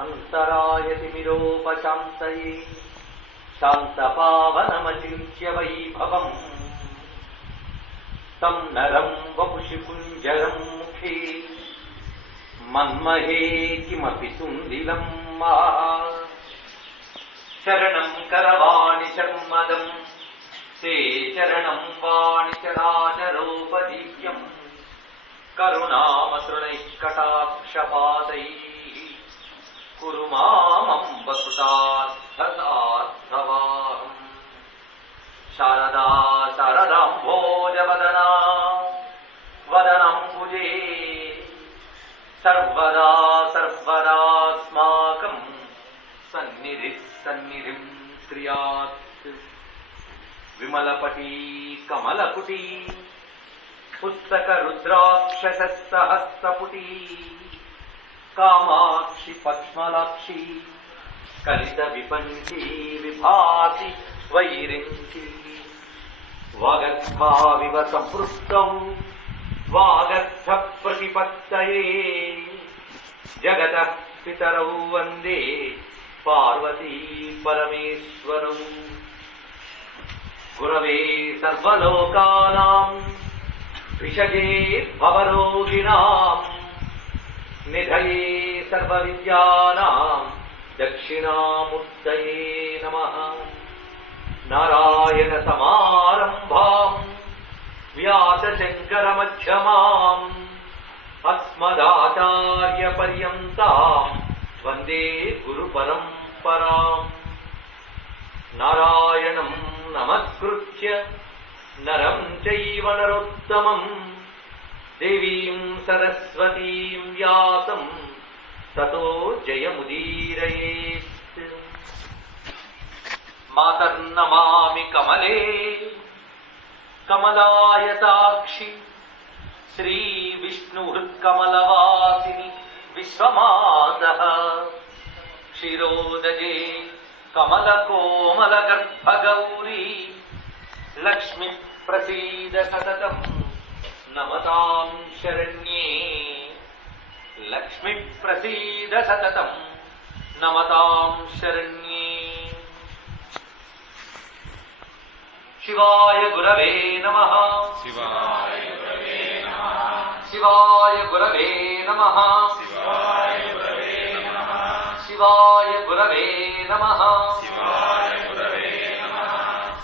అంతరాయతిమిరోపశాంతయే శాంతపావనమచింత్య వైభవం తం నరం వపుషి కుంజరం ముఖే మన్మహే కిమపి తుందిలం శరణం కరవాణి శర్మదం తే చరణం వాణి చరాచరోపదీప్యం కరుణామసృణైఃకటాక్షపాతైః కురు మామంబసుతార్థసార్థవాహం శారదా శరదాంభోజవదనా వదనంబుజే సర్వదా సర్వదాస్మాకం సన్నిధిః సన్నిధిం క్రియాత్ విమలపటీ కమలకుటీ పుస్తక రుద్రాక్షసహస్రపుటీ కామాక్షి పక్ష్మలాక్షి కలిత విపంచీ విభాసి వైరించి వాగర్థావివ సంపృష్టం వాగర్థ ప్రతిపత్తయే జగతః పితరౌ వందే పార్వతీ పరమేశ్వరౌ గురవే సర్వలోకానాం విషజే భవరోగిణాం నిధయే సర్వవిద్యానాం దక్షిణామూర్తయే నమః నారాయణ సమారంభాం వ్యాసశంకరమధ్యమాం అస్మదాచార్య పర్యంతాం వందే గురు పరంపరాం నారాయణం నమస్కృత్య నరం చైవ నరోత్తమం దేవీం సరస్వతీం వ్యాసం తతో జయముదీరయేత్ మాతర్నమామి కమలే కమలాయతాక్షి శ్రీ విష్ణుహృత్కమలవాసిని విశ్వమాతః క్షీరోదజే కమలకోమలగర్భగౌరీ లక్ష్మి ప్రసీద సతతం నమతాం శరణ్యే లక్ష్మి ప్రసీద సతతం నమతాం శరణ్యే శివాయ గురవే నమః శివాయ గురవే నమః శివాయ గురవే నమః శివాయ గురవే నమః శివాయ గురవే నమః శివాయ గురవే నమః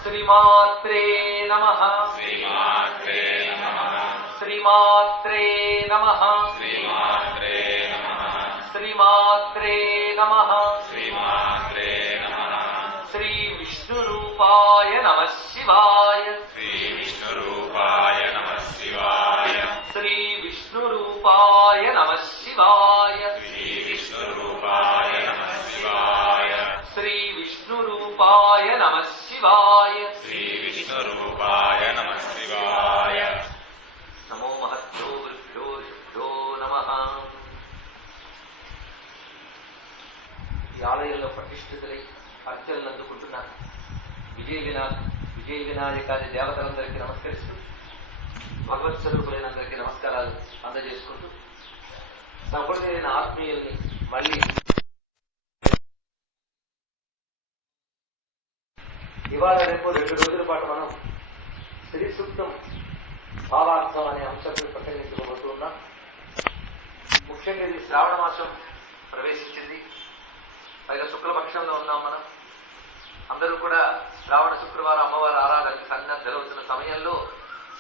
శ్రీమాత్రే నమః శ్రీమాత్రే నమః శ్రీమాత్రే నమః శ్రీమాత్రే నమః శ్రీమాత్రే నమః శ్రీమాత్రే నమః శ్రీ విష్ణురూపాయ నమః శివాయ శ్రీ విష్ణురూపాయ నమః శివాయ శ్రీ విష్ణురూపాయ నమః శివాయ శ్రీ విష్ణురూపాయ నమః శివాయ శ్రీ విష్ణురూపాయ నమః శివాయ శ్రీ విష్ణురూపాయ నమః శివాయ నమో మహద్భ్యో గురుభ్యో ఋషిభ్యో నమః. ఈ ఆలయంలో ప్రతిష్ఠితులై అర్చనలు అందుకుంటున్న విజయ వినాయకాది దేవతలందరికీ నమస్కరిస్తూ భగవత్ స్వరూపులైన అందరికీ నమస్కారాలు అందజేసుకుంటూ సహృదయులైన ఆత్మీయుల్ని మళ్ళీ ఇవాళ రేపు 2 రోజుల పాటు మనం శ్రీ సూక్తం భావార్థం అనే అంశాన్ని ప్రసంగించుకోబోతూ ఉన్నాం. ముఖ్యంగా ఇది శ్రావణ మాసం ప్రవేశించింది. పైగా శుక్లపక్షంలో ఉన్నాం మనం. అందరూ కూడా శ్రావణ శుక్రవారం అమ్మవారి ఆరాధనకి సన్నద్ధమవుతున్న సమయంలో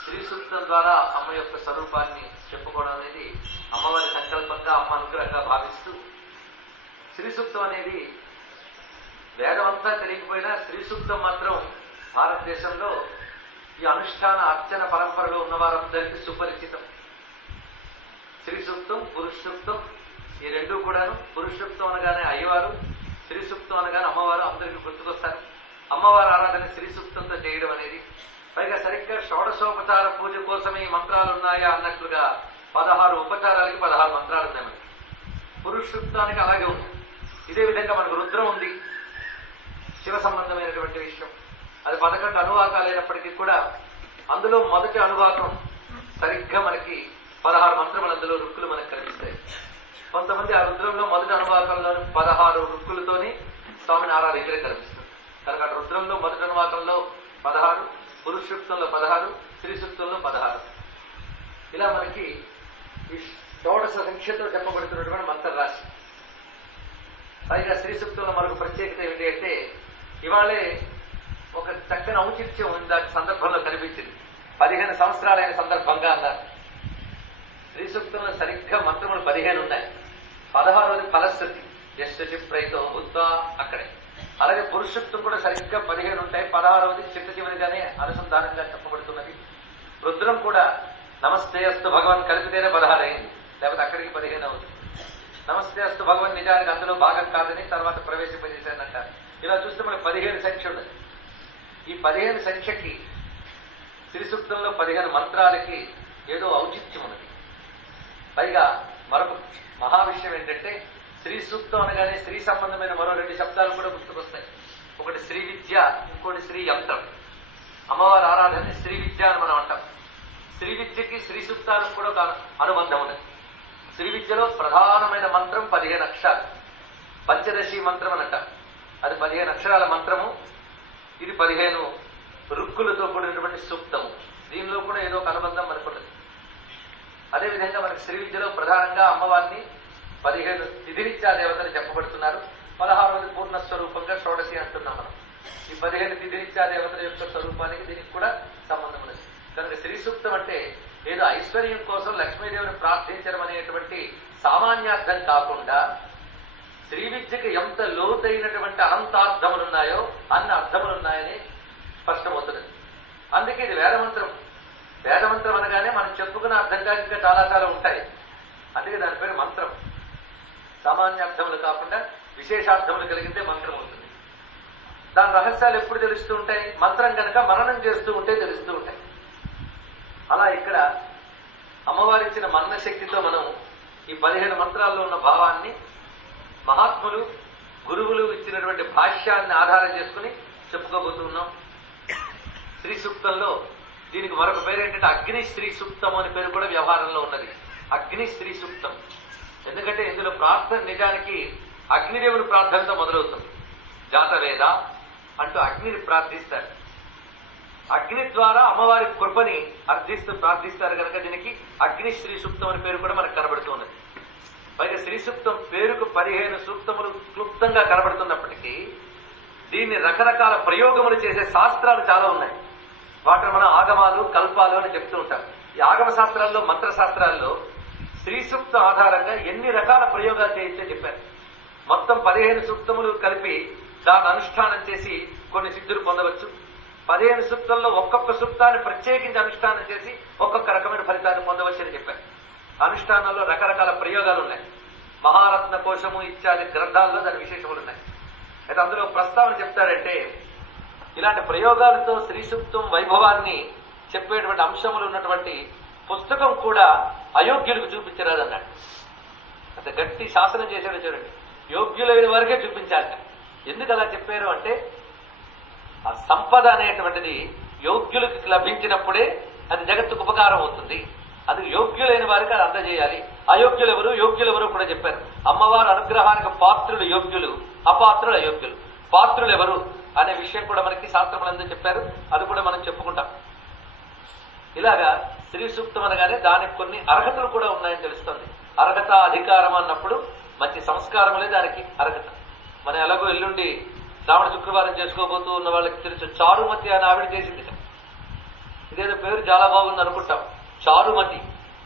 శ్రీ సూక్తం ద్వారా అమ్మ యొక్క స్వరూపాన్ని చెప్పుకోవడం అనేది అమ్మవారి సంకల్పంగా, అమ్మ అనుగ్రహంగా భావిస్తూ శ్రీ సూక్తం అనేది వేదమంతా తెలియకపోయినా శ్రీ సూక్తం మాత్రం భారతదేశంలో ఈ అనుష్ఠాన అర్చన పరంపరలో ఉన్న వారందరికీ సుపరిచితం. శ్రీ సూక్తం, పురుష సూక్తం ఈ రెండూ కూడాను. పురుష సూక్తం అనగానే అయ్యవారు, శ్రీ సూక్తం అనగానే అమ్మవారు అందరికీ గుర్తుకొస్తారు. అమ్మవారి ఆరాధన శ్రీ సూక్తంతో చేయడం అనేది, పైగా సరిగ్గా షోడశోపచార పూజ కోసమే ఈ మంత్రాలు ఉన్నాయా అన్నట్లుగా 16 ఉపచారాలకి 16 మంత్రాలు ఉన్నాయి మనకి. పురుష సూక్తానికి అలాగే ఉంది. ఇదే విధంగా మనకు రుద్రం ఉంది, శివ సంబంధమైనటువంటి విషయం. అది 11 అనువాకాలైనప్పటికీ కూడా అందులో మొదటి అనువాకం సరిగ్గా మనకి 16 మంత్రములు అందులో రుక్కులు మనకు కనిపిస్తాయి. కొంతమంది ఆ రుద్రంలో మొదటి అనువాకంలోని 16 రుక్కులతోని స్వామిని ఆరాధించడం కనిపిస్తుంది. కనుక అటు రుద్రంలో మొదటి అనువాకంలో 16, పురుష సూక్తంలో 16, స్త్రీ సూక్తంలో 16. ఇలా మనకి ఈ షోడశ సంఖ్యతో చెప్పబడుతున్నటువంటి మంత్రరాశి. పైగా స్త్రీ సూక్తంలో మరొక ప్రత్యేకత ఏమిటి అంటే ఇవాళే ఒక చక్కని ఔచిత్యం దాని సందర్భంలో కనిపించింది. 15 సంవత్సరాలైన సందర్భంగా అన్నారు. స్త్రీ సూక్తంలో సరిగ్గా మంత్రములు 15 ఉన్నాయి. 16వది ఫలశ్రుతి యశ్చిప్రైతో బుద్ధా అక్కడే. అలాగే పురుష సూక్తం కూడా సరిగ్గా 15 ఉంటాయి. 16వది చిట్ట చివరిగానే అనుసంధానంగా చెప్పబడుతున్నది. రుద్రం కూడా నమస్తే అస్తు భగవాన్ కలిపితేనే 16 అయింది, లేకపోతే అక్కడికి 15 అవుతుంది. నమస్తే అస్తు భగవాన్ నిజానికి అందులో భాగం కాదని తర్వాత ప్రవేశింపజేశానంటారు. ఇలా చూస్తే మనకి 15 సంఖ్య ఉన్నది. ఈ 15 సంఖ్యకి స్త్రీ సూక్తంలో 15 మంత్రాలకి ఏదో ఔచిత్యం ఉన్నది. పైగా మరొక మహా విషయం ఏంటంటే స్త్రీ సూక్తం అనగానే స్త్రీ సంబంధమైన మరో 2 శబ్దాలు కూడా గుర్తుకొస్తాయి. ఒకటి శ్రీ విద్య, ఇంకోటి శ్రీ యంత్రం. అమ్మవారి ఆరాధన శ్రీ విద్య అని మనం అంటాం. శ్రీ విద్యకి స్త్రీ సూక్తాలకు కూడా ఒక అనుబంధం ఉన్నది. శ్రీ విద్యలో ప్రధానమైన మంత్రం 15 అక్షరాలు, పంచదశి మంత్రం అని అంటాం. అది 15 అక్షరాల మంత్రము. ఇది 15 రుక్కులతో కూడినటువంటి సూక్తము. దీనిలో కూడా ఏదో ఒక అనుబంధం మనకున్నది. అదేవిధంగా మనకి శ్రీ విద్యలో ప్రధానంగా అమ్మవారిని 15 తిథినిత్యా దేవతలు చెప్పబడుతున్నారు. 16వది పూర్ణ స్వరూపంగా షోడశి అంటున్నాం మనం. ఈ 15 తిథినిత్యా దేవతల యొక్క స్వరూపానికి దీనికి కూడా సంబంధం ఉన్నది. కనుక శ్రీ సూక్తం అంటే ఏదో ఐశ్వర్యం కోసం లక్ష్మీదేవిని ప్రార్థించడం అనేటువంటి సామాన్యార్థం కాకుండా శ్రీ విద్యకి ఎంత లోతైనటువంటి అనంతార్థములున్నాయో అన్ని అర్థములున్నాయని స్పష్టమవుతున్నది. అందుకే ఇది వేదమంత్రం. వేదమంత్రం అనగానే మనం చెప్పుకున్న అర్థంగా ఇంకా చాలా చాలా ఉంటాయి. అందుకే దాని పేరు మంత్రం. సామాన్య అర్థములు కాకుండా విశేషార్థములు కలిగితే మంత్రం అవుతుంది. దాని రహస్యాలు ఎప్పుడు తెలుస్తూ ఉంటాయి? మంత్రం కనుక మననం చేస్తూ ఉంటే తెలుస్తూ ఉంటాయి. అలా ఇక్కడ అమ్మవారిచ్చిన మన్న శక్తితో మనం ఈ 15 మంత్రాల్లో ఉన్న భావాన్ని మహాత్ములు గురువులు ఇచ్చినటువంటి భాష్యాన్ని ఆధారం చేసుకుని చెప్పుకోబోతున్నాం. స్త్రీ సూక్తంలో దీనికి మరొక పేరు ఏంటంటే అగ్ని స్త్రీ సూక్తం అనే పేరు కూడా వ్యవహారంలో ఉన్నది. అగ్ని స్త్రీ సూక్తం. ఎందుకంటే ఇందులో ప్రార్థన నిజానికి అగ్నిదేవుని ప్రార్థనతో మొదలవుతుంది. జాతవేద అంటూ అగ్నిని ప్రార్థిస్తారు. అగ్ని ద్వారా అమ్మవారి కృపని అర్థిస్తూ ప్రార్థిస్తారు కనుక దీనికి అగ్ని స్త్రీ సూక్తం అనే పేరు కూడా మనకు కనబడుతూ ఉన్నది. పైగా స్త్రీ సూక్తం పేరుకు 15 సూక్తములు క్లుప్తంగా కనబడుతున్నప్పటికీ దీన్ని రకరకాల ప్రయోగములు చేసే శాస్త్రాలు చాలా ఉన్నాయి. వాటిని మనం ఆగమాలు కల్పాలు అని చెప్తూ ఉంటాం. ఈ ఆగమ శాస్త్రాల్లో మంత్రశాస్త్రాల్లో స్త్రీ సూక్తం ఆధారంగా ఎన్ని రకాల ప్రయోగాలు చేయొచ్చో చెప్పారు. మొత్తం 15 సూక్తములు కలిపి దాన్ని అనుష్ఠానం చేసి కొన్ని సిద్ధులు పొందవచ్చు. 15 సూక్తంలో ఒక్కొక్క సూక్తాన్ని ప్రత్యేకించి అనుష్ఠానం చేసి ఒక్కొక్క రకమైన ఫలితాన్ని పొందవచ్చు అని చెప్పారు. అనుష్ఠానంలో రకరకాల ప్రయోగాలు ఉన్నాయి. మహారత్న కోశము ఇత్యాది గ్రంథాల్లో దాని విశేషములు ఉన్నాయి. అయితే అందులో ప్రస్తావన చెప్తారంటే ఇలాంటి ప్రయోగాలతో స్త్రీ సూక్తం వైభవాన్ని చెప్పేటువంటి అంశములు ఉన్నటువంటి పుస్తకం కూడా అయోగ్యులకు చూపించరాదన్నాడు. అంత గట్టి శాసనం చేశాడు చూడండి. యోగ్యులైన వరకే చూపించాలి. ఎందుకు అలా చెప్పారు అంటే ఆ సంపద అనేటువంటిది యోగ్యులకు లభించినప్పుడే అది జగత్తుకు ఉపకారం అవుతుంది. అది యోగ్యులైన వారికి అది అందజేయాలి. అయోగ్యులెవరు యోగ్యులెవరు కూడా చెప్పారు. అమ్మవారి అనుగ్రహానికి పాత్రులు యోగ్యులు, అపాత్రులు అయోగ్యులు. పాత్రులు ఎవరు అనే విషయం కూడా మనకి శాస్త్రములందరూ చెప్పారు. అది కూడా మనం చెప్పుకుంటాం. ఇలాగా స్త్రీ సూక్తం అనగానే దానికి కొన్ని అర్హతలు కూడా ఉన్నాయని తెలుస్తుంది. అర్హత అధికారం అన్నప్పుడు మంచి సంస్కారములే దానికి అర్హత. మనం ఎలాగో ఎల్లుండి శ్రావణ శుక్రవారం చేసుకోబోతూ ఉన్న వాళ్ళకి తెలుసు చారుమతి అని ఆవిడ చేసింది. ఇదేదో పేరు చాలా బాగుంది అనుకుంటాం. చారుమతి.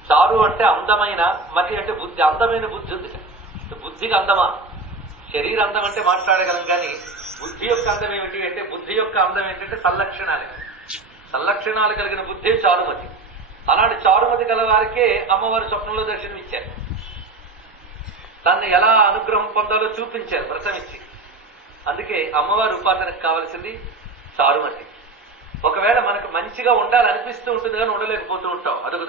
చారు అంటే అందమైన, మతి అంటే బుద్ధి. అందమైన బుద్ధి ఉంది. బుద్ధికి అందమా? శరీర అందం అంటే మాట్లాడగలం కానీ బుద్ధి యొక్క అందం ఏమిటి అంటే బుద్ధి యొక్క అందం ఏంటంటే సల్లక్షణాలే. సల్లక్షణాలు కలిగిన బుద్ధి చారుమతి. అలాంటి చారుమతి గల వారికే అమ్మవారి స్వప్నంలో దర్శనం ఇచ్చారు. తనని ఎలా అనుగ్రహం పొందాలో చూపించారు వ్రతం ఇచ్చి. అందుకే అమ్మవారి ఉపాసనకు కావాల్సింది చారుమతి. ఒకవేళ మనకు మంచిగా ఉండాలనిపిస్తూ ఉంటుంది కానీ ఉండలేకపోతూ ఉంటాం. అదొక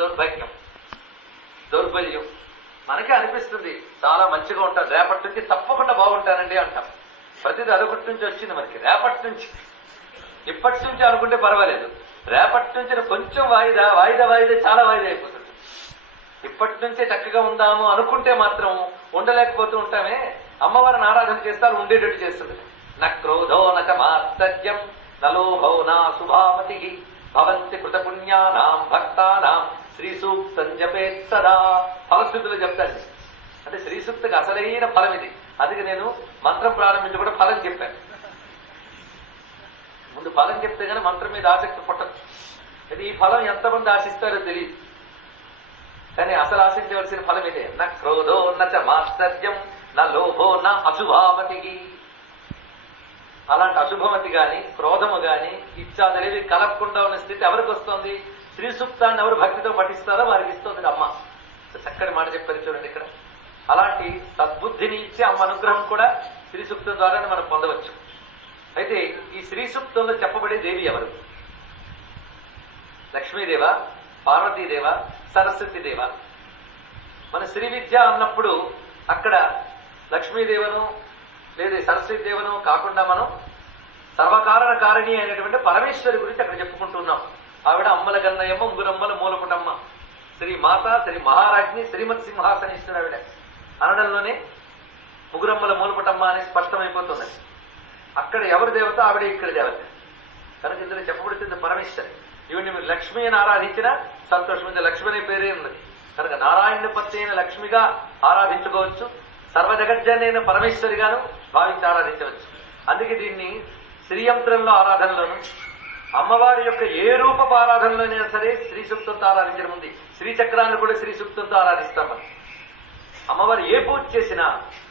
దౌర్బల్యం. మనకే అనిపిస్తుంది చాలా మంచిగా ఉంటాను, రేపటి నుంచి తప్పకుండా బాగుంటానండి అంటాం. ప్రతిదీ అదొకటి నుంచి వచ్చింది మనకి. రేపటి నుంచి, ఇప్పటి నుంచి అనుకుంటే పర్వాలేదు. రేపటి నుంచి కొంచెం వాయిదా చాలా వాయిదా అయిపోతుంది. ఇప్పటి నుంచే చక్కగా ఉందాము అనుకుంటే మాత్రం ఉండలేకపోతూ ఉంటామే. అమ్మవారిని ఆరాధన చేస్తారు, ఉండేటట్టు చేస్తుంది. న క్రోధో నచ మాత్సర్యం నలోభో నా శుభామతి భవంతి కృతపుణ్యానాం భక్తానాం శ్రీ సూక్తం జపేత్ సదా. ఫలశ్రుతులు చెప్తాడు. అంటే శ్రీ సూక్తకి అసలైన ఫలం ఇది. అందుకే నేను మంత్రం ప్రారంభించి కూడా ఫలం చెప్పాను. ముందు ఫలం చెప్తే కానీ మంత్రం మీద ఆసక్తి పుట్టదు. అది ఈ ఫలం ఎంతమంది ఆశిస్తారో తెలియదు, కానీ అసలు ఆశించవలసిన ఫలం ఇదే. న క్రోధో నచ మాత్సర్యం నా లోభో నా అశుభామతి. అలాంటి అశుభమతి గాని క్రోధము గాని ఇచ్చాదనేవి కలపకుండా ఉన్న స్థితి ఎవరికి వస్తుంది? శ్రీ సూక్తాన్ని ఎవరు భక్తితో పఠిస్తారో వారికి ఇస్తుంది అమ్మ. చక్కటి మాట చెప్పారు చూడండి ఇక్కడ. అలాంటి సద్బుద్ధిని ఇచ్చే అమ్మ అనుగ్రహం కూడా శ్రీ సూక్తం ద్వారానే మనం పొందవచ్చు. అయితే ఈ శ్రీ సూక్తంలో చెప్పబడే దేవి ఎవరు? లక్ష్మీదేవ, పార్వతీదేవ, సరస్వతీదేవ. మన శ్రీ విద్య అన్నప్పుడు అక్కడ లక్ష్మీదేవను లేదా సరస్వతీదేవను కాకుండా మనం సర్వకారణ కారిణి అయినటువంటి పరమేశ్వరి గురించి అక్కడ చెప్పుకుంటున్నాం. ఆవిడ అమ్మల గన్నయమ్మ, ముగ్గురమ్మల మూలపుటమ్మ, శ్రీ మాత, శ్రీ మహారాజ్ని, శ్రీమత్ సింహాసనేశ్వరి ఆవిడ అనడంలోనే ముగ్గురమ్మల మూలపుటమ్మ అని స్పష్టమైపోతుంది. అక్కడ ఎవరి దేవత ఆవిడ, ఇక్కడ దేవత కనుక ఇందులో చెప్పబడుతుంది పరమేశ్వరి. ఈవిని మీరు లక్ష్మి అని ఆరాధించిన సంతోషం. ఇది లక్ష్మి అనే పేరే ఉన్నది కనుక నారాయణ పత్ని అయిన లక్ష్మిగా ఆరాధించుకోవచ్చు, సర్వజగజ్జనైన పరమేశ్వరిగాను భావించి ఆరాధించవచ్చు. అందుకే దీన్ని శ్రీయంత్రంలో ఆరాధనలోను అమ్మవారి యొక్క ఏ రూపపు ఆరాధనలోనైనా సరే శ్రీ సూక్తంతో ఆరాధించడం ఉంది. శ్రీచక్రాన్ని కూడా శ్రీ సూక్తంతో ఆరాధిస్తాం మనం. అమ్మవారు ఏ పూజ చేసినా,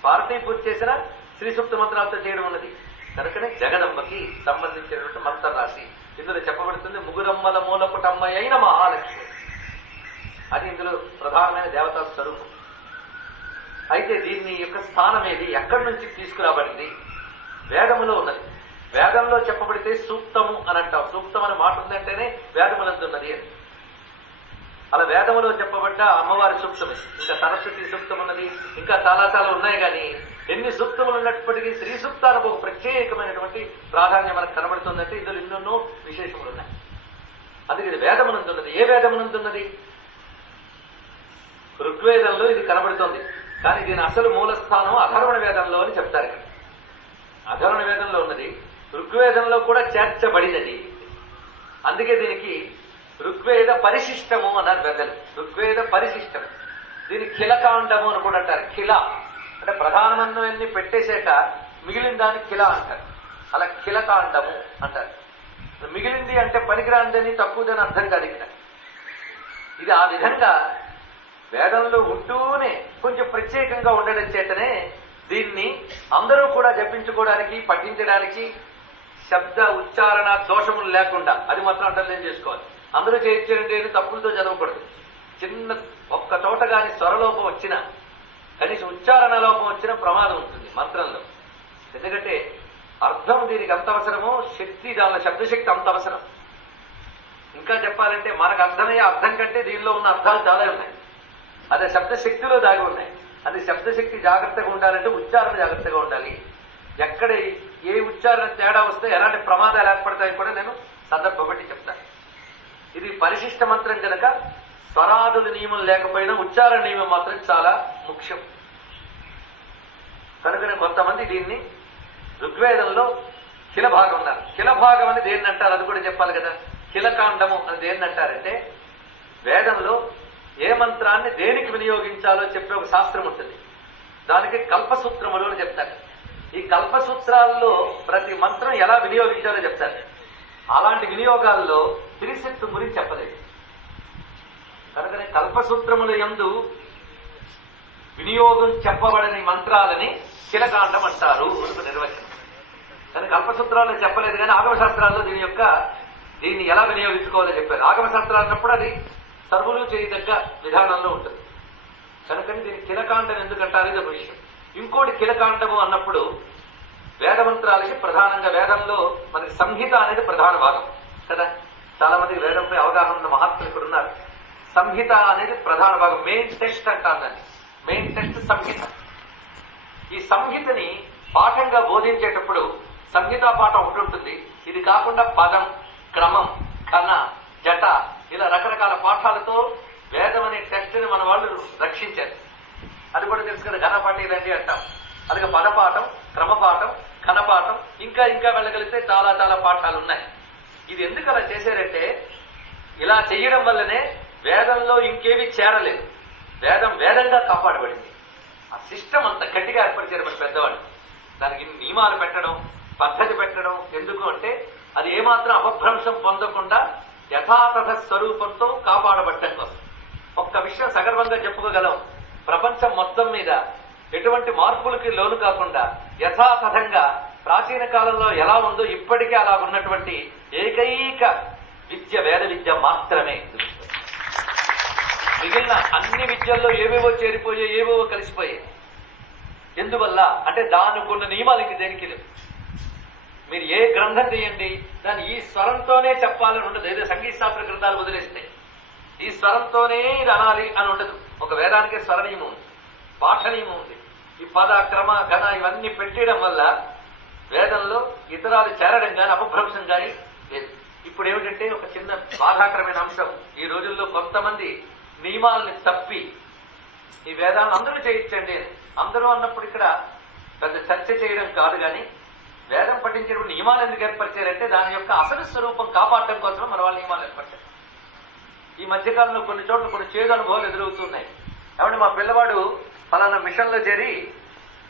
భారతీయ పూజ చేసినా శ్రీ సూక్త మంత్రాలతో చేయడం ఉన్నది. కనుకనే జగదంబకి సంబంధించినటువంటి మంత్ర రాశి ఇందులో చెప్పబడుతుంది. ముగురమ్మల మూలపుటమ్మ అయిన మహాలక్ష్మి, అది ఇందులో ప్రధానమైన దేవతా స్వరూపం. అయితే దీన్ని యొక్క స్థానం ఏది, ఎక్కడి నుంచి తీసుకురాబడింది? వేదములో ఉన్నది. వేదంలో చెప్పబడితే సూక్తము అని అంటాం. సూక్తం అనే మాట ఉందంటేనే వేదములందు ఉన్నది అని. అలా వేదములో చెప్పబడ్డ అమ్మవారి సూక్తమే. ఇంకా సరస్వతి సూక్తం ఉన్నది, ఇంకా చాలా చాలా ఉన్నాయి. కానీ ఎన్ని సూక్తములు ఉన్నప్పటికీ శ్రీ సూక్తాలకు ఒక ప్రత్యేకమైనటువంటి ప్రాధాన్యం మనకు కనబడుతుందంటే ఇందులో ఎన్నెన్నో విశేషములు ఉన్నాయి. అందుకే ఇది వేదమునందున్నది. ఏ వేదమునందున్నది? ఋగ్వేదంలో ఇది కనబడుతోంది. కానీ దీని అసలు మూలస్థానం అధర్వణ వేదంలో అని చెప్తారు. ఇక్కడ అధర్వణ వేదంలో ఉన్నది, ఋగ్వేదంలో కూడా చేర్చబడినది. అందుకే దీనికి ఋగ్వేద పరిశిష్టము అన్నారు పెద్దలు. ఋగ్వేద పరిశిష్టము. దీని ఖిలకాండము అని కూడా అంటారు. ఖిల అంటే ప్రధానమన్నీ పెట్టేశాక మిగిలిన దాన్ని ఖిల అంటారు. అలా ఖిలకాండము అంటారు. మిగిలింది అంటే పనికిరాందని, తక్కువదని అర్థం కాదు ఇక్కడ. ఇది ఆ విధంగా వేదంలో ఉంటూనే కొంచెం ప్రత్యేకంగా ఉండడం చేతనే దీన్ని అందరూ కూడా జపించుకోవడానికి, పఠించడానికి శబ్ద ఉచ్చారణ దోషములు లేకుండా అది మాత్రం అండర్లైన్ చేసుకోవాలి. అందరూ చేయించండి అని తప్పులతో చదవకూడదు. చిన్న ఒక్క చోట కానీ స్వరలోపం వచ్చినా, కనీసం ఉచ్చారణ లోపం వచ్చినా ప్రమాదం ఉంటుంది మంత్రంలో. ఎందుకంటే అర్థం దీనికి అంత అవసరమో, శక్తి, దాని శబ్దశక్తి అంత అవసరం. ఇంకా చెప్పాలంటే మనకు అర్థమయ్యే అర్థం కంటే దీనిలో ఉన్న అర్థాలు చాలా ఉన్నాయి. అదే శబ్దశక్తిలో దాగి ఉన్నాయి. అది శబ్దశక్తి జాగ్రత్తగా ఉండాలంటే ఉచ్చారణ జాగ్రత్తగా ఉండాలి. ఎక్కడ ఏ ఉచ్చారణ తేడా వస్తే ఎలాంటి ప్రమాదాలు ఏర్పడతాయి కూడా నేను సందర్భం బట్టి చెప్తాను. ఇది పరిశిష్ట మంత్రం కనుక స్వరాదుల నియమం లేకపోయినా ఉచ్చారణ నియమం మాత్రం చాలా ముఖ్యం. కనుకనే కొంతమంది దీన్ని ఋగ్వేదంలో ఖిలభాగం అన్నారు. ఖిలభాగం అని దేన్ని అంటారు అది కూడా చెప్పాలి కదా. ఖిలకాండము అని దేన్ని అంటారంటే వేదంలో ఏ మంత్రాన్ని దేనికి వినియోగించాలో చెప్పే ఒక శాస్త్రం ఉంటుంది. దానికి కల్పసూత్రములు అని చెప్తారు. ఈ కల్పసూత్రాల్లో ప్రతి మంత్రం ఎలా వినియోగించాలో చెప్తారు. అలాంటి వినియోగాల్లో త్రిశక్తి గురించి చెప్పలేదు. కనుకనే కల్పసూత్రముల యందు వినియోగం చెప్పబడని మంత్రాలని ఖిలకాండం అంటారు అని నిర్వచనం. కానీ కల్పసూత్రాల్లో చెప్పలేదు, కానీ ఆగమశాస్త్రాల్లో దీన్ని ఎలా వినియోగించుకోవాలో చెప్పారు. ఆగమశాస్త్రాలు అన్నప్పుడు అది సర్వులు చేయదగ్గ విధానంలో ఉంటుంది. కనుకని దీన్ని ఖిలకాండం ఎందుకంటారు ఇది ఒక విషయం. ఇంకోటి ఖిలకాండము అన్నప్పుడు వేదమంత్రాలకి ప్రధానంగా వేదంలో మనకి సంహిత అనేది ప్రధాన భాగం కదా. చాలా మందికి వేదంపై అవగాహన ఉన్న మహాత్ములు ఇక్కడ ఉన్నారు. సంహిత అనేది ప్రధాన భాగం, మెయిన్ టెక్స్ట్ అంటారు దాన్ని. మెయిన్ టెక్స్ట్ సంహిత. ఈ సంహితని పాఠంగా బోధించేటప్పుడు సంహితా పాఠం ఒకటి ఉంటుంది. ఇది కాకుండా పదం, క్రమం, ఘన, జట ఇలా రకరకాల పాఠాలతో వేదం అనే టెస్ట్ని మన వాళ్ళు రక్షించారు. అది కూడా తెలుసు కదా, ఘనపాఠం ఇలాంటివి అంటాం. అలాగే పదపాఠం, క్రమపాఠం, ఘనపాఠం, ఇంకా ఇంకా వెళ్ళగలిగితే చాలా చాలా పాఠాలు ఉన్నాయి. ఇది ఎందుకు అలా చేశారంటే, ఇలా చేయడం వల్లనే వేదంలో ఇంకేవి చేరలేదు, వేదం వేదంగా కాపాడబడింది. ఆ సిస్టమ్ అంత గట్టిగా ఏర్పరిచారు మన పెద్దవాళ్ళు. దానికి నియమాలు పెట్టడం, పద్ధతి పెట్టడం ఎందుకు అంటే, అది ఏమాత్రం అపభ్రంశం పొందకుండా యథాతథ స్వరూపంతో కాపాడబడ్డం కోసం. ఒక్క విషయం సగర్వంగా చెప్పుకోగలం, ప్రపంచం మొత్తం మీద ఎటువంటి మార్పులకి లోను కాకుండా యథాతథంగా ప్రాచీన కాలంలో ఎలా ఉందో ఇప్పటికే అలా ఉన్నటువంటి ఏకైక విద్య వేద విద్య మాత్రమే. మిగిలిన అన్ని విద్యల్లో ఏవేవో చేరిపోయాయి, ఏవేవో కలిసిపోయాయి. ఎందువల్ల అంటే దానికున్న నియమాలు ఇంక దేనికి లేవు. మీరు ఏ గ్రంథం చేయండి, దాన్ని ఈ స్వరంతోనే చెప్పాలని ఉండదు. ఏదో సంగీత శాస్త్ర గ్రంథాలు వదిలేస్తే ఈ స్వరంతోనే ఇది అనాలి అని ఉండదు. ఒక వేదానికే స్వర నియమం ఉంది, పాఠ నియమం ఉంది. ఈ పద, క్రమ, ఘన ఇవన్నీ పెట్టడం వల్ల వేదంలో ఇతరాలు చేరడం కానీ అపభ్రంశం కానీ లేదు. ఇప్పుడు ఏమిటంటే ఒక చిన్న బాధాకరమైన అంశం, ఈ రోజుల్లో కొంతమంది నియమాలని తప్పి ఈ వేదాలను అందరూ చేయించండి అని. అందరూ అన్నప్పుడు ఇక్కడ పెద్ద చర్చ చేయడం కాదు, కానీ వేదం పఠించినప్పుడు నియమాలు ఎందుకు ఏర్పరిచారంటే దాని యొక్క అసలు స్వరూపం కాపాడటం కోసమే మన వాళ్ళు నియమాలు ఏర్పరిచారు. ఈ మధ్యకాలంలో కొన్ని చోట్ల కొన్ని చేదు అనుభవాలు ఎదురవుతున్నాయి. కాబట్టి మా పిల్లవాడు ఫలానా మిషన్లో చేరి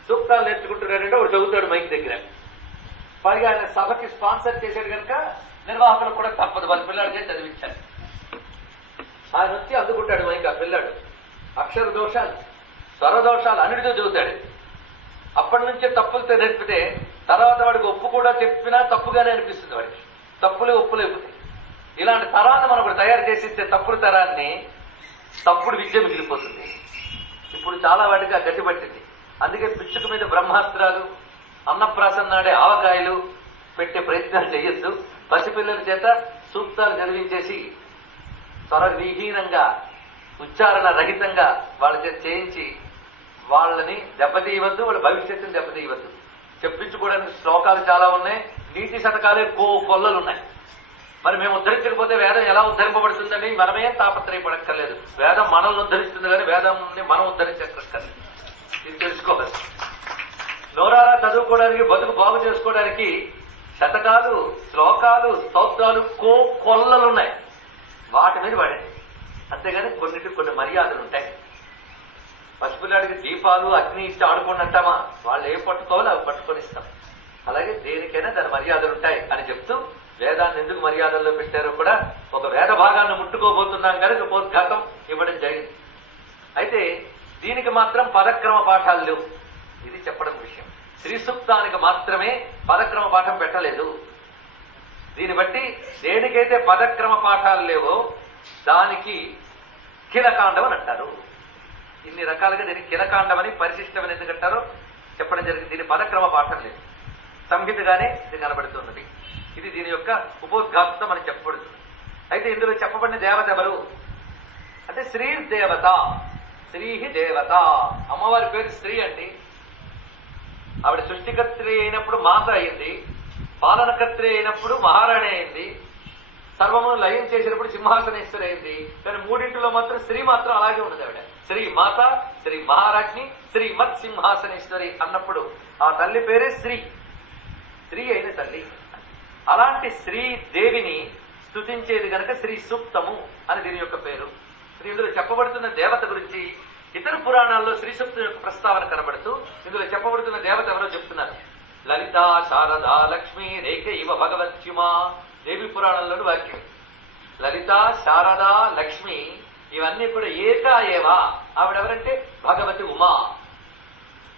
సూక్తాలు నేర్చుకుంటున్నాడంటే వాడు చదువుతాడు మైక్ దగ్గర. పైగా ఆయన సభకి స్పాన్సర్ చేశాడు కనుక నిర్వాహకులకు కూడా తప్పదు, వాళ్ళ పిల్లాడికే చదివించారు. ఆయన వచ్చి అందుకుంటాడు మైక్. ఆ పిల్లాడు అక్షర దోషాలు, స్వర దోషాలు అన్నిటితో చదువుతాడు. అప్పటి నుంచే తప్పులతో నేర్పితే తర్వాత వాడికి ఒప్పు కూడా చెప్పినా తప్పుగానే అనిపిస్తుంది. వాడికి తప్పులే ఒప్పులు అయిపోతాయి. ఇలాంటి తరాన్ని మనం ఇప్పుడు తయారు చేసిస్తే తప్పుడు తరాన్ని తప్పుడు విద్య మిగిలిపోతుంది. ఇప్పుడు చాలా వాటికి ఆ గట్టి పట్టింది. అందుకే పిచ్చుక మీద బ్రహ్మాస్త్రాలు, అన్నప్రాసన నాడే ఆవకాయలు పెట్టే ప్రయత్నాలు చేయొద్దు. పసిపిల్లల చేత సూక్తాలు చదివించేసి స్వర విహీనంగా, ఉచ్చారణ రహితంగా వాళ్ళ చేత చేయించి వాళ్ళని దెబ్బతీయవద్దు, వాళ్ళ భవిష్యత్తుని దెబ్బతీయవద్దు. చెప్పించుకోవడానికి శ్లోకాలు చాలా ఉన్నాయి, నీతి శతకాలే కొల్లలున్నాయి. మరి మేము ఉద్ధరించకపోతే వేదం ఎలా ఉద్ధరింపబడుతుందని మనమే తాపత్రయపడక్కర్లేదు. వేదం మనల్ని ఉద్ధరిస్తుంది కానీ వేదాన్ని మనం ఉద్ధరించక్కర్లేదు. ఇది తెలుసుకోవాలి. నోరారా చదువుకోవడానికి, బతుకు బాగు చేసుకోవడానికి శతకాలు, శ్లోకాలు, స్తోత్రాలు కొల్లలున్నాయి. వాటి మీద పడండి. అంతేగాని కొన్నిటికి కొన్ని మర్యాదలు ఉంటాయి. పసిపిల్లాడికి దీపాలు, అగ్ని ఇచ్చి ఆడుకోండి అంటామా? వాళ్ళు ఏ పట్టుకోవాలో అవి పట్టుకొని ఇస్తాం. అలాగే దేనికైనా దాని మర్యాదలు ఉంటాయి అని చెప్తూ వేదాన్ని ఎందుకు మర్యాదల్లో పెట్టారో కూడా, ఒక వేద భాగాన్ని ముట్టుకోబోతున్నాం కనుక ఉపోద్ఘాతం ఇవ్వడం జరిగింది. అయితే దీనికి మాత్రం పదక్రమ పాఠాలు లేవు. ఇది చెప్పడం విషయం. శ్రీ సూక్తానికి మాత్రమే పదక్రమ పాఠం పెట్టలేదు. దీన్ని బట్టి దేనికైతే పదక్రమ పాఠాలు లేవో దానికి కిలకాండం అని అంటారు. ఇన్ని రకాలుగా దీనికి కిలకాండం అని, పరిశిష్టం అని ఎందుకంటారో చెప్పడం జరిగింది. దీని పదక్రమ పాఠం లేదు, సంహితగానే ఇది కనబడుతున్నది. ఇది దీని యొక్క ఉపోద్ఘాతం అని చెప్పబడుతుంది. అయితే ఇందులో చెప్పబడిన దేవత ఎవరు అంటే శ్రీ దేవత. శ్రీహి దేవత, అమ్మవారి పేరు శ్రీ అండి. ఆవిడ సృష్టికర్త్రి అయినప్పుడు మాత అయింది, పాలనకర్త్రి అయినప్పుడు మహారాణి అయింది, సర్వమును లయం చేసినప్పుడు సింహాసనేశ్వరి అయింది. కానీ మూడింటిలో మాత్రం శ్రీ మాత్రం అలాగే ఉన్నది. ఆవిడ శ్రీ మాత, శ్రీ మహారాజ్ని, శ్రీ మత్ సింహాసనేశ్వరి అన్నప్పుడు ఆ తల్లి పేరే శ్రీ, శ్రీ అయిన తల్లి. అలాంటి శ్రీదేవిని స్తుతించేది గనక శ్రీ సూక్తము అని దీని యొక్క పేరు. ఇందులో చెప్పబడుతున్న దేవత గురించి ఇతర పురాణాల్లో శ్రీ సూక్తం యొక్క ప్రస్తావన కనబడుతూ ఇందులో చెప్పబడుతున్న దేవత ఎవరో చెప్తున్నారు. లలిత, శారదా, లక్ష్మి, రేఖ ఇవ భగవత్యుమా. దేవి పురాణంలోని వాక్యం. లలిత, శారదా, లక్ష్మి ఇవన్నీ కూడా ఏకా ఏవా. ఆవిడెవరంటే భగవతి ఉమా.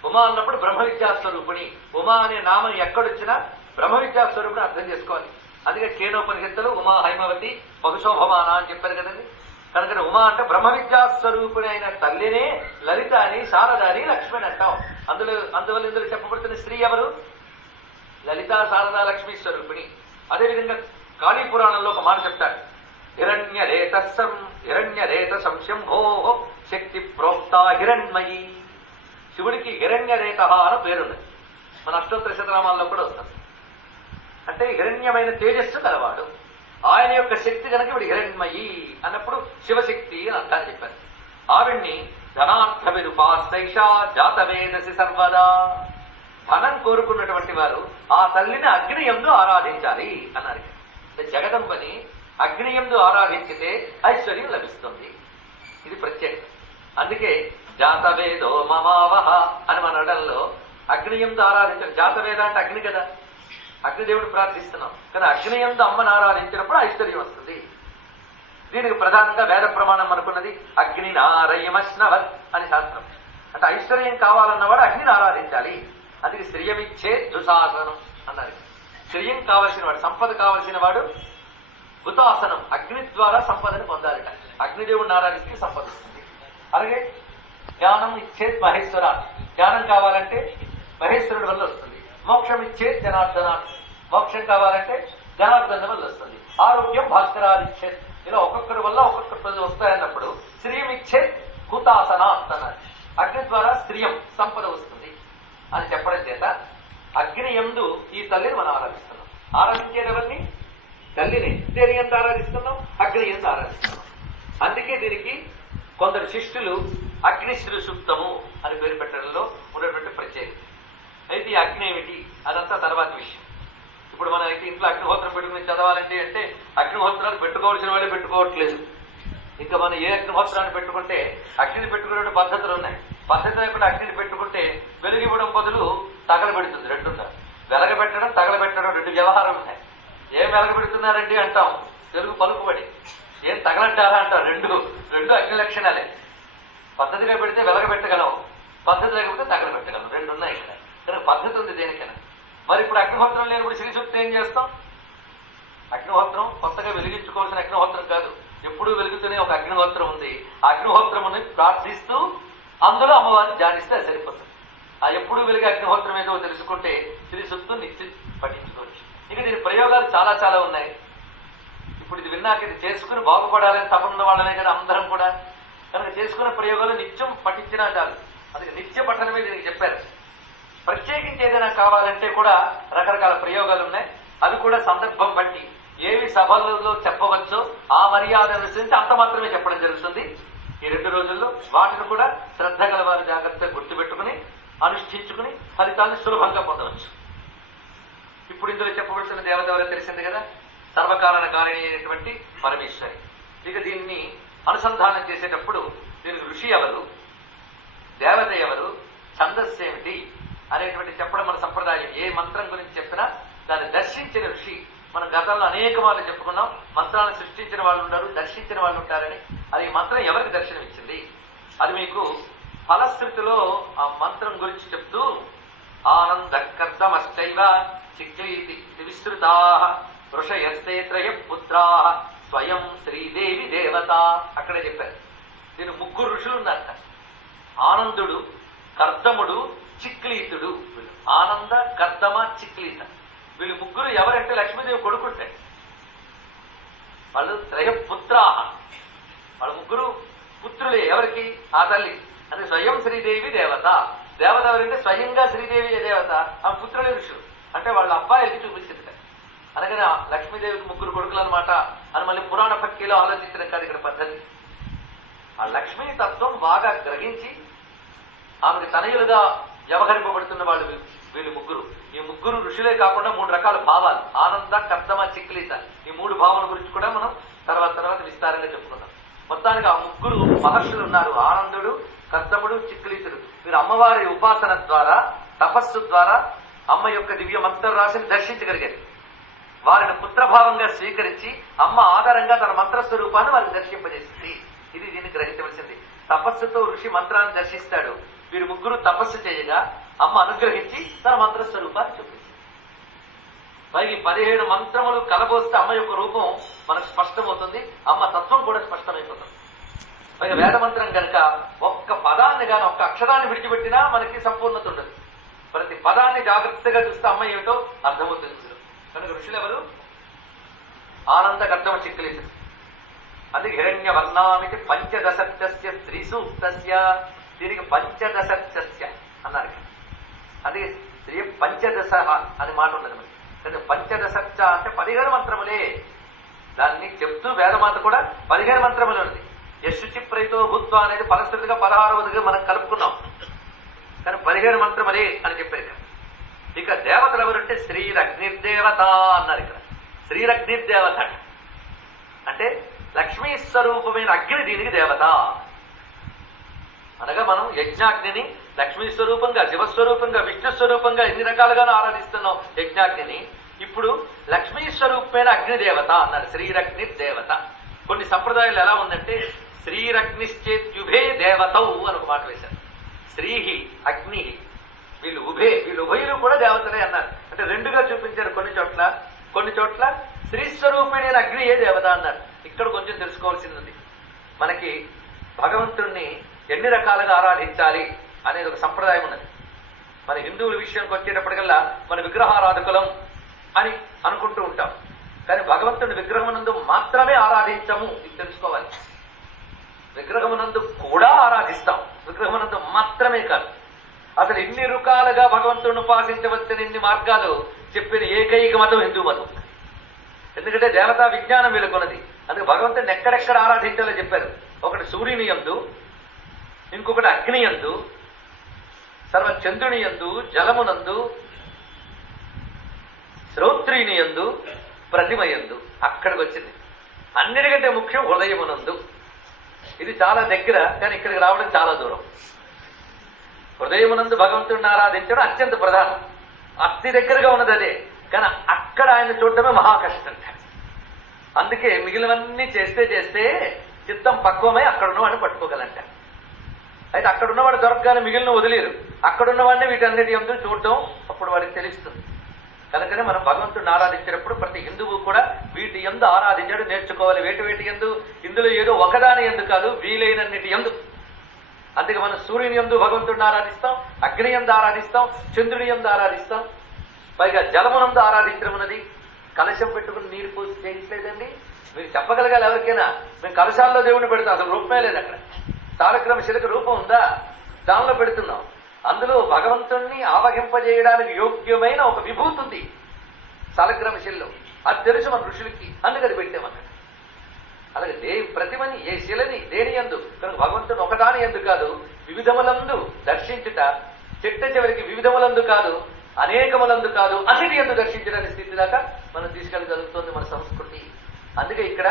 ఉమా అన్నప్పుడు బ్రహ్మ విద్యాస్వరూపిణి. ఉమా అనే నామం ఎక్కడొచ్చినా బ్రహ్మ విద్యాస్వరూపిణి అర్థం చేసుకోవాలి. అందుకే కేనోపనిషత్తులు ఉమా హైమవతి బహుశోభమాన అని చెప్పారు కదండి. కనుక ఉమా అంటే బ్రహ్మ విద్యాస్వరూపిణి అయిన తల్లినే లలిత అని, శారద అని, లక్ష్మి అని అంటాం. అందువల్ల ఇందులో చెప్పబడుతున్న స్త్రీ ఎవరు? లలిత, శారద, లక్ష్మీ స్వరూపిణి. అదేవిధంగా కాళీ పురాణంలో ఒక మాట చెప్తారు. హిరణ్యరేత సంశంభో శక్తి ప్రోక్త హిరణ్మయి. శివుడికి హిరణ్యరేత అని పేరున్నది. మన అష్టోత్తర శతనామాల్లో కూడా వస్తుంది. అంటే హిరణ్యమైన తేజస్సు కలవాడు. ఆయన యొక్క శక్తి కనుక ఇప్పుడు హిరణ్మయి అన్నప్పుడు శివశక్తి అని అర్థాన్ని చెప్పారు. ఆవిడ్ని ధనార్థ విరూపాస్తైష జాతవేదసి సర్వదా. ధనం కోరుకున్నటువంటి వారు ఆ తల్లిని అగ్నియందు ఆరాధించాలి అన్నారు. జగదంబని అగ్నియందు ఆరాధించితే ఐశ్వర్యం లభిస్తుంది. ఇది ప్రత్యేకత. అందుకే జాతవేదో మమావహ అని మన అడల్లో అగ్నియందు ఆరాధించాలి. జాతవేద అంటే అగ్ని కదా, అగ్నిదేవుడు ప్రార్థిస్తున్నాం. కానీ అగ్నియందు అమ్మను ఆరాధించినప్పుడు ఐశ్వర్యం వస్తుంది. దీనికి ప్రధానంగా వేద ప్రమాణం అనుకున్నది అగ్ని నారయమశ్నవత్ అని శాస్త్రం. అంటే ఐశ్వర్యం కావాలన్నవాడు అగ్నిని ఆరాధించాలి. అందుకే శ్రియమిచ్చే దుశాసనం అన్నారు. శ్రియం కావలసిన వాడు, సంపద కావలసిన వాడు హుతాసనం, అగ్ని ద్వారా సంపదను పొందాలిట. అగ్నిదేవుడిని ఆరాధిస్తే సంపద వస్తుంది. అలాగే జ్ఞానం ఇచ్చేది మహేశ్వర, జ్ఞానం కావాలంటే మహేశ్వరుడి వల్ల వస్తుంది. మోక్షం ఇచ్చేది జనార్దన, మోక్షం కావాలంటే జనార్దన వల్ల వస్తుంది. ఆరోగ్యం భాస్కరాదిచ్చేది. ఇలా ఒక్కొక్కరి వల్ల ఒక్కొక్కరి వస్తాయన్నప్పుడు శ్రీయం ఇచ్చేది హుతాసన అంటున్నారు. అగ్ని ద్వారా స్త్రీయం సంపద వస్తుంది అని చెప్పడం చేత అగ్ని యందు ఈ తల్లిని మనం ఆరాధిస్తున్నాం. ఆరాధించేది ఎవరిని? తల్లిని. దేని ఎంత ఆరాధిస్తున్నాం? అగ్ని ఎంత ఆరాధిస్తున్నాం. అందుకే దీనికి కొందరు శిష్యులు అగ్నిశ్రీ సూక్తము అని పేరు పెట్టడంలో ఉన్నటువంటి ప్రత్యేకత. అయితే ఈ అగ్ని ఏమిటి అదంతా తర్వాత విషయం. ఇప్పుడు మనం అయితే ఇంట్లో అగ్నిహోత్రం పెట్టుకుని చదవాలంటే అంటే అగ్నిహోత్రాలు పెట్టుకోవాల్సిన వాళ్ళే పెట్టుకోవట్లేదు. ఇంకా మనం ఏ అగ్నిహోత్రాన్ని పెట్టుకుంటే అగ్నిని పెట్టుకునే పద్ధతులు ఉన్నాయి. పద్ధతి లేకుండా అగ్నిని పెట్టుకుంటే వెలుగివ్వడం బదులు తగలబెడుతుంది. రెండున్నారు. వెలగబెట్టడం తగలబెట్టడం రెండు వ్యవహారం ఉన్నాయి. ఏం వెలగబెడుతున్నారండి అంటాం, తెలుగు పలుకుబడి. ఏం తగలంటారా అంటారు. రెండు అగ్ని లక్షణాలే. పద్ధతిగా పెడితే వెలగబెట్టగలం, పద్ధతి లేకపోతే తగలబెట్టగలం. రెండు ఉన్నాయి ఇక్కడ. కనుక పద్ధతి ఉంది దేనికైనా. మరి ఇప్పుడు అగ్నిహోత్రం లేనప్పుడు శ్రీ సూక్తి ఏం చేస్తాం? అగ్నిహోత్రం కొత్తగా వెలిగించుకోవాల్సిన అగ్నిహోత్రం కాదు, ఎప్పుడూ వెలుగుతూనే ఒక అగ్నిహోత్రం ఉంది. ఆ అగ్నిహోత్రముని ప్రార్థిస్తూ అందులో అమ్మవారిని ధ్యానిస్తే అది సరిపోతుంది. ఆ ఎప్పుడు వెలిగే అగ్నిహోత్రం ఏదో తెలుసుకుంటే శ్రీ సూక్తం నిత్యం పఠించుకోవచ్చు. ఇక దీని ప్రయోగాలు చాలా చాలా ఉన్నాయి. ఇప్పుడు ఇది విన్నాక ఇది చేసుకుని బాగుపడాలని తపనున్న వాళ్ళనే కదా అందరం కూడా. కనుక చేసుకున్న ప్రయోగాలు నిత్యం పఠించినా చాలు. అందుకే నిత్య పఠనమే దీనికి చెప్పారు. ప్రత్యేకించి ఏదైనా కావాలంటే కూడా రకరకాల ప్రయోగాలు ఉన్నాయి. అవి కూడా సందర్భం బట్టి ఏవి సభలలో చెప్పవచ్చో ఆ మర్యాద అనుసరించి అంత మాత్రమే చెప్పడం జరుగుతుంది. ఈ 2 రోజుల్లో వాటిని కూడా శ్రద్ధ గల వారు జాగ్రత్తగా గుర్తుపెట్టుకుని అనుష్ఠించుకుని ఫలితాన్ని సులభంగా పొందవచ్చు. ఇప్పుడు ఇందులో చెప్పవలసిన దేవత ఎవరో తెలిసింది కదా, సర్వకారణ కారిణి అయినటువంటి పరమేశ్వరి. ఇక దీన్ని అనుసంధానం చేసేటప్పుడు దీనికి ఋషి ఎవరు, దేవత ఎవరు, ఛందస్సు ఏమిటి అనేటువంటి చెప్పడం మన సంప్రదాయం. ఏ మంత్రం గురించి చెప్పినా దాన్ని దర్శించిన ఋషి. మనం గతంలో అనేక మార్లు చెప్పుకున్నాం, మంత్రాలను సృష్టించిన వాళ్ళు ఉంటారు, దర్శించిన వాళ్ళు ఉంటారని. అది ఈ మంత్రం ఎవరికి దర్శనం ఇచ్చింది అది మీకు ఫలశ్రుతిలో ఆ మంత్రం గురించి చెప్తూ ఆనంద కర్తమశ్చైవ చిక్లీతి విస్తృతా ఋషయస్తే త్రయ పుత్రా స్వయం శ్రీదేవి దేవత అక్కడే చెప్పారు. దీని 3 ఋషులు ఉన్నారట. ఆనందుడు, కర్దముడు, చిక్లీతుడు. ఆనంద, కర్దమ, చిక్లీత వీళ్ళు 3 ఎవరంటే లక్ష్మీదేవి కొడుకుంటాయి. వాళ్ళు త్రయపుత్రాహ, వాళ్ళు 3 పుత్రులే. ఎవరికి? ఆ తల్లి. అంటే స్వయం శ్రీదేవి దేవత. దేవత ఎవరంటే స్వయంగా శ్రీదేవి దేవత, ఆ పుత్రులే ఋషులు. అంటే వాళ్ళ అబ్బాయికి చూపించింది. అనగానే లక్ష్మీదేవికి 3 కొడుకులు అనమాట అని మళ్ళీ పురాణ పక్కిలో ఆలోచించడం కాదు ఇక్కడ పద్ధతి. ఆ లక్ష్మీ తత్వం బాగా గ్రహించి ఆమెకు తనయులుగా వ్యవహరింపబడుతున్న వాళ్ళు వీళ్ళు 3. ఈ 3 ఋషులే కాకుండా 3 రకాల భావాలు, ఆనంద, కర్దమ, చిక్లీత. ఈ 3 భావాల గురించి కూడా మనం తర్వాత విస్తారంగా చెప్పుకున్నాం. మొత్తానికి ఆ 3 మహర్షులు ఉన్నారు, ఆనందుడు, కర్దముడు, చిక్లీతుడు. వీరు అమ్మవారి ఉపాసన ద్వారా, తపస్సు ద్వారా అమ్మ యొక్క దివ్య మంత్ర రాశిని దర్శించగలిగారు. వారిని పుత్రభావంగా స్వీకరించి అమ్మ ఆధారంగా తన మంత్రస్వరూపాన్ని వారికి దర్శింపజేసింది. ఇది దీన్ని గ్రహించవలసింది. తపస్సుతో ఋషి మంత్రాన్ని దర్శిస్తాడు. వీరు 3 తపస్సు చేయగా అమ్మ అనుగ్రహించి తన మంత్రస్వరూపాన్ని చూపించింది. పైకి 17 మంత్రములు కలబోస్తే అమ్మ యొక్క రూపం మనకు స్పష్టమవుతుంది, అమ్మ తత్వం కూడా స్పష్టమైపోతుంది. పైగా వేద మంత్రం కనుక ఒక్క పదాన్ని కానీ ఒక్క అక్షరాన్ని విడిచిపెట్టినా మనకి సంపూర్ణత ఉండదు. ప్రతి పదాన్ని జాగ్రత్తగా చూస్తే అమ్మ ఏమిటో అర్థమవుతుంది. కనుక ఋషులు ఎవరు? ఆనంద, కర్దమ, చిక్లీతుడు. అందుకే హిరణ్య వర్ణామితి పంచదశస్య త్రిసూక్తస్య. దీనికి పంచదశస్య అన్నారు. అందుకే స్త్రీ పంచదశ అని మాట ఉన్నది. మరి పంచదశ అంటే 17 మంత్రములే. దాన్ని చెప్తూ వేదమాత కూడా 15 మంత్రములు ఉంది. యశుచి ప్రైతో భూత్వ అనేది ఫలశ్రుతిగా 16వదిగా మనం కలుపుకున్నాం. కానీ 15 మంత్రములే అని చెప్పారు. ఇక దేవతలు ఎవరంటే శ్రీరగ్నిర్దేవత అన్నారు. ఇక్కడ శ్రీరగ్నిర్దేవత అంటే లక్ష్మీ స్వరూపమైన అగ్ని దీనికి దేవత. అనగా మనం యజ్ఞాగ్నిని లక్ష్మీ స్వరూపంగా, శివస్వరూపంగా, విష్ణు స్వరూపంగా ఎన్ని రకాలుగానూ ఆరాధిస్తున్నాం యజ్ఞాగ్నిని. ఇప్పుడు లక్ష్మీ స్వరూపమైన అగ్నిదేవత అన్నారు. శ్రీరగ్నిర్దేవత. కొన్ని సంప్రదాయాలు ఎలా ఉందంటే శ్రీరగ్నిశ్చేత్యుభే దేవతౌ అని ఒక మాట వేశారు. శ్రీహి అగ్ని వీళ్ళు ఉభయులు కూడా దేవతలే అన్నారు. అంటే రెండుగా చూపించారు కొన్ని చోట్ల శ్రీస్వరూపిణైన అగ్నియే దేవత అన్నారు. ఇక్కడ కొంచెం తెలుసుకోవాల్సింది ఉంది. మనకి భగవంతుణ్ణి ఎన్ని రకాలుగా ఆరాధించాలి అనేది ఒక సంప్రదాయం ఉన్నది. మన హిందువుల విషయానికి వచ్చేటప్పటికల్లా మన విగ్రహారాధకులం అని అనుకుంటూ ఉంటాం. కానీ భగవంతుని విగ్రహమునందు మాత్రమే ఆరాధించము, ఇది తెలుసుకోవాలి. విగ్రహమునందు కూడా ఆరాధిస్తాం, విగ్రహమునందు మాత్రమే కాదు. అసలు ఇన్ని రకాలుగా భగవంతుడిని ఉపాసించవచ్చని ఇన్ని మార్గాలు చెప్పిన ఏకైక మతం హిందూ మతం. ఎందుకంటే దేవతా విజ్ఞానం వెలుకొన్నది. అందుకే భగవంతుడిని ఎక్కడెక్కడ ఆరాధించాలో చెప్పారు. ఒకటి సూర్యుని యందు, ఇంకొకటి అగ్ని యందు, సర్వచంద్రుని యందు, జలమునందు, శ్రోత్రిని యందు, ప్రతిమ యందు. అక్కడికి వచ్చింది. అన్నిటికంటే ముఖ్యం హృదయమునందు. ఇది చాలా దగ్గర, కానీ ఇక్కడికి రావడం చాలా దూరం. హృదయమునందు భగవంతుడిని ఆరాధించడం అత్యంత ప్రధానం. అతి దగ్గరగా ఉన్నది అదే, కానీ అక్కడ ఆయన చూడటమే మహాకష్టం. అందుకే మిగిలినవన్నీ చేస్తే చిత్తం పక్వమై అక్కడ ఉన్నవాడిని పట్టుకోగలంట. అయితే అక్కడ ఉన్నవాడు దొరకగానే మిగిలిన వదిలేరు. అక్కడున్నవాడిని వీటన్నిటి యందు చూడటం అప్పుడు వాడికి తెలుస్తుంది. కనుకనే మనం భగవంతుడిని ఆరాధించేటప్పుడు ప్రతి హిందువు కూడా వీటి యందు ఆరాధించడం నేర్చుకోవాలి. వేటి యందు, ఇందులో ఏదో ఒకదాని యందు కాదు, వీలైనన్నిటి యందు. అందుకే మనం సూర్యుని యందు భగవంతుడిని ఆరాధిస్తాం, అగ్ని యందు ఆరాధిస్తాం, చంద్రుని యందు ఆరాధిస్తాం. పైగా జలమునందు ఆరాధించడం ఉన్నది. కలశం పెట్టుకుని నీరు పోసి చేయట్లేదండి. మీరు చెప్పగలగాలి ఎవరికైనా. మేము కలశాల్లో దేవుడిని పెడతాం, అసలు రూపమే లేదు అక్కడ. తారక్రమ శిలక రూపం ఉందా, దానిలో పెడుతున్నాం. అందులో భగవంతుణ్ణి ఆవహింపజేయడానికి యోగ్యమైన ఒక విభూతి ఉంది సాలగ్రామ శిలలో. అది తెలుసు మన ఋషులకి, అందుకని పెట్టామన్నమాట. అలాగే ప్రతిమని, ఏ శిలని దేని యందు, కనుక భగవంతుని ఒకదాని యందు కాదు, వివిధములందు దర్శించుట. చిట్ట చివరికి వివిధములందు కాదు, అనేకములందు కాదు, అన్నిటి యందు దర్శించడానికి స్థితి దాకా మనం తీసుకెళ్ళగలుగుతుంది మన సంస్కృతి. అందుకే ఇక్కడ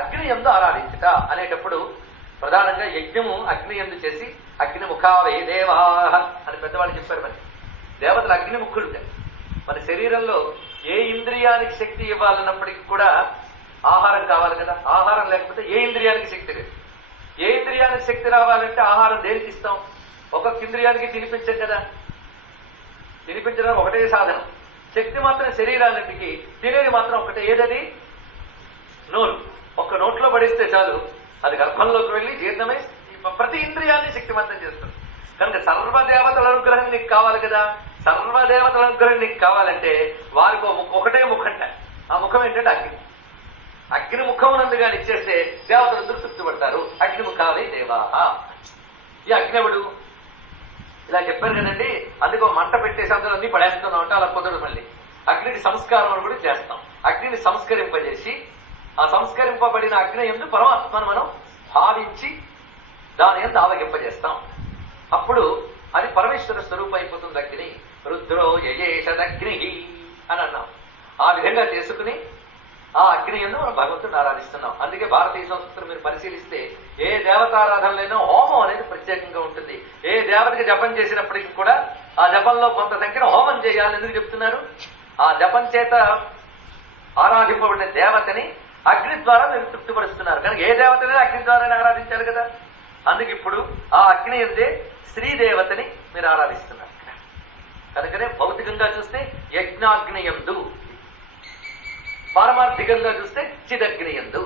అగ్ని యందు ఆరాధించుట అనేటప్పుడు ప్రధానంగా యజ్ఞము అగ్ని యందు చేసి, అగ్ని ముఖావే దేవా అని పెద్దవాళ్ళు చెప్పారు. మరి దేవతలు అగ్ని ముఖులుంటాయి. మన శరీరంలో ఏ ఇంద్రియానికి శక్తి ఇవ్వాలన్నప్పటికీ కూడా ఆహారం కావాలి కదా. ఆహారం లేకపోతే ఏ ఇంద్రియానికి శక్తి లేదు. ఏ ఇంద్రియానికి శక్తి రావాలంటే ఆహారం దేనికి ఇస్తాం? ఒక్కొక్క ఇంద్రియానికి తినిపించం కదా. తినిపించడం ఒకటే సాధనం. శక్తి మాత్రం శరీరాన్నిటికి, తినేది మాత్రం ఒకటే. ఏదది? నోరు. ఒక్క నోట్లో పడిస్తే చాలు, అది గర్భంలోకి వెళ్ళి జీర్ణమై ప్రతి ఇంద్రియాన్ని శక్తివంతం చేస్తుంది. కనుక సర్వదేవతల అనుగ్రహం నీకు కావాలి కదా. సర్వదేవతల అనుగ్రహం నీకు కావాలంటే వారికి ఒకటే ముఖంట. ఆ ముఖం ఏంటంటే అగ్ని. అగ్ని ముఖమునందుగా ఇచ్చేస్తే దేవతలందరూ తృప్తి పడతారు. అగ్నిముఖావే దేవాహ. ఈ అగ్నివుడు ఇలా చెప్పారు కదండి. అందుకో మంట పెట్టేసి అందులో అన్ని పడేస్తున్నాం అంటే అలా కుదరదు. మళ్ళీ అగ్నికి సంస్కారం అని కూడా చేస్తాం. అగ్నిని సంస్కరింపజేసి, ఆ సంస్కరింపబడిన అగ్ని యందు పరమాత్మను మనం భావించి దాని యందు ఆవగింపజేస్తాం. అప్పుడు అది పరమేశ్వర స్వరూపం అయిపోతుంది. అగ్ని రుద్రో యయేషదగ్ని అని అన్నాం. ఆ విధంగా చేసుకుని ఆ అగ్ని యందు మనం భగవంతుని ఆరాధిస్తున్నాం. అందుకే భారతీయ సంస్కృతిని మీరు పరిశీలిస్తే ఏ దేవతారాధనలైనా హోమం అనేది ప్రత్యేకంగా ఉంటుంది. ఏ దేవతకి జపం చేసినప్పటికీ కూడా ఆ జపంలో కొంత సంఖ్యను హోమం చేయాలని ఎందుకు చెప్తున్నారు? ఆ జపం చేత ఆరాధింపబడిన దేవతని అగ్ని ద్వారా మీరు తృప్తిపరుస్తున్నారు. కనుక ఏ దేవతనైనా అగ్ని ద్వారానే ఆరాధించాలి కదా. అందుకు ఇప్పుడు ఆ అగ్ని యందే శ్రీదేవతని మీరు ఆరాధిస్తున్నారు. కనుకనే భౌతికంగా చూస్తే యజ్ఞాగ్ని యందు, పారమార్థికంగా చూస్తే చిదగ్ని యందు.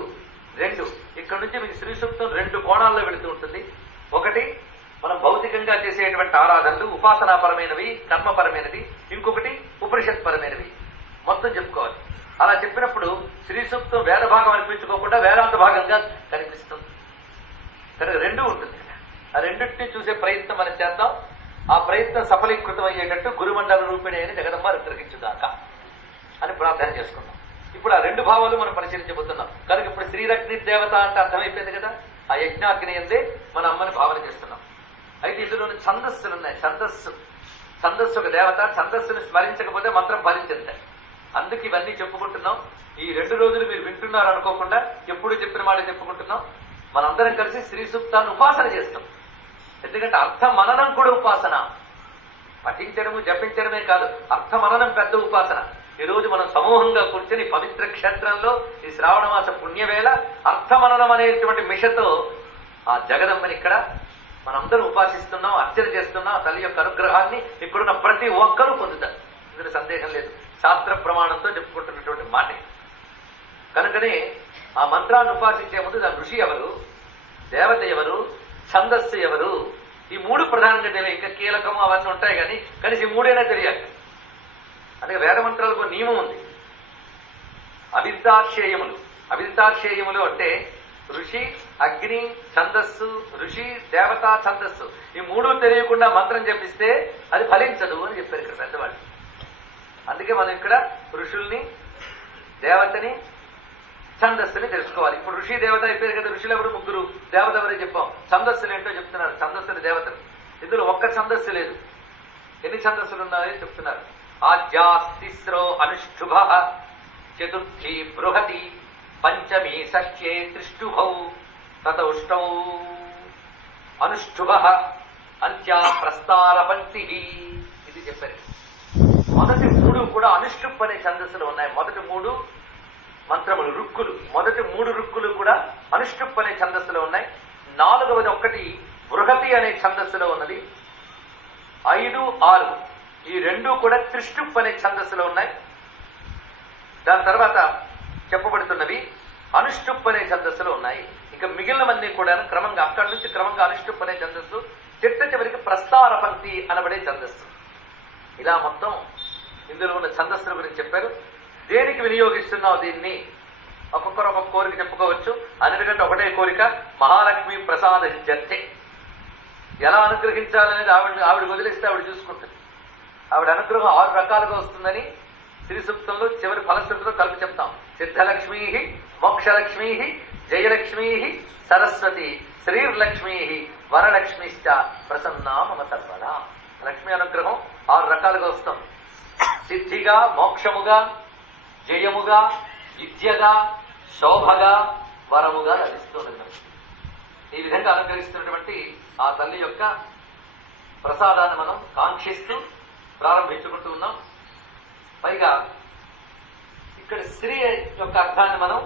రెండు. ఇక్కడ నుంచి మీకు శ్రీ సూక్తం 2 కోణాల్లో వెళుతూ ఉంటుంది. ఒకటి మనం భౌతికంగా చేసేటువంటి ఆరాధనలు ఉపాసనాపరమైనవి, కర్మపరమైనవి. ఇంకొకటి ఉపనిషత్ పరమైనవి. మొత్తం చెప్పుకోవాలి. అలా చెప్పినప్పుడు శ్రీ సూక్తం వేద భాగం అనిపించుకోకుండా వేదాంత భాగంగా కనిపిస్తుంది. కనుక రెండూ ఉంటుంది. ఆ రెండింటినీ చూసే ప్రయత్నం మనం చేద్దాం. ఆ ప్రయత్నం సఫలీకృతం అయ్యేటట్టు గురుమండల రూపిణి అని జగదమ్మ అనుగ్రహించుదాకా అని ప్రార్థన చేసుకుందాం. ఇప్పుడు ఇప్పుడు ఆ రెండు భావాలు మనం పరిశీలించబోతున్నాం. కనుక ఇప్పుడు శ్రీరగ్ని దేవత అంటే అర్థమైపోయింది కదా. ఆ యజ్ఞాగ్ని అందే మన అమ్మని భావన చేస్తున్నాం. అయితే ఇందులోని ఛందస్సులు ఉన్నాయి. ఛందస్సు ఒక దేవత. ఛందస్సుని స్మరించకపోతే మంత్రం ఫలించింది. అందుకు ఇవన్నీ చెప్పుకుంటున్నాం. ఈ 2 రోజులు మీరు వింటున్నారు అనుకోకుండా ఎప్పుడు చెప్పిన మాట చెప్పుకుంటున్నాం. మనందరం కలిసి శ్రీ సూక్తాన్ని ఉపాసన చేస్తాం. ఎందుకంటే అర్థ మననం కూడా ఉపాసన. పఠించడము జపించడమే కాదు, అర్థ మననం పెద్ద ఉపాసన. ఈ రోజు మనం సమూహంగా కూర్చొని పవిత్ర క్షేత్రంలో ఈ శ్రావణ మాస పుణ్యవేళ అర్థ మననం అనేటువంటి మిషతో ఆ జగదమ్మని ఇక్కడ మనందరం ఉపాసిస్తున్నాం, అర్చన చేస్తున్నాం. తల్లి యొక్క అనుగ్రహాన్ని ఇక్కడున్న ప్రతి ఒక్కరూ పొందుతారు. ఇందులో సందేహం లేదు. శాస్త్ర ప్రమాణంతో చెప్పుకుంటున్నటువంటి మాట. కనుకనే ఆ మంత్రాన్ని ఉపాసించే ముందు దాని ఋషి ఎవరు, దేవత ఎవరు, ఛందస్సు ఎవరు, ఈ 3 ప్రధానంగా తెలియాలి. ఇంకా కీలకము అవన్నీ ఉంటాయి కానీ కనీసం ఈ 3 తెలియాలి. అందుకే వేద మంత్రాలకు నియమం ఉంది. అవిద్యాక్షేయములు. అవిద్యాక్షేయములు అంటే ఋషి, అగ్ని, ఛందస్సు, ఋషి, దేవత, ఛందస్సు ఈ 3 తెలియకుండా మంత్రం జపిస్తే అది ఫలించదు అని చెప్పారు ఇక్కడ పెద్దవాళ్ళు. అందుకే మనం ఇక్కడ ఋషుల్ని, దేవతని, ఛందస్సుని తెలుసుకోవాలి. ఇప్పుడు ఋషి దేవత అయిపోయారు కదా. ఋషులు ఎవరు? 3. దేవత ఎవరే చెప్పాం. ఛందస్సులు ఏంటో చెప్తున్నారు. ఛందస్సులు దేవతలు. ఇందులో ఒక్క ఛందస్సు లేదు. ఎన్ని ఛందస్సులు ఉన్నాయో చెప్తున్నారు. ఆద్యాస్తిస్రో అనుష్ఠుభ, చతుర్థి బృహతి, పంచమి షష్ఠ్యే త్రిష్టుభౌ, తతౌష్టౌ అనుష్ఠుభ, అంత్యా ప్రస్తార పంక్తి. ఇది చెప్పారు. మొదటి 3 కూడా అనుష్ఠుప్ అనే ఛందస్సులు ఉన్నాయి. మొదటి 3 మంత్రములు రుక్కులు. మొదటి 3 రుక్కులు కూడా అనుష్ఠుప్ అనే ఛందస్సులో ఉన్నాయి. 4వది ఒక్కటి బృహతి అనే ఛందస్సులో ఉన్నది. 5, 6 ఈ 2 కూడా త్రిష్టుప్ అనే ఛందస్సులో ఉన్నాయి. దాని తర్వాత చెప్పబడుతున్నవి అనుష్ఠుప్ అనే ఛందస్సులో ఉన్నాయి. ఇంకా మిగిలినవన్నీ కూడా క్రమంగా అక్కడి నుంచి క్రమంగా అనుష్ఠుప్ అనే ఛందస్సు, చివరికి ప్రస్తార పంక్తి అనబడే ఛందస్సు. ఇలా మొత్తం ఇందులో ఉన్న ఛందస్సుల గురించి చెప్పారు. దేనికి వినియోగిస్తున్నావు దీన్ని? ఒక్కొక్కరు ఒక్కొక్క కోరిక చెప్పుకోవచ్చు. అన్నిటికంటే ఒకటే కోరిక, మహాలక్ష్మి ప్రసాద జత్తే. ఎలా అనుగ్రహించాలనేది ఆవిడ వదిలేస్తే ఆవిడ చూసుకుంటుంది. ఆవిడ అనుగ్రహం 6 రకాలుగా వస్తుందని శ్రీ సూక్తంలో చివరి ఫలశ్రుతిలో కలిపి చెప్తాం. సిద్ధలక్ష్మీ, మోక్షలక్ష్మీ, జయలక్ష్మీ, సరస్వతి, శ్రీర్లక్ష్మీ, వరలక్ష్మిశ్చ ప్రసన్నా మమ సర్వదా. లక్ష్మీ అనుగ్రహం 6 రకాలుగా వస్తుంది. సిద్ధిగా, మోక్షముగా, జయముగా, విద్యగా, శోభగా, వరముగా లభిస్తున్నది. ఈ విధంగా అనుగ్రహిస్తున్నటువంటి ఆ తల్లి యొక్క ప్రసాదాన్ని మనం కాంక్షిస్తూ ప్రారంభించుకుంటూ ఉన్నాం. పైగా ఇక్కడ శ్రీ యొక్క అర్థాన్ని మనం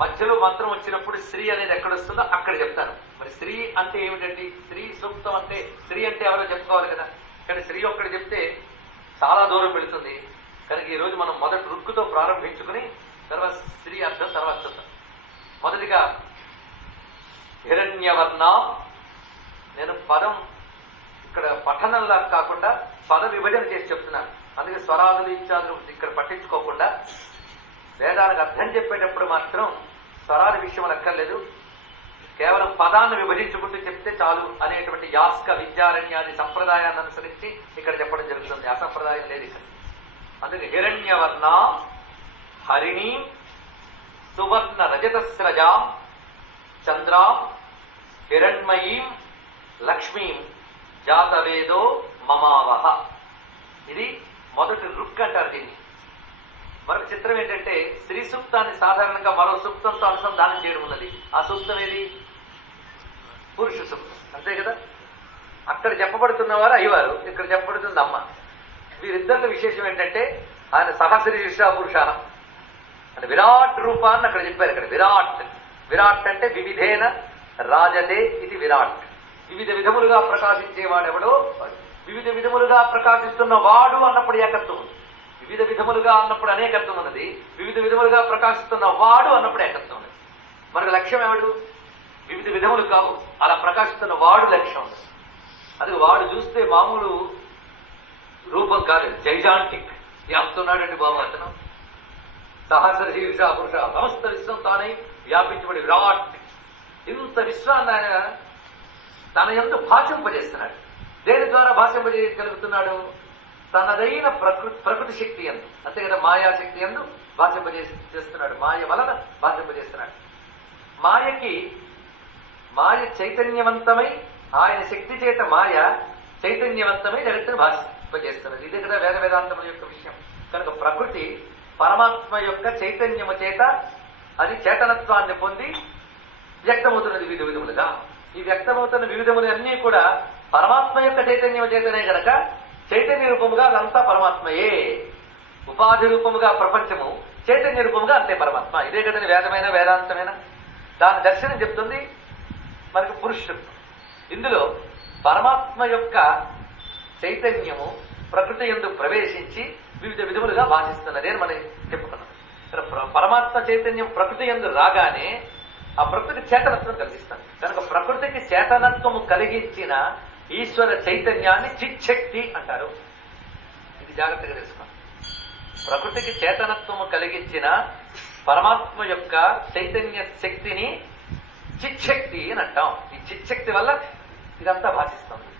మధ్యలో మంత్రం వచ్చినప్పుడు శ్రీ అనేది ఎక్కడ వస్తుందో అక్కడ చెప్తాను. మరి శ్రీ అంటే ఏమిటండి? శ్రీ సూక్తం అంటే శ్రీ అంటే ఎవరో చెప్పుకోవాలి కదా. కానీ శ్రీ ఒక్కటి చెప్తే చాలా దూరం వెళుతుంది. కనుక ఈ రోజు మనం మొదటి రుక్కుతో ప్రారంభించుకుని తర్వాత స్త్రీ అర్థం తర్వాత చూద్దాం. మొదటిగా హిరణ్యవర్ణ. నేను పదం ఇక్కడ పఠనంలా కాకుండా పద విభజన చేసి చెప్తున్నాను. అందుకే స్వరాదులు ఇత్యాదులు ఇక్కడ పట్టించుకోకుండా వేదానికి అర్థం చెప్పేటప్పుడు మాత్రం స్వరాల విషయం అక్కర్లేదు, కేవలం పదాన్ని విభజించుకుంటూ చెప్తే చాలు అనేటువంటి యాస్క విద్యారణ్యాది సంప్రదాయాన్ని అనుసరించి ఇక్కడ చెప్పడం జరుగుతుంది. ఆ సంప్రదాయం లేదు ఇక్కడ. అందుకే హిరణ్యవర్ణ, హరిణి, సువర్ణ రజతస్రజాం, చంద్రాం, హిరణ్మయీం, లక్ష్మీం జాతవేదో మమావహ. ఇది మొదటి రుక్ అంటారు దీన్ని. మరొక చిత్రం ఏంటంటే స్త్రీ సూక్తాన్ని సాధారణంగా మరో సూక్తంతో అనుసంధానం చేయడం ఉన్నది. ఆ సూక్తం ఏది? పురుష సూక్తం, అంతే కదా. అక్కడ చెప్పబడుతున్నవారు అయ్యవారు, ఇక్కడ చెప్పబడుతుంది అమ్మ. వీరిద్దరిలో విశేషం ఏంటంటే ఆయన సహస్రీష పురుష అని విరాట్ రూపాన్ని అక్కడ చెప్పారు. ఇక్కడ విరాట్, విరాట్ అంటే వివిధేన రాజతే ఇది విరాట్. వివిధ విధములుగా ప్రకాశించేవాడెవడో వివిధ విధములుగా ప్రకాశిస్తున్న వాడు అన్నప్పుడు ఏకత్వం ఉంది. వివిధ విధములుగా అన్నప్పుడు అనేకత్వం ఉన్నది. వివిధ విధములుగా ప్రకాశిస్తున్న వాడు అన్నప్పుడు ఏకత్వం ఉన్నది. మనకు లక్ష్యం ఎవడు? వివిధ విధములు కావు, అలా ప్రకాశిస్తున్న వాడు లక్ష్యం ఉన్నది. అది వాడు చూస్తే మామూలు రూపం కాలేదు, జైజాంటిక్. వ్యాప్తున్నాడండి బాబు అతను. సహస్రశీర్ష పురుష, సమస్త విశ్వం తానై వ్యాపించబడి విరాట్. ఇంత విశ్వాన్ని ఆయన తన యందు భాషింపజేస్తున్నాడు. దేని ద్వారా భాషింపజేయగలుగుతున్నాడు? తనదైన ప్రకృతి శక్తి ఎందు, అంతే కదా, మాయాశక్తి ఎందు చేస్తున్నాడు. మాయ వలన భాషింపజేస్తున్నాడు. మాయ చైతన్యవంతమై, ఆయన శక్తి చేత మాయ చైతన్యవంతమై జగత్తును భాషింపజేస్తున్నది. ఇదే కదా వేదాంతముల యొక్క విషయం. కనుక ప్రకృతి పరమాత్మ యొక్క చైతన్యము చేత అది చేతనత్వాన్ని పొంది వ్యక్తమవుతున్నది వివిధ విధములుగా. ఈ వ్యక్తమవుతున్న వివిధములు అన్నీ కూడా పరమాత్మ యొక్క చైతన్యము చేతనే గనక చైతన్య రూపముగా అదంతా పరమాత్మయే. ఉపాధి రూపముగా ప్రపంచము, చైతన్య రూపముగా అంతే పరమాత్మ. ఇదే కదని వేదమైన వేదాంతమైన దాని దర్శనం చెప్తుంది మనకు పురుషుడు. ఇందులో పరమాత్మ యొక్క చైతన్యము ప్రకృతి యందు ప్రవేశించి వివిధ విధములుగా భాషిస్తున్నది అని మనం చెప్పుకున్నాం. పరమాత్మ చైతన్యం ప్రకృతి యందు రాగానే ఆ ప్రకృతికి చేతనత్వం కలిగిస్తాం. కనుక ప్రకృతికి చేతనత్వము కలిగించిన ఈశ్వర చైతన్యాన్ని చిచ్చక్తి అంటారు. ఇది జాగ్రత్తగా తెలుసుకోండి. ప్రకృతికి చేతనత్వము కలిగించిన పరమాత్మ యొక్క చైతన్య శక్తిని చిచ్చక్తి అని అంటాం. ఈ చిచ్చక్తి వల్ల ఇదంతా భాషిస్తుంది.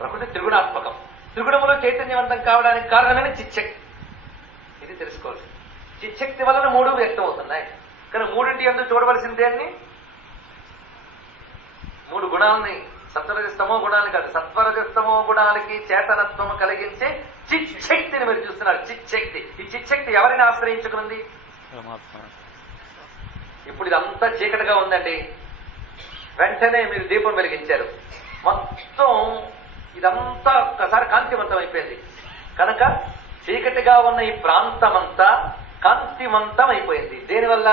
ప్రకృతి త్రిగుణాత్మకం. త్రిగుణములో చైతన్యవంతం కావడానికి కారణమైన చిచ్చక్తి. ఇది తెలుసుకోవాలి. చిచ్చక్తి వలన మూడు వ్యక్తం అవుతున్నాయి. కానీ మూడింటి ఎందుకు చూడవలసిందే అని మూడు గుణాలని, సత్వరజస్తమో గుణాలు కాదు, సత్వరజస్తమో గుణాలకి చేతనత్వము కలిగించే చిచ్చక్తిని మీరు చూస్తున్నారు. చిచ్చక్తి. ఈ చిచ్చక్తి ఎవరిని ఆశ్రయించుకున్నది? ఇప్పుడు ఇదంతా చీకటిగా ఉందండి, వెంటనే మీరు దీపం వెలిగించారు, మొత్తం ఇదంతా ఒక్కసారి కాంతివంతం అయిపోయింది. కనుక చీకటిగా ఉన్న ఈ ప్రాంతమంతా కాంతివంతం అయిపోయింది. దేనివల్ల?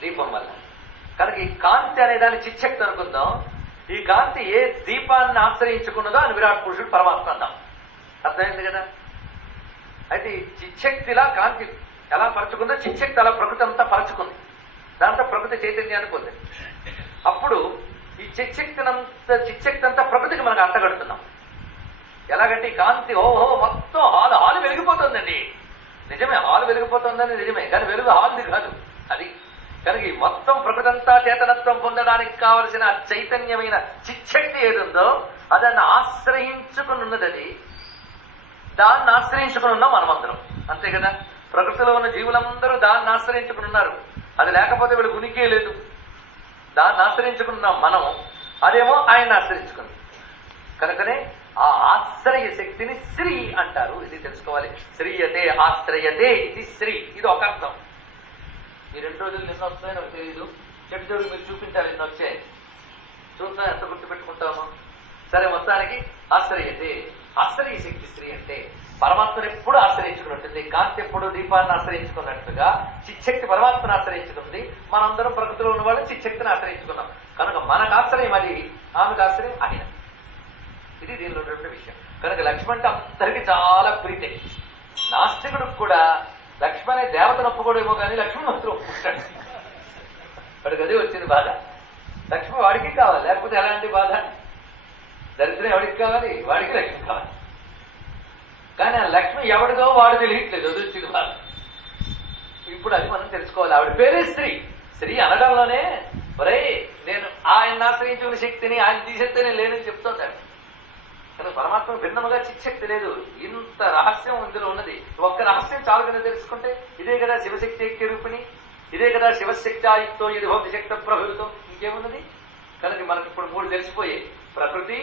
దీపం వల్ల. కనుక ఈ కాంతి అనే దాన్ని చిచ్చక్తి అనుకుందాం. ఈ కాంతి ఏ దీపాన్ని ఆశ్రయించుకున్నదో అని విరాట్ పురుషుడు పరమాత్మ అందాం. అర్థమైంది కదా? అయితే ఈ చిచ్చక్తిలా కాంతి ఎలా పరచుకుందో చిచ్చక్తి అలా ప్రకృతి అంతా పరచుకుంది. దాంతో ప్రకృతి చైతన్యాన్ని పొందింది. అప్పుడు ఈ చిచ్చక్తి అంతా ప్రకృతికి మనకు అంటగడుతున్నాం. ఎలాగంటే ఈ కాంతి ఓహో మొత్తం హాలు వెలిగిపోతుందండి. నిజమే, హాలు వెలిగిపోతుందని నిజమే, కానీ వెలుగు హాల్ది కాదు అది. కనుక ఈ మొత్తం ప్రకృతి అంతా చేతనత్వం పొందడానికి కావలసిన చైతన్యమైన చిచ్చక్తి ఏది ఉందో అదాన్ని ఆశ్రయించుకుని ఉన్నది. అది దాన్ని ఆశ్రయించుకుని ఉన్నాం మనమందరం, అంతే కదా. ప్రకృతిలో ఉన్న జీవులందరూ దాన్ని ఆశ్రయించుకుని ఉన్నారు. అది లేకపోతే వీళ్ళకి ఉనికే లేదు. దాన్ని ఆశ్రయించుకున్నాం మనం, అదేమో ఆయన ఆశ్రయించుకుంది. కనుకనే ఆ ఆశ్రయ శక్తిని శ్రీ అంటారు. ఇది తెలుసుకోవాలి. శ్రీయతే ఆశ్రయతే ఇది శ్రీ. ఇది ఒక అర్థం. ఈ 2 రోజులు నిన్న వస్తాయని నాకు తెలియదు. చెట్టు దేవుడికి మీరు చూపించాలి, నిన్న వచ్చాయి. చూద్దాం ఎంత గుర్తుపెట్టుకుంటామో. సరే, మొత్తానికి ఆశ్రయతే, ఆశ్రయ శక్తి శ్రీ అంటే పరమాత్మను ఎప్పుడు ఆశ్రయించుకుని ఉంటుంది. కాంతి ఎప్పుడు దీపాన్ని ఆశ్రయించుకున్నట్టుగా చిచ్చక్తి పరమాత్మను ఆశ్రయించుకుంది. మనందరం ప్రకృతిలో ఉన్న వాళ్ళు చిచ్చక్తిని ఆశ్రయించుకున్నాం. కనుక మనకు ఆశ్రయం అది, ఆమెకు ఆశ్రయం ఆయన. ఇది దీనిలో ఉన్నటువంటి విషయం. కనుక లక్ష్మణ్ అంటే అందరికీ చాలా ప్రీతి. నాస్తికుడికి కూడా లక్ష్మణ్ అనే దేవతను ఒప్పుకోడేమో కానీ లక్ష్మణ్ మాత్రం ఒప్పుకుంటాడు. వాడికి అదే వచ్చింది బాధ. లక్ష్మి వాడికి కావాలి, లేకపోతే ఎలాంటి బాధ? దరిద్రం ఎవడికి కావాలి? వాడికి లక్ష్మి కావాలి. కానీ ఆ లక్ష్మి ఎవడిదో వాడు తెలియట్లేదు, అది వచ్చింది బాధ. ఇప్పుడు అది మనం తెలుసుకోవాలి. ఆవిడ పేరే శ్రీ. శ్రీ అనడంలోనే ఒరే నేను ఆయన ఆశ్రయించుకున్న శక్తిని ఆయన తీసేస్తే నేను లేనని చెప్తున్నాడు. కానీ పరమాత్మ భిన్నముగా చిచ్చక్తి లేదు. ఇంత రహస్యం ఇందులో ఉన్నది. ఒక్క రహస్యం చాలు కదా తెలుసుకుంటే. ఇదే కదా శివశక్తి ఐక్య రూపిణి, ఇదే కదా శివశక్త్యాయుక్తో ఇది భౌతి శక్తి ప్రభావితం. ఇంకేమున్నది? కనుక మనకి ఇప్పుడు 3 తెలిసిపోయాయి. ప్రకృతి,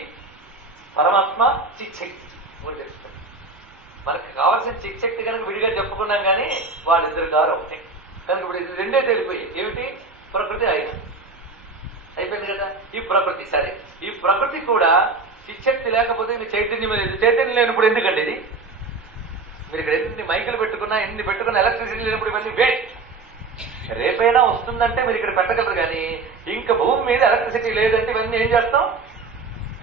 పరమాత్మ, చిచ్చక్తి. 3 తెలిసిపోయి. మనకు కావాల్సిన చిచ్చక్తి కనుక విడిగా చెప్పుకున్నాం కానీ వాళ్ళిద్దరు గారు ఒకటే. కనుక ఇప్పుడు ఇది 2 తెలిపోయాయి. ఏమిటి? ప్రకృతి ఆయన అయిపోయింది కదా. ఈ ప్రకృతి సరే, ఈ ప్రకృతి కూడా చిచ్చక్తి లేకపోతే ఇది చైతన్యం లేదు. చైతన్యం లేనప్పుడు ఎందుకండి ఇది? మీరు ఇక్కడ ఎన్ని మైకులు పెట్టుకున్నా, ఎన్ని పెట్టుకున్నా ఎలక్ట్రిసిటీ లేనప్పుడు ఇవన్నీ వేస్ట్. రేపైనా వస్తుందంటే మీరు ఇక్కడ పెట్టగలరు. కానీ ఇంకా భూమి మీద ఎలక్ట్రిసిటీ లేదంటే ఇవన్నీ ఏం చేస్తాం?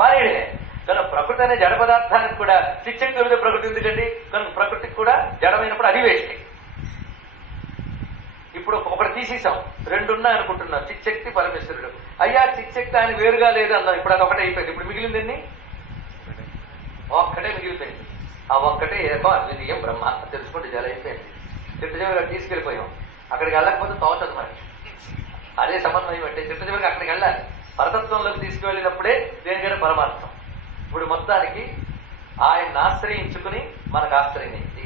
పారేయడమే. కనుక ప్రకృతి అనే జడ పదార్థానికి కూడా చిచ్చక్తి మీద ప్రకృతి ఎందుకండి? కనుక ప్రకృతికి కూడా జడమైనప్పుడు అది వేస్ట్. ఇప్పుడు ఒకటి తీసేసాం, 2 ఉన్నాయి అనుకుంటున్నాం, చిచ్చక్తి పరమేశ్వరుడు. అయ్యా చిచ్చక్తి ఆయన వేరుగా లేదు అన్నాం. ఇప్పుడు అది ఒకటే అయిపోయింది. ఇప్పుడు మిగిలిందండి ఒక్కటే మిగిలిపోయింది. ఆ ఒక్కటే ఏకో అద్వితీయం బ్రహ్మ. తెలుసుకుంటే చాలా అయిపోయింది. చిట్టచివరికి తీసుకెళ్ళిపోయాం. అక్కడికి వెళ్ళకపోతే తోచదు మనకి. అదే సమన్వయం అంటే చిట్టచివరికి అక్కడికి వెళ్ళాలి. పరతత్వంలోకి తీసుకువెళ్ళినప్పుడే దేనికైనా పరమార్థం. ఇప్పుడు మొత్తానికి ఆయన ఆయన ఆశ్రయించుకుని మనకు ఆశ్రయించింది.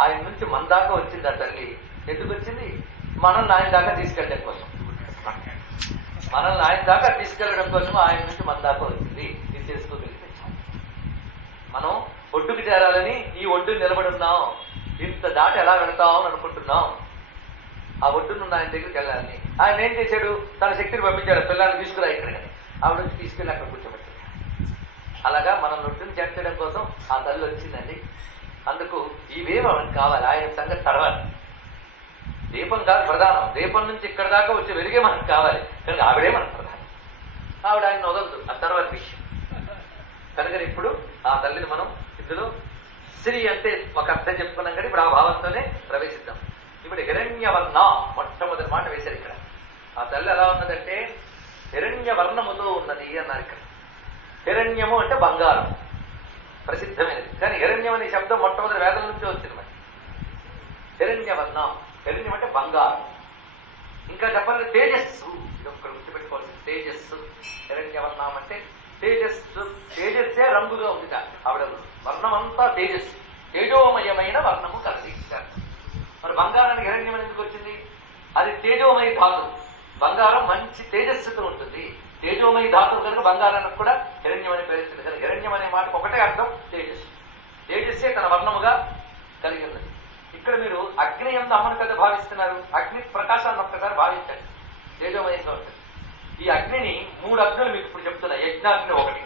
ఆయన నుంచి మన దాకా వచ్చింది ఆ తల్లి. ఎందుకు వచ్చింది? మనల్ని ఆయన దాకా తీసుకెళ్ళడం కోసం. మనల్ని ఆయన దాకా తీసుకెళ్ళడం కోసం ఆయన నుంచి మన దాకా వచ్చింది. ఇది చేసుకోగలిగితే మనం ఒడ్డుకు చేరాలని ఈ ఒడ్డుని నిలబడి ఉన్నాం. ఇంత దాటి ఎలా వెళ్తాం అని అనుకుంటున్నాం. ఆ ఒడ్డునున్న ఆయన దగ్గరికి వెళ్ళాలని ఆయన ఏం చేశాడు? తన శక్తిని పంపించాడు. పిల్లల్ని తీసుకురా ఇక్కడికి. ఆవిడ వచ్చి తీసుకెళ్ళి అక్కడ కూర్చోబెట్టాడు. అలాగా మనం ఒడ్డుని చేర్చడం కోసం ఆ తల్లి వచ్చిందండి. అందుకు ఇవేమో మనకు కావాలి. ఆయన సంగతి తడవాలి. దీపం కాదు ప్రధానం. దీపం నుంచి ఇక్కడ దాకా వచ్చే వెలుగే మనకు కావాలి. కనుక ఆవిడే మనకు ప్రధానం. ఆవిడ ఆయన వదలదు. ఆ తర్వాత విషయం. కనుక ఇప్పుడు ఆ తల్లిని మనం ఇందులో శ్రీ అంటే ఒక అర్థం చెప్పుకున్నాం కానీ ఇప్పుడు ఆ భావంతోనే ప్రవేశిద్దాం. ఇప్పుడు హిరణ్యవర్ణ మొట్టమొదటి మాట వేశారు ఇక్కడ. ఆ తల్లి ఎలా ఉన్నదంటే హిరణ్యవర్ణముతో ఉన్నది అన్నారు ఇక్కడ. హిరణ్యము అంటే బంగారం, ప్రసిద్ధమైనది. కానీ హిరణ్యం అనే శబ్దం మొట్టమొదటి వేదం నుంచి వచ్చింది. మరి హిరణ్యవర్ణం, హిరణ్యం అంటే బంగారం. ఇంకా చెప్పాలంటే తేజస్సు. ఇది ఒక్కడ గుర్తుపెట్టుకోవాల్సింది, తేజస్సు. హిరణ్యవర్ణం అంటే తేజస్సు. తేజస్సే రంగుగా ఉంది. ఆవిడ వర్ణం అంతా తేజస్సు, తేజోమయమైన వర్ణము కలిసి. మరి బంగారానికి హిరణ్యం ఎందుకు వచ్చింది? అది తేజోమయ ధాతు. బంగారం మంచి తేజస్సుతో ఉంటుంది. తేజోమయ ధాతువు కనుక బంగారానికి కూడా హిరణ్యం అని పేరుస్తుంది. కనుక హిరణ్యం అనే మాటకు ఒకటే అర్థం తేజస్సు. తేజస్సే తన వర్ణముగా కలిగి ఉన్నది. ఇక్కడ మీరు అగ్ని యందు అమ్మను కదా భావిస్తున్నారు. అగ్ని ప్రకాశాన్ని ఒక్కసారి భావించండి. తేజోమయంగా ఉంటుంది. ఈ అగ్నిని 3 అగ్నులు మీకు ఇప్పుడు చెప్తున్నా. యజ్ఞాగ్ని ఒకటి.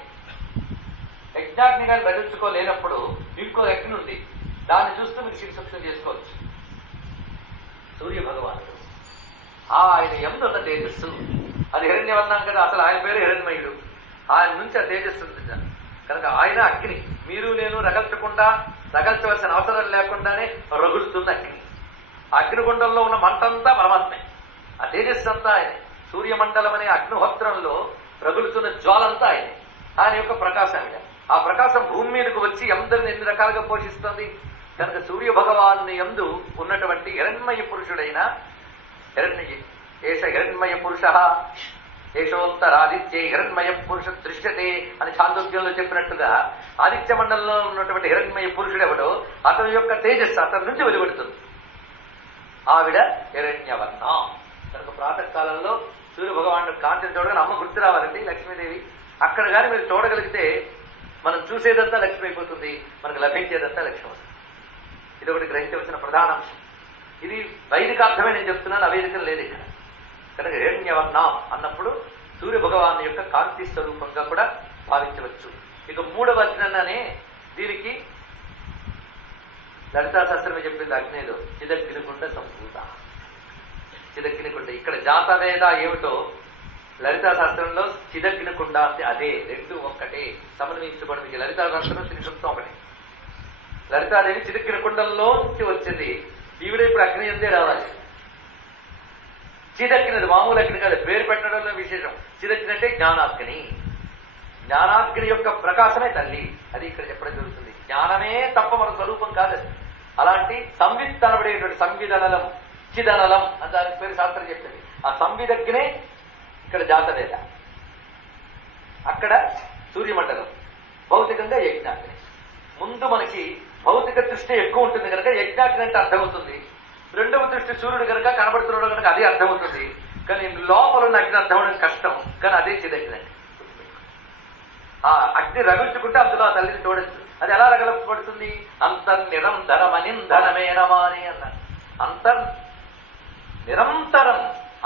యజ్ఞాగ్ని గాని బదిలించుకోలేనప్పుడు ఇంకో అగ్ని ఉంది. దాన్ని చూస్తూ మీరు శిరసక్తం చేసుకోవచ్చు. సూర్య భగవానుడు ఆయన యందు ఉన్న తేజస్సు అది హిరణ్యవర్ణం కదా. అసలు ఆయన పేరు హిరణ్మయుడు. ఆయన నుంచి ఆ తేజస్సు ఉంది కనుక ఆయన అగ్ని. మీరు నేను రగల్చవలసిన అవసరం లేకుండానే రగులుతున్న అగ్ని. అగ్నిగుండంలో ఉన్న మంటంతా పరమాత్మే. ఆ తేజస్సు అంతా ఆయనే. సూర్యమండలం అనే అగ్నిహోత్రంలో రగులుతున్న జ్వాలంతా ఆయనే. ఆయన యొక్క ప్రకాశం. ఆ ప్రకాశం భూమి మీదకు వచ్చి అందరిని ఎన్ని రకాలుగా పోషిస్తుంది. కనుక సూర్య భగవాన్ని యందు ఉన్నటువంటి హిరణ్మయ పురుషుడైన ఏష హిరణ్మయ పురుష ఏషోత్తరాదిత్యే హిరణ్మయ పురుష దృశ్యతే అని ఛాందోగ్యంలో చెప్పినట్టుగా ఆదిత్య మండలంలో ఉన్నటువంటి హిరణ్మయ పురుషుడెవడో అతని యొక్క తేజస్సు అతని నుంచి వెలువడుతుంది. ఆవిడ హిరణ్యవర్ణ. కనుక ప్రాతకాలంలో సూర్య భగవానుడు కాంతిని చూడగానే అమ్మ గుర్తు రావాలండి, లక్ష్మీదేవి. అక్కడ కానీ మీరు చూడగలిగితే మనం చూసేదంతా లక్ష్మి అయిపోతుంది, మనకు లభించేదంతా లక్ష్మి అవుతుంది. ఇది ఒకటి గ్రహించవలసిన ప్రధాన అంశం. ఇది వైదికార్థమే నేను చెప్తున్నాను, అవేదికం లేదు ఇక్కడ. కనుక హిరణ్యవర్ణం అన్నప్పుడు సూర్య భగవాను యొక్క కాంతి స్వరూపంగా కూడా భావించవచ్చు. ఇక 3వ అగ్ననే దీనికి లలితా శాస్త్రమే చెప్పింది. అగ్నేదో చిదగ్నికుండ సంభూత. చిదగ్నికుండ ఇక్కడ జాతవేద ఏమిటో లలితా శాస్త్రంలో చిదగ్నికుండ అంటే అదే. 2 ఒక్కటే సమన్వయించబడింది. లలితా శాస్త్రం శ్రీసూక్తం ఒకటి. లలితాదేవి చిదగ్నికుండంలోంచి వచ్చింది. ఈవిడ ఇప్పుడు అగ్ని ఎందే రావాలి. చిదగ్నిది మామూలు అగ్ని కాదు, పేరు పెట్టడంలో విశేషం. చిదగ్ని అంటే జ్ఞానాగ్ని. జ్ఞానాగ్ని యొక్క ప్రకాశమే తల్లి. అది ఇక్కడ చెప్పడం జరుగుతుంది. జ్ఞానమే తప్ప మన స్వరూపం కాదు. అలాంటి సంవిత్ అనబడేటువంటి సంవిధనలం, చిదనలం అని దానికి పేరు శాస్త్రం చెప్తుంది. ఆ సంవిదగ్నే ఇక్కడ జాతవేద, అక్కడ సూర్యమండలం, భౌతికంగా యజ్ఞాగ్ని. ముందు మనకి భౌతిక దృష్టి ఎక్కువ ఉంటుంది కనుక యజ్ఞాగ్ని అంటే అర్థమవుతుంది. 2వ దృష్టి సూర్యుడు కనుక కనబడుతున్నాడు కనుక అదే అర్థమవుతుంది. కానీ లోపల ఉన్న అగ్ని అర్థం అవడం కష్టం. కానీ అదే చిదగ్ని అండి. ఆ అగ్ని రగుల్చుకుంటే అందులో ఆ తల్లిని చూడొచ్చు. అది ఎలా రగలపడుతుంది? అంతర్నిరంధరమనింధనమేనమాని అన్నారు. నిరంతరం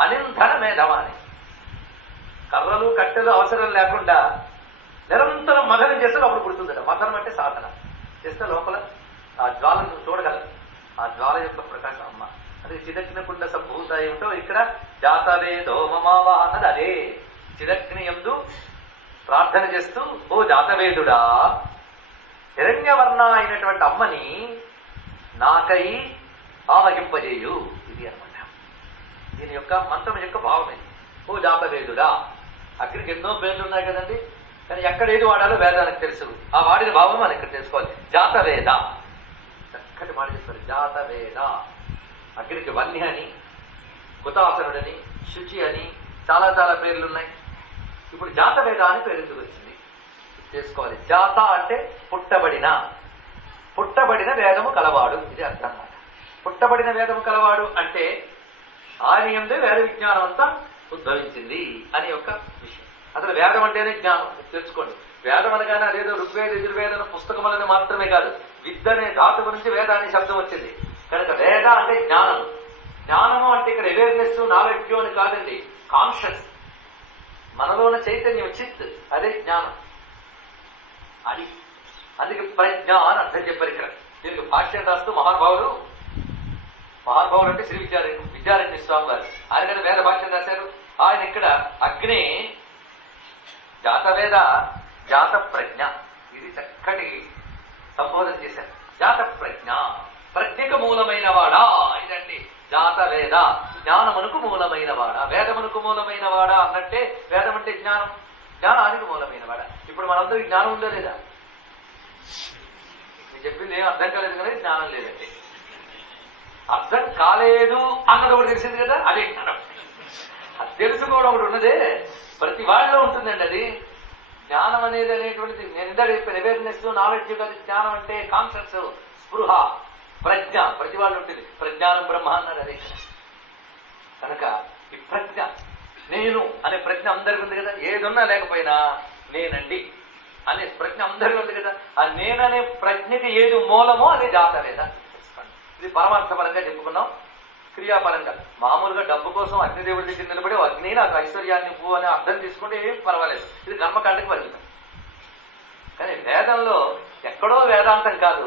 అనింధనమేనమాని. కర్రలు కట్టెలు అవసరం లేకుండా నిరంతరం మథనం చేస్తే లోపల పుడుతుందట. మథనం అంటే సాధన చేస్తే లోపల ఆ జ్వాలను చూడగలరు. ఆ జ్వాల యొక్క ప్రకాశం అమ్మ. అదే చిదగ్నికుండ సంభూత ఏమిటో ఇక్కడ జాతవేదో మమావా అన్నది అదే. చిదగ్ని యందు ప్రార్థన చేస్తూ, ఓ జాతవేదుడా, హిరణ్యవర్ణ అయినటువంటి అమ్మని నాకై ఆవహింపజేయు. ఇది అనమాట దీని యొక్క మంత్రం యొక్క భావం ఇది. ఓ జాతవేదుడా. అక్కడికి ఎన్నో పేర్లు ఉన్నాయి కదండి, కానీ ఎక్కడ ఏది వాడాలో వేదానికి తెలుసు. ఆ వాడిన భావం మనం ఇక్కడ తెలుసుకోవాలి. జాతవేద చక్కటి మాట చెప్తారు. జాతవేద. అగ్నికి వన్య అని, కుతాసనుడని, శుచి అని చాలా చాలా పేర్లు ఉన్నాయి. ఇప్పుడు జాతవేద అని పేరు ఎందుకు వచ్చింది చేసుకోవాలి. జాత అంటే పుట్టబడిన, పుట్టబడిన వేదము కలవాడు, ఇది అర్థం అన్నమాట. పుట్టబడిన వేదము కలవాడు అంటే ఆయన యందే వేద విజ్ఞానం అంతా ఉద్భవించింది అని ఒక విషయం. అసలు వేదం అంటేనే జ్ఞానం, తెలుసుకోండి. వేదం అనగానే అదేదో ఋగ్వేద యజుర్వేద పుస్తకములని మాత్రమే కాదు, విద్య అనే ధాతువు నుంచి వేద అనే శబ్దం వచ్చింది కనుక వేద అంటే జ్ఞానం. జ్ఞానము అంటే ఇక్కడ అవేర్నెస్ నాలెడ్జ్ అని కాదండి, కాన్షియస్, మనలో ఉన్న చైతన్యం, చిత్, అదే జ్ఞానం. అది అందుకే ప్రజ్ఞ అని అర్థం చెప్పారు ఇక్కడ. దీనికి భాష్యం రాస్తూ మహానుభావులు అంటే శ్రీ విద్యారణ్య స్వామి గారు, ఆయన కదా వేద భాష్యం రాశారు. ఆయన ఇక్కడ అగ్ని జాతవేద జాత ప్రజ్ఞ, ఇది చక్కటి సంబోధన చేశారు. జాత ప్రజ్ఞ, ప్రజ్ఞకు మూలమైన వాడా ఇదండి. జాతవేద జ్ఞానమునకు మూలమైన వాడా, వేదమునకు మూలమైన వాడా అన్నట్టే. వేదం అంటే జ్ఞానం, జ్ఞానానికి మూలమైన వాడా. ఇప్పుడు మనందరికీ జ్ఞానం ఉందా లేదా? మీరు చెప్పింది ఏం అర్థం కాలేదు కానీ జ్ఞానం లేదండి. అర్థం కాలేదు అన్నది ఒకటి తెలిసింది కదా, అదే జ్ఞానం. అది తెలుసుకోవడం ఒకటి ఉన్నదే, ప్రతి వాళ్ళలో ఉంటుందండి అది. జ్ఞానం అనేటువంటిది నేను ఇందాక చెప్పాను, అవేర్నెస్ నాలెడ్జ్ కాదు. జ్ఞానం అంటే కాన్షియస్, స్పృహ, ప్రజ్ఞ ప్రతి వాళ్ళు ఉంటుంది. ప్రజ్ఞానం బ్రహ్మ అన్నారు అదే. కనుక ఈ ప్రజ్ఞ, నేను అనే ప్రజ్ఞ అందరికీ ఉంది కదా. ఏదున్నా లేకపోయినా నేనండి అనే ప్రజ్ఞ అందరికీ ఉంది కదా. ఆ నేననే ప్రజ్ఞకి ఏది మూలమో అదే జాతవేద. ఇది పరమార్థపరంగా చెప్పుకున్నాం. క్రియాపరంగా మామూలుగా డబ్బు కోసం అగ్నిదేవుడి దగ్గర నిలబడి అగ్ని నాకు ఐశ్వర్యాన్ని పువ్వు అని అర్థం తీసుకుంటే ఏం పర్వాలేదు, ఇది కర్మకాండకి పరిమితం. కానీ వేదంలో ఎక్కడో వేదాంతం కాదు,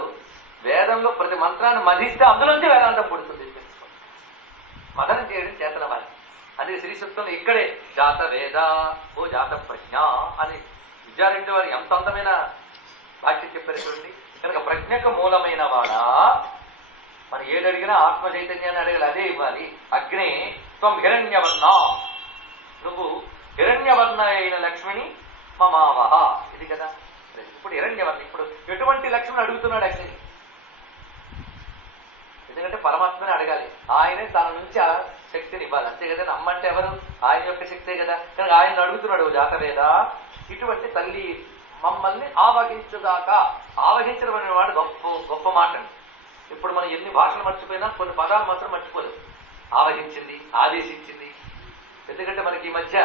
వేదంలో ప్రతి మంత్రాన్ని మధిస్తే అందులోంచి వేదాంతం పుడుతుంది. మదనం చేయడం చేతన వారి. అదే శ్రీ సూక్తంలో ఇక్కడే జాత వేద ఓ జాత ప్రజ్ఞ అని విద్యారెడ్డి వారు ఎంత అందమైన భాష్యం చెప్పారు చూడండి. కనుక ప్రజ్ఞకు మూలమైన వాడా, మనం ఏదడిగినా ఆత్మ చైతన్యాన్ని అడగాలి, అదే ఇవ్వాలి. అగ్ని త్వం హిరణ్యవర్ణ, నువ్వు హిరణ్యవర్ణ అయిన లక్ష్మిని మమావహ, ఇది కదా. ఇప్పుడు హిరణ్యవర్ణ, ఇప్పుడు ఎటువంటి లక్ష్మిని అడుగుతున్నాడు అగ్ని? ఎందుకంటే పరమాత్మని అడగాలి, ఆయనే తన నుంచి ఆ శక్తిని ఇవ్వాలి, అంతే కదా. అమ్మంటే ఎవరు? ఆయన యొక్క శక్తే కదా. కనుక ఆయన అడుగుతున్నాడు జాతవేద, ఇటువంటి తల్లి మమ్మల్ని ఆవహించుదాకా. ఆవహించడం అనేవాడు గొప్ప గొప్ప మాట. ఇప్పుడు మనం ఎన్ని భాషలు మర్చిపోయినా కొన్ని పదాలు మాత్రం మర్చిపోలేదు. ఆవహించింది, ఆదేశించింది. ఎందుకంటే మనకి ఈ మధ్య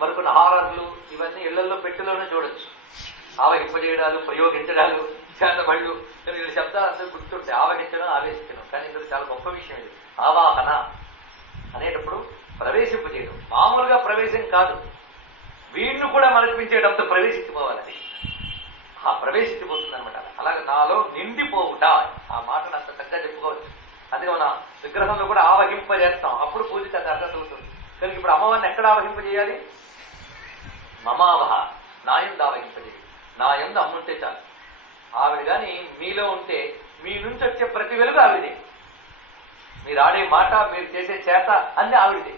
మరికొన్ని హారర్లు ఇవన్నీ ఇళ్లలో పెట్టెలోనే చూడొచ్చు. ఆవహింపజేయడాలు, ప్రయోగించడాలు, చేతబళ్ళు, కానీ వీళ్ళ శబ్దాలు అసలు గుర్తుంటాయి. ఆవహించడం, ఆవేశించడం. కానీ ఇందులో చాలా గొప్ప విషయం ఇది. ఆవాహన అనేటప్పుడు ప్రవేశింపజేయడం, మామూలుగా ప్రవేశం కాదు, వీడిని కూడా మనకిపించేటంతో ప్రవేశించిపోవాలి. ఆ ప్రవేశించిపోతుంది అనమాట. అలాగే నాలో నిండిపోవుట, ఆ మాటను అంత చక్కగా చెప్పుకోవచ్చు. అందుకే మన విగ్రహంలో కూడా ఆవహింపజేస్తాం, అప్పుడు పూజకి అది అర్థం అవుతుంది. కనుక ఇప్పుడు అమ్మవారిని ఎక్కడ ఆవహింపజేయాలి? మమావహ, నా యందు ఆవహింపజేయాలి. నా యందు అమ్ముంటే చాలు. ఆవిడ కానీ మీలో ఉంటే మీ నుంచి వచ్చే ప్రతి వెలుగు ఆవిడే. మీరు ఆడే మాట, మీరు చేసే చేత అన్నీ ఆవిడదే.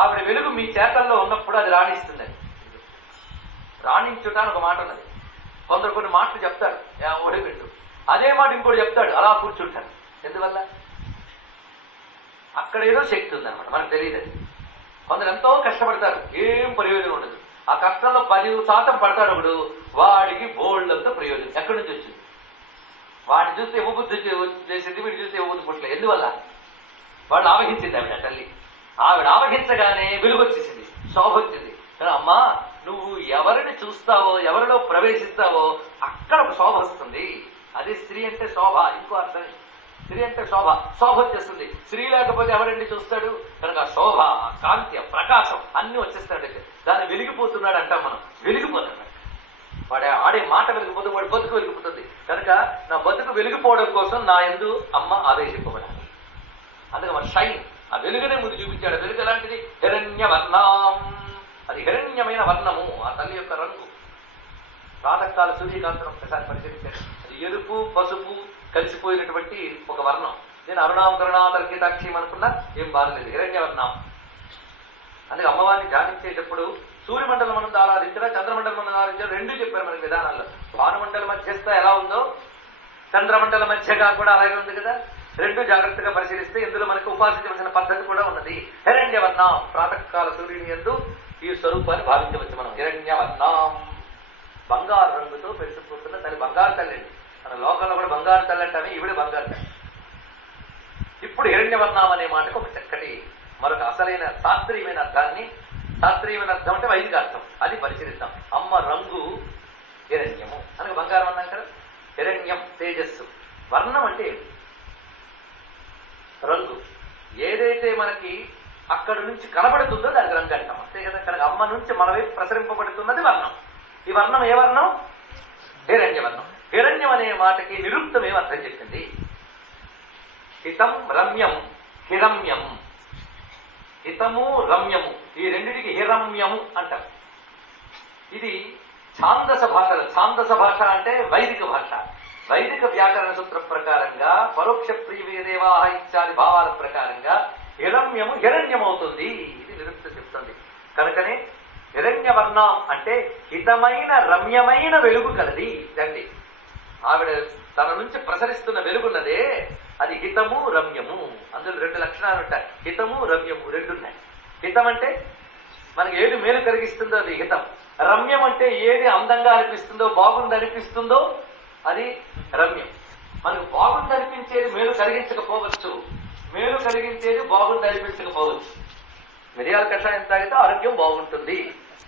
ఆవిడ వెలుగు మీ చేతల్లో ఉన్నప్పుడు అది రాణిస్తుందని. రాణించుటానికి ఒక మాట ఉన్నది. కొందరు కొన్ని మాటలు చెప్తారు, ఓడిపెట్టు, అదే మాట ఇంకోటి చెప్తాడు, అలా కూర్చుంటాడు. ఎందువల్ల? అక్కడ ఏదో శక్తి ఉందన్నమాట, మనకు తెలియదు. అది కొందరు ఎంతో కష్టపడతారు, ఏం ప్రయోజనం ఉండదు. ఆ కష్టంలో 10% పడతాడు ఒకడు, వాడికి బోల్డంతో ప్రయోజనం. ఎక్కడి నుంచి వచ్చింది? వాడిని చూస్తే ఇవ్వబుద్ధి చేసింది, వీడిని చూస్తే ఇవ్వబుద్ధి పుట్టలేదు. ఎందువల్ల? వాళ్ళు ఆవహించింది ఆవిడ తల్లి. ఆవిడ ఆవహించగానే వెలుగొచ్చేసింది, శోభ వచ్చింది. కానీ అమ్మా, నువ్వు ఎవరిని చూస్తావో, ఎవరిలో ప్రవేశిస్తావో అక్కడ ఒక శోభ వస్తుంది. అది స్త్రీ అంటే శోభ. ఇంకో అర్థం, స్త్రీ అంటే శోభ, శోభ వచ్చేస్తుంది. స్త్రీ లేకపోతే ఎవరండి చూస్తాడు? కనుక శోభ, కాంతి, ప్రకాశం అన్ని వచ్చేస్తాడు. దాన్ని వెలిగిపోతున్నాడు అంటాం మనం, వెలిగిపోతున్నాడు. వాడు ఆడే మాట వెలిగిపోతుంది, వాడి బతుకు వెలిగిపోతుంది. కనుక నా బతుకు వెలిగిపోవడం కోసం నా యందు అమ్మ ఆవేశింపబడాలి. అందుకే మన షైన్, ఆ వెలుగునే ముందు చూపించాడు. వెలుగు ఎలాంటిది? హిరణ్యవర్ణం, అది హిరణ్యమైన వర్ణము, ఆ తల్లి యొక్క రంగు. ప్రాతకాల సూర్యకాంతం ఒకసారి పరిశీలించాడు. అది ఎరుపు, పసుపు కలిసిపోయినటువంటి ఒక వర్ణం. నేను అరుణాకరుణాతర్కితాక్షి అనుకున్నా ఏం బాధలేదు, హిరణ్యవర్ణం. అందుకే అమ్మవారిని ధ్యానించేటప్పుడు సూర్యమండలం మనం ఆరాధించరా, చంద్రమండలం మనం ఆరాధించారు, రెండూ చెప్పారు మనకి విధానాల్లో. భానుమండల మధ్యస్థ ఎలా ఉందో చంద్రమండల మధ్యగా కూడా అలాగే ఉంది కదా. రెండు జాగ్రత్తగా పరిశీలిస్తే ఇందులో మనకు ఉపాసించవలసిన పద్ధతి కూడా ఉన్నది. హిరణ్యవర్ణం, ప్రాతకాల సూర్యుని యందు ఈ స్వరూపాన్ని భావించవచ్చు మనం. హిరణ్యవర్ణం, బంగారు రంగుతో పెట్టుకుంటున్న తల్లి, బంగారు తల్లి. మన లోకంలో కూడా బంగారు తల్లి అంటామే, ఈవిడ బంగారు తల్లి. ఇప్పుడు హిరణ్యవర్ణం అనే మాటకు ఒక చక్కటి మరొక అసలైన శాస్త్రీయమైన అర్థాన్ని, శాస్త్రీయమైన అర్థం అంటే వైదిక అర్థం, అది పరిశీలిద్దాం. అమ్మ రంగు హిరణ్యము అనగా బంగారం అన్నాం కదా. హిరణ్యం తేజస్సు, వర్ణం అంటే రంగు. ఏదైతే మనకి అక్కడి నుంచి కనబడుతుందో దానికి రంగు అంటాం, అంతే కదా. కనుక అమ్మ నుంచి మన వైపు ప్రసరింపబడుతున్నది వర్ణం. ఈ వర్ణం ఏ వర్ణం? హిరణ్యవర్ణం. హిరణ్యం అనే మాటకి నిరుక్తం ఏం అర్థం చెప్పింది? హితం రమ్యం హిరమ్యం. హితము రమ్యము ఈ రెండిటికి హిరమ్యము అంటారు. ఇది ఛాందస భాషలు. ఛాందస భాష అంటే వైదిక భాష. వైదిక వ్యాకరణ సూత్ర ప్రకారంగా పరోక్ష ప్రియదేవా ఇత్యాది భావాల ప్రకారంగా హిరమ్యము హిరణ్యమవుతుంది. ఇది నిరుక్త చెప్తుంది. కనుకనే హిరణ్యవర్ణం అంటే హితమైన రమ్యమైన వెలుగు కలది. తండ్రి ఆవిడ తన నుంచి ప్రసరిస్తున్న వెలుగున్నదే అది హితము రమ్యము. అందులో రెండు లక్షణాలు ఉంటాయి, హితము రమ్యము రెండున్నాయి. హితం అంటే మనకి ఏది మేలు కలిగిస్తుందో అది హితం. రమ్యం అంటే ఏది అందంగా అనిపిస్తుందో బాగుంది అనిపిస్తుందో అది రమ్యం. మనకు బాగుంది అనిపించేది మేలు కలిగించకపోవచ్చు, మేలు కలిగించేది బాగుంది అనిపించకపోవచ్చు. మిరియాల కషాయం తాగితే ఆరోగ్యం బాగుంటుంది,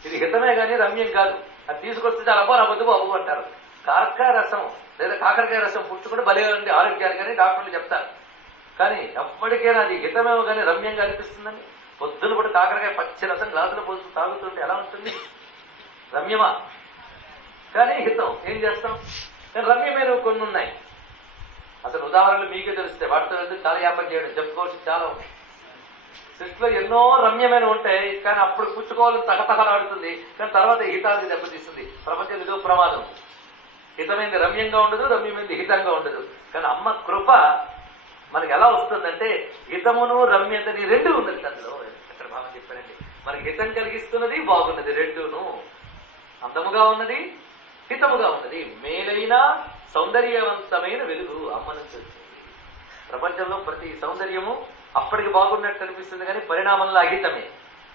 ఇది హితమే కానీ రమ్యం కాదు. అది తీసుకొస్తే చాలా అబ్బా నా పొద్దు బాబు అంటారు. కాకర రసం లేదా కాకరకాయ రసం పుచ్చుకుంటే భలే ఉంది ఆరోగ్యాలు కానీ డాక్టర్లు చెప్తారు. కానీ ఎప్పటికైనా అది హితమేమో కానీ రమ్యంగా అనిపిస్తుందండి. పొద్దున కూడా కాకరకాయ పచ్చి రసం గ్లాసులో పోసి తాగుతుంటే ఎలా ఉంటుంది? రమ్యమా? కానీ హితం. ఏం చేస్తాం? కానీ రమ్యమైన కొన్ని ఉన్నాయి. అసలు ఉదాహరణలు మీకే తెలిస్తే వాటితో ఎందుకు చాలా వ్యాపారం చేయడం చెప్పుకోవచ్చు చాలా ఉన్నాయి. సృష్టిలో ఎన్నో రమ్యమైన ఉంటాయి, కానీ అప్పుడు పుచ్చుకోవాలని తగతగలాడుతుంది, కానీ తర్వాత హితానికి దెబ్బతీస్తుంది. ప్రపంచం ఇదో ప్రమాదం. హితమైంది రమ్యంగా ఉండదు, రమ్యమైంది హితంగా ఉండదు. కానీ అమ్మ కృప మనకి ఎలా వస్తుందంటే హితమును రమ్యతని రెండు ఉన్నది అందులో. ఎక్కడ భావం చెప్పారండి, మనకి హితం కలిగిస్తున్నది బాగున్నది, రెండును అందముగా ఉన్నది హితముగా ఉన్నది. మేలైన సౌందర్యవంతమైన వెలుగు అమ్మ నుంచి వచ్చింది. ప్రపంచంలో ప్రతి సౌందర్యము అప్పటికి బాగున్నట్టు అనిపిస్తుంది కానీ పరిణామంలో అహితమే.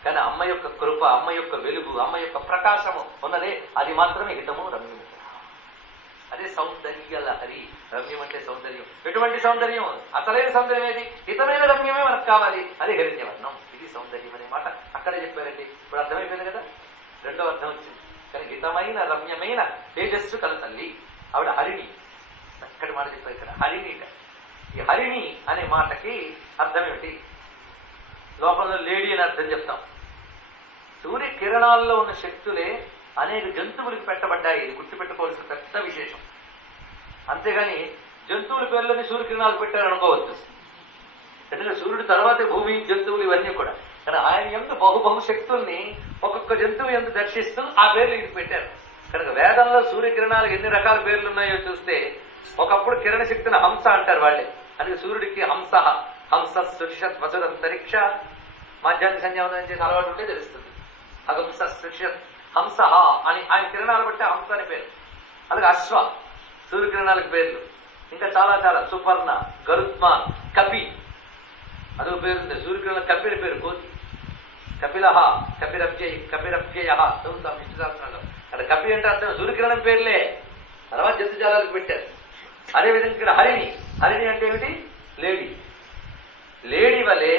కానీ అమ్మ యొక్క కృప, అమ్మ యొక్క వెలుగు, అమ్మ యొక్క ప్రకాశము ఉన్నదే అది మాత్రమే హితము రమ్యము. అదే సౌందర్య లహరి. రమ్యం అంటే సౌందర్యం. ఎటువంటి సౌందర్యం? అసలైన సౌందర్యం ఏది? హితమైన రమ్యమే మనకు కావాలి, అది హిరణ్యవర్ణం. ఇది సౌందర్యం అనే మాట అక్కడే చెప్పారండి. ఇప్పుడు అర్థమైపోయింది కదా, రెండో అర్థం వచ్చింది. కానీ హితమైన రమ్యమైన తేజస్సు కల తల్లి ఆవిడ హరిణి. చక్కటి మాట చెప్పారు ఇక్కడ, హరిణి. ఈ హరిణి అనే మాటకి అర్థం ఏమిటి? లోపల లేడీ అని అర్థం చెప్తాం. సూర్య కిరణాల్లో ఉన్న శక్తులే అనేక జంతువులకు పెట్టబడ్డాయి. ఇది గుర్తుపెట్టుకోవాల్సిన పెద్ద విశేషం. అంతేగాని జంతువుల పేర్లని సూర్యకిరణాలు పెట్టారనుకోవచ్చు. ఎందుకంటే సూర్యుడి తర్వాతే భూమి, జంతువులు ఇవన్నీ కూడా. కానీ ఆయన ఎందు బహు శక్తుల్ని ఒక్కొక్క జంతువు ఎందు దర్శిస్తూ ఆ పేర్లు ఇది పెట్టారు. కనుక వేదంలో సూర్యకిరణాలకు ఎన్ని రకాల పేర్లు ఉన్నాయో చూస్తే ఒకప్పుడు కిరణ శక్తిని హంస అంటారు వాళ్ళే. అందుకే సూర్యుడికి హంస, హంస సుషత్ వసురంతరిక్ష మధ్యాహ్న సంధ్యావందనం చేసి అలవాటు ఉంటే తెలుస్తుంది. హంస సుషత్ హంస అని ఆయన కిరణాలు బట్టి హంస అని పేరు. అలాగే అశ్వ సూర్యకిరణాలకు పేర్లు. ఇంకా చాలా చాలా సుపర్ణ, గరుత్మ, కపి అదో పేరుంది. సూర్యకిరణాల కపి అని పేరు కోతి. కపిలహ, కపిరప్యయ చదువుతాం విష్ణుశాస్త్రంలో. అక్కడ కపి అంటే అర్థం సూర్యకిరణం పేర్లే, తర్వాత జంతుజాలాలకు పెట్టారు. అదేవిధంగా ఇక్కడ హరిణి. హరిణి అంటే ఏమిటి? లేడీ. లేడీ వలె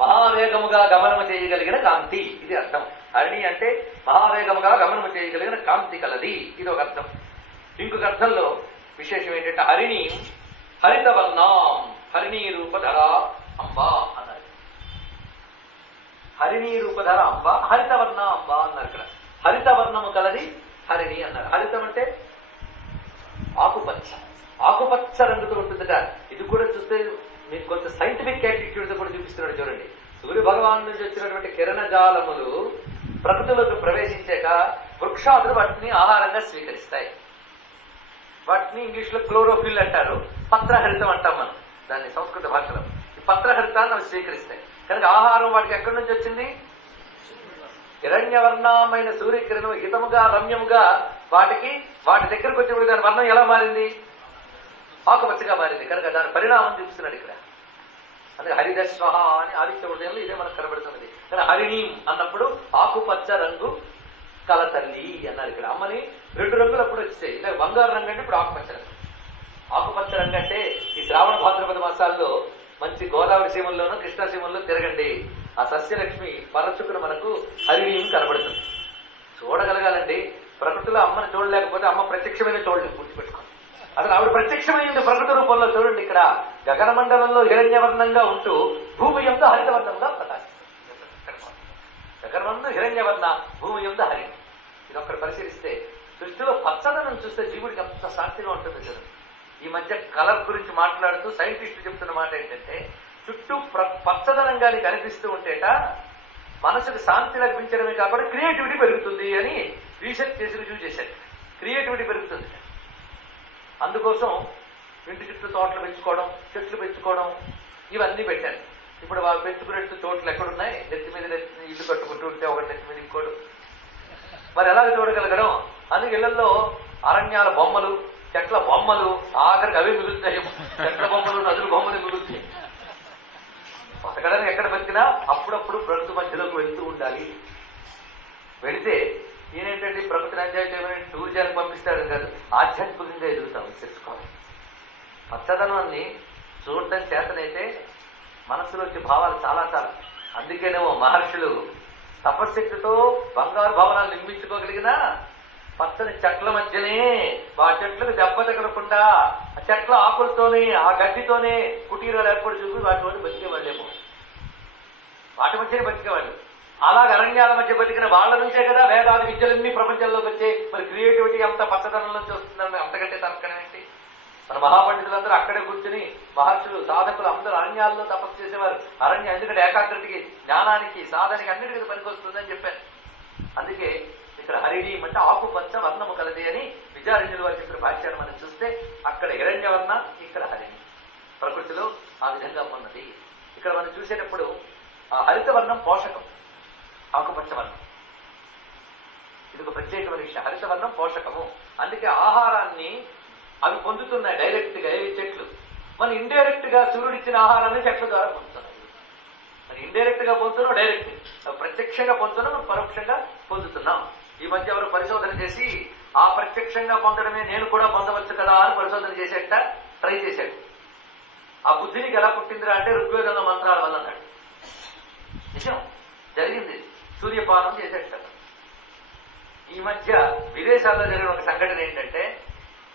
మహావేగముగా గమనము చేయగలిగిన కాంతి, ఇది అర్థం. హరిణి అంటే మహావేగముగా గమనము చేయగలిగిన కాంతి కలది, ఇది ఒక అర్థం. ఇంకొక అర్థంలో విశేషం ఏంటంటే హరిణి హరితవర్ణం, హరిణీ రూపధర అంబ అన్నారు. హరిణీ రూపధర అంబ, హరితవర్ణ అంబ అన్నారు. ఇక్కడ హరితవర్ణము కలది హరిణి అన్నారు. హరితం అంటే ఆకుపచ్చ, ఆకుపచ్చ రంగుతో ఉంటుందట. ఇది కూడా చూస్తే మీకు కొంత సైంటిఫిక్ యాటిట్యూడ్ కూడా చూపిస్తున్నాడు చూడండి. సూర్య భగవాన్ నుంచి వచ్చినటువంటి కిరణజాలములు ప్రకృతిలోకి ప్రవేశించాక వృక్షాదులు వాటిని ఆహారంగా స్వీకరిస్తాయి. వాటిని ఇంగ్లీష్ లో క్లోరోఫిల్ అంటారు, పత్రహరితం అంటాం మనం దాన్ని సంస్కృత భాషలో. ఈ పత్రహరితాన్ని అవి స్వీకరిస్తాయి. కనుక ఆహారం వాటికి ఎక్కడి నుంచి వచ్చింది? హిరణ్యవర్ణమైన సూర్యకిరణం హితముగా రమ్యముగా వాటి దగ్గరకు వచ్చినప్పుడు దాని వర్ణం ఎలా మారింది? ఆకుపచ్చగా మారింది. కనుక దాని పరిణామం చూపిస్తున్నాడు ఇక్కడ. అందుకే హరిదశ్వ అని ఆదిత్య హృదయంలో ఇదే మనకు కనబడుతున్నది. కానీ హరిణీ అన్నప్పుడు ఆకుపచ్చ రంగు కల తల్లి అన్నారు. ఇక్కడ అమ్మని రెండు రంగులు అప్పుడు వచ్చాయి. ఇలా బంగారు రంగు అంటే ఇప్పుడు ఆకుపచ్చ రంగు. విధంగా అంటే ఈ శ్రావణ భాద్రపద మాసాల్లో మంచి గోదావరి సీమల్లోనూ కృష్ణా సీమల్లో తిరగండి. ఆ సస్యలక్ష్మి పరచుకుని మనకు హరిణీయం కనబడుతుంది. చూడగలగాలండి. ప్రకృతిలో అమ్మని చూడలేకపోతే అమ్మ ప్రత్యక్షమైన చూడలేదు, గుర్తుపెట్టుకోండి. అసలు ఆవిడ ప్రత్యక్షమైంది ప్రకృతి రూపంలో. చూడండి, ఇక్కడ గగన మండలంలో హిరణ్యవర్ణంగా ఉంటూ భూమి యందు హరితవర్ణంగా ప్రకాశిస్తుంది. గగనమందు హిరణ్యవర్ణ, భూమి యందు హరి. ఇది ఒక్కటి పరిశీలిస్తే సృష్టిలో పచ్చదనం చూస్తే జీవుడికి ఎంత శాంతిగా ఉంటుంది. చూడండి, ఈ మధ్య కలర్ గురించి మాట్లాడుతూ సైంటిస్టులు చెప్తున్న మాట ఏంటంటే, చుట్టూ పచ్చదనంగా కనిపిస్తూ ఉంటేట మనసుకు శాంతి లభించడమే కాకుండా క్రియేటివిటీ పెరుగుతుంది అని రీసెర్చ్ చేసి రుజువు చేశారు. క్రియేటివిటీ పెరుగుతుంది. అందుకోసం ఇంటి చుట్టూ తోటలు పెంచుకోవడం, చెట్లు పెంచుకోవడం ఇవన్నీ పెట్టారు. ఇప్పుడు వాళ్ళు పెంచుకునేట్టు చోట్లు ఎక్కడున్నాయి? నెత్తి మీద ఇల్లు కట్టుకుంటూ ఉంటే ఒకటి నెత్తి మీద ఇంకోటి. మరి ఎలాగ చూడగలగడం? అందుకే ఇళ్లలో అరణ్యాల బొమ్మలు, చెట్ల బొమ్మలు, ఆఖరికి అవి మిగులుతాయి. చెట్ల బొమ్మలు, నదుల బొమ్మలు మిగులుతాయి. బతకడానికి ఎక్కడ బతికినా అప్పుడప్పుడు ప్రకృతి మధ్యలోకి వెళ్తూ ఉండాలి. వెళితే ఈయనేంటంటే ప్రకృతిని ఎంజాయ్ చేయమని టూరిజానికి పంపిస్తాడు కాదు, ఆధ్యాత్మికంగా ఎదుగుతాం, తెలుసుకోవాలి. పచ్చదనాన్ని చూడటం చేతనైతే మనసులో వచ్చే భావాలు చాలా చాలా. అందుకేనేమో మహర్షులు తపశక్తితో బంగారు భవనాలు నిర్మించుకోగలిగినా పచ్చని చెట్ల మధ్యనే ఆ చెట్లకు దెబ్బ తగలకుండా ఆ చెట్ల ఆకులతోనే, ఆ గడ్డితోనే కుటీరాలు ఏర్పాటు చూపి వాటి వల్ల బతికేవాళ్ళేమో. వాటి మధ్యనే బతికేవాళ్ళు. అలాగ అరణ్యాల మధ్య బతికిన వాళ్ళ నుంచే కదా వేదాది విద్యలన్నీ ప్రపంచంలోకి వచ్చాయి. మరి క్రియేటివిటీ అంత పచ్చదనం నుంచి వస్తుందని అంతకంటే తర్కణం ఏంటి? మన మహాపండితులందరూ అక్కడే కూర్చుని, మహర్షులు, సాధకులు అందరూ అరణ్యాల్లో తపస్సు చేసేవారు. అరణ్యం ఎందుకంటే ఏకాగ్రతకి, జ్ఞానానికి, సాధనకి అన్నిటికీ పనికొస్తుందని చెప్పాను. అందుకే ఇక్కడ హరిణీయం అంటే ఆకుపచ్చ వర్ణము కలది అని విద్యారణ్యులు వారు చెప్పిన భాష్యాన్ని మనం చూస్తే అక్కడ హిరణ్యవర్ణ, ఇక్కడ హరిణి. ప్రకృతిలో ఆ విధంగా ఉన్నది. ఇక్కడ మనం చూసేటప్పుడు ఆ హరితవర్ణం పోషకం, ఆకుపచ్చ వర్ణం ఇది ఒక ప్రత్యేకమైన విషయం. హరితవర్ణం పోషకము. అందుకే ఆహారాన్ని అవి పొందుతున్నాయి డైరెక్ట్ గా. ఏ చెట్లు మన ఇండైరెక్ట్ గా సూర్యుడిచ్చిన ఆహారాన్ని చెట్ల ద్వారా పొందుతున్నాయి. మరి ఇండైరెక్ట్ గా పొందుతున్నాం, డైరెక్ట్ ప్రత్యక్షంగా పొందుతున్నాం, మనం పరోక్షంగా పొందుతున్నాం. ఈ మధ్య ఎవరు పరిశోధన చేసి ఆ ప్రత్యక్షంగా పొందడమే నేను కూడా పొందవచ్చు కదా అని పరిశోధన చేసేట ట్రై చేశాడు. ఆ బుద్ధినికి ఎలా పుట్టిందిరా అంటే ఋగ్వేదంలో మంత్రాల వల్ల అన్నాడు. నిజం జరిగింది. సూర్యపానం చేసేట. ఈ మధ్య విదేశాల్లో జరిగిన ఒక సంఘటన ఏంటంటే,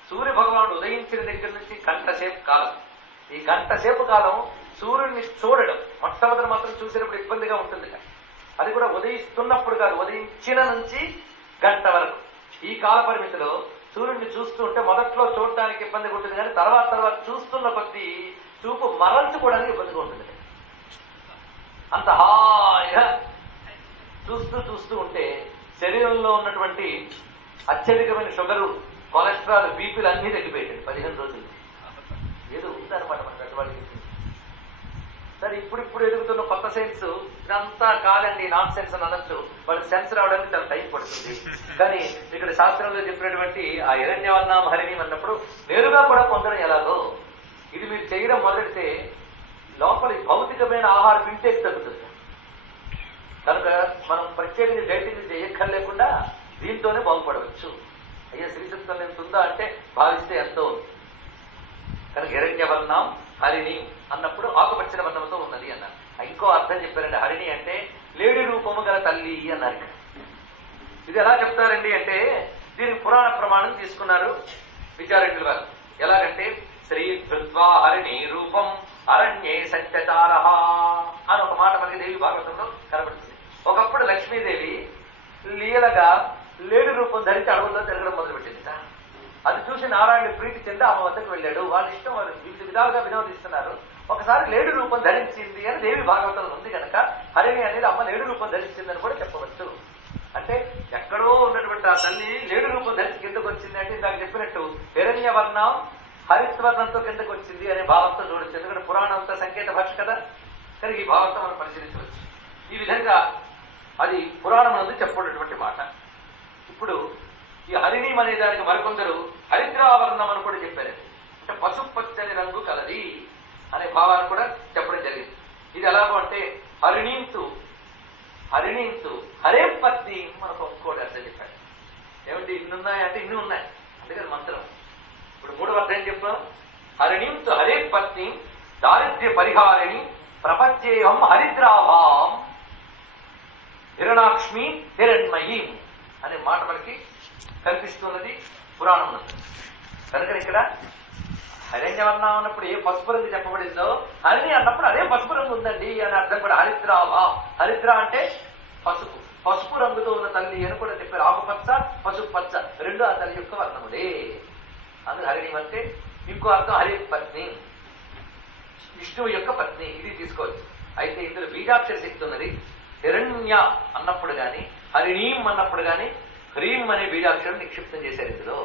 సూర్య భగవానుడు ఉదయించిన దగ్గర నుంచి గంట సేపు కాలం, ఈ గంట సేపు కాలం సూర్యుడిని చూడడం మొట్టమొదటి మాత్రం చూసేటప్పుడు ఇబ్బందిగా ఉంటుంది. అది కూడా ఉదయిస్తున్నప్పుడు కాదు, ఉదయించిన నుంచి గంట వరకు ఈ కాల పరిమితిలో సూర్యుడిని చూస్తూ ఉంటే మొదట్లో చూడటానికి ఇబ్బందిగా ఉంటుంది, కానీ తర్వాత చూస్తున్న కొద్దీ చూపు మరల్చుకోవడానికి ఇబ్బందిగా ఉంటుంది. అంత హాయిగా చూస్తూ ఉంటే శరీరంలో ఉన్నటువంటి అత్యధికమైన షుగరు, కొలెస్ట్రాల్, బీపీలు అన్నీ తగ్గిపోయాయి 15 రోజులు. ఏదో ఉందన్నమాట మన పెద్దవాళ్ళకి. సరే, ఇప్పుడు ఎదుగుతున్న కొత్త సైన్స్ ఇదంతా కాదండి, నాన్ సెన్స్ అని అనొచ్చు. వాళ్ళకి సెన్స్ రావడానికి చాలా టైం పడుతుంది. కానీ ఇక్కడ శాస్త్రంలో చెప్పినటువంటి ఆ హిరణ్యవర్ణం హరిణి అన్నప్పుడు నేరుగా కూడా పొందడం ఎలాగో, ఇది మీరు చేయడం మొదలెడితే లోపల భౌతికమైన ఆహారం ఇంటేక్ తగ్గుతుంది. కనుక మనం ప్రత్యేకంగా డైటింగ్ చేయక్కర్లేకుండా దీంతోనే బాగుపడవచ్చు. అయ్యా శ్రీసూక్తం ఎంత ఉందా అంటే భావిస్తే ఎంతో ఉంది. కనుక హిరణ్యవర్ణం హరిణి అన్నప్పుడు ఆకుపచ్చని వర్ణంతో ఉన్నది అన్నారు. ఇంకో అర్థం చెప్పారండి. హరిణి అంటే లేడి రూపము గల తల్లి అన్నారు. ఇక్కడ ఇది ఎలా చెప్తారండి అంటే, దీనికి పురాణ ప్రమాణం తీసుకున్నారు విద్యారణ్యులు వారు. ఎలాగంటే, శ్రీ కృత్వా హరిణి రూపం అరణ్యే సంచచార అని ఒక మాట మనకి దేవి భాగవతంలో కనబడుతుంది. ఒకప్పుడు లక్ష్మీదేవి లీలగా లేడి రూపం ధరించి అడవుల్లో తిరగడం మొదలుపెట్టింది. అది చూసి నారాయణ ప్రీతి చెంది ఆమె వద్దకు వెళ్ళాడు. వాళ్ళ ఇష్టం, వాళ్ళు వివిధ విధాలుగా వినోదిస్తున్నారు. ఒకసారి లేడు రూపం ధరించింది అని దేవి భాగవతంలో ఉంది కనుక హరిణి అనేది అమ్మ లేడు రూపం ధరించిందని కూడా చెప్పవచ్చు. అంటే ఎక్కడో ఉన్నటువంటి ఆ తల్లి లేడు రూపం ధరించి కిందకు వచ్చింది అంటే ఇందాక చెప్పినట్టు హిరణ్యవర్ణం హరిత్వర్ణంతో కిందకు వచ్చింది అనే భావంతో చూడొచ్చు. ఎందుకంటే పురాణం అంతా సంకేత భాష కదా, కానీ ఈ భావంతో మనం పరిశీలించవచ్చు. ఈ విధంగా అది పురాణం నందు చెప్పబడినటువంటి మాట. ఇప్పుడు ఈ హరిణీం అనే దానికి మరికొందరు హరిద్రావర్ణం అని కూడా చెప్పారు. అంటే పసుపచ్చని రంగు కలది అనే భావాన్ని కూడా చెప్పడం జరిగింది. ఇది ఎలాగో అంటే హరిణీంతు హరే పత్ని మనకు ఒప్పుకోడు అర్థం చెప్పాడు. ఏమిటి ఇన్ని ఉన్నాయంటే ఇన్ని ఉన్నాయి, అందుకని మంత్రం. ఇప్పుడు 3వ అర్థం చెప్పాం. హరిణీం హరే పత్ని దారిద్ర్య పరిహారిణి ప్రపంచేహం హరిద్రాభాం హిరణాక్ష్మి హిరణ్మయీం అనే మాట మనకి కల్పిస్తున్నది పురాణంలో. కనుక ఇక్కడ హరిణ్యవర్ణం అన్నప్పుడు ఏ పసుపు రంగు చెప్పబడిందో హరిణి అన్నప్పుడు అదే పసుపు రంగు ఉందండి అని అర్థం కూడా. హరిద్రాభా, హరిద్ర అంటే పసుపు, పసుపు రంగుతో ఉన్న తల్లి అని కూడా చెప్పారు. ఆకుపచ్చ పసుపు పచ్చ రెండు ఆ తల్లి యొక్క వర్ణములే. అందుకు హరిణి అంటే ఇంకో అర్థం హరి పత్ని, విష్ణువు యొక్క పత్ని, ఇది తీసుకోవచ్చు. అయితే ఇందులో బీజాక్షర శక్తి ఉన్నది. హిరణ్య అన్నప్పుడు గాని హరిణీం అన్నప్పుడు గాని హ్రీం అనే బీజాక్షరం నిక్షిప్తం చేశారు ఇందులో.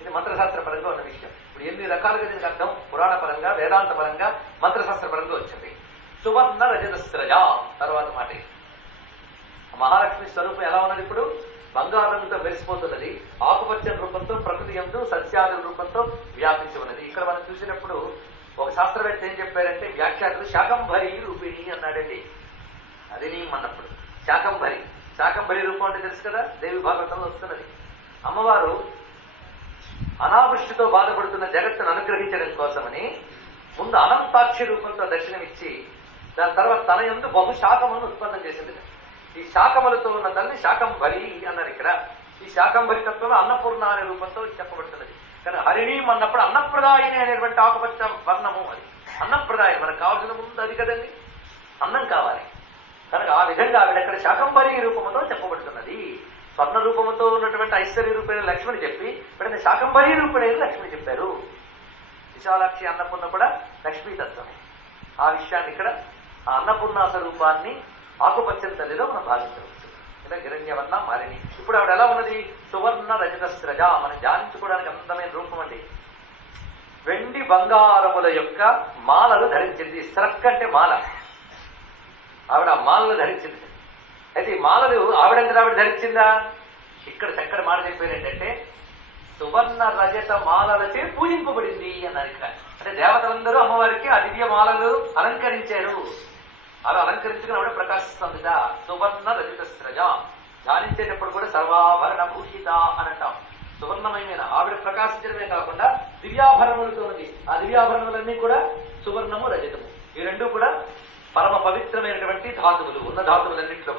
ఇది మంత్రశాస్త్ర పరంగా ఉన్న విషయం. ఇప్పుడు ఎన్ని రకాలుగా దీనికి అర్థం పురాణ పరంగా, వేదాంత పరంగా, మంత్రశాస్త్ర పరంగా వచ్చింది. సువర్ణ రజతస్రజ తర్వాత మాట. మహాలక్ష్మి స్వరూపం ఎలా ఉన్నది? ఇప్పుడు బంగారు రంగుతో మెరిసిపోతున్నది. ఆకుపచ్చని రూపంతో ప్రకృతి యందు సస్యాదుల రూపంతో వ్యాపించి ఉన్నది. ఇక్కడ మనం చూసినప్పుడు ఒక శాస్త్రవేత్త ఏం చెప్పారంటే, వ్యాఖ్యాతులు శాకంభరి రూపిణి అన్నాడండి. అది నీ అన్నప్పుడు శాకంభరి, శాకంభరి రూపం అంటే తెలుసు కదా, దేవి భాగవతంలో వస్తున్నది. అమ్మవారు అనావృష్టితో బాధపడుతున్న జగత్తును అనుగ్రహించడం కోసమని ముందు అనంతాక్షి రూపంతో దర్శనమిచ్చి దాని తర్వాత తన యందు బహుశాఖములను ఉత్పన్నం చేసింది. ఈ శాఖములతో ఉన్న తల్లి శాకంభరి అన్నారు. ఇక్కడ ఈ శాకంభరి తత్వంలో అన్నపూర్ణ అనే రూపంతో చెప్పబడుతున్నది. కానీ హరిణీం అన్నప్పుడు అన్నప్రదాయిని అనేటువంటి ఆకుపచ్చ వర్ణము. అది అన్నప్రదాయం, మనకు కావాల్సిన ముందు అది కదండి, అన్నం కావాలి. కనుక ఆ విధంగా ఆవిడక్కడ శాకంభరి రూపముతో చెప్పబడుతున్నది. స్వర్ణ రూపముతో ఉన్నటువంటి ఐశ్వర్య రూపేణ లక్ష్మిని చెప్పి ఇక్కడ శాకంభరి రూపేణ లక్ష్మి చెప్పారు. విశాలాక్షి అన్నపూర్ణ కూడా లక్ష్మీతత్వమే. ఆ విషయాన్ని ఇక్కడ ఆ అన్నపూర్ణ స్వరూపాన్ని ఆకుపచ్చని తల్లిలో మనం భావించవచ్చు. ఇలా హిరణ్యవర్ణ మారిని. ఇప్పుడు ఆవిడ ఎలా ఉన్నది? సువర్ణ రజతస్రజ. మనం ధ్యానించుకోవడానికి అందమైన రూపం అండి. వెండి బంగారముల యొక్క మాలలు ధరించింది. స్రక్ అంటే మాల. ఆవిడ మాలను ధరించింది. అయితే ఈ మాలలు ఆవిడంతా ఆవిడ ధరించిందా? ఇక్కడ చక్కటి మాట చెప్పారు ఏంటంటే, సువర్ణ రజత మాలలచే పూజింపబడింది అన్నారు. ఇక్కడ అంటే దేవతలందరూ అమ్మవారికి ఆ దివ్య మాలలు అలంకరించారు. అలా అలంకరించుకుని ఆవిడ ప్రకాశిస్తుందిగా. సువర్ణ రజతస్రజ. ధ్యానించేటప్పుడు కూడా సర్వాభరణ భూషిత అని అంటాం. సువర్ణమైన ఆవిడ ప్రకాశించడమే కాకుండా దివ్యాభరణములతో ఉంది. ఆ దివ్యాభరణములన్నీ కూడా సువర్ణము రజతము. ఈ రెండు కూడా పరమ పవిత్రమైనటువంటి ధాతువులు. ఉన్న ధాతువులన్నింటిలో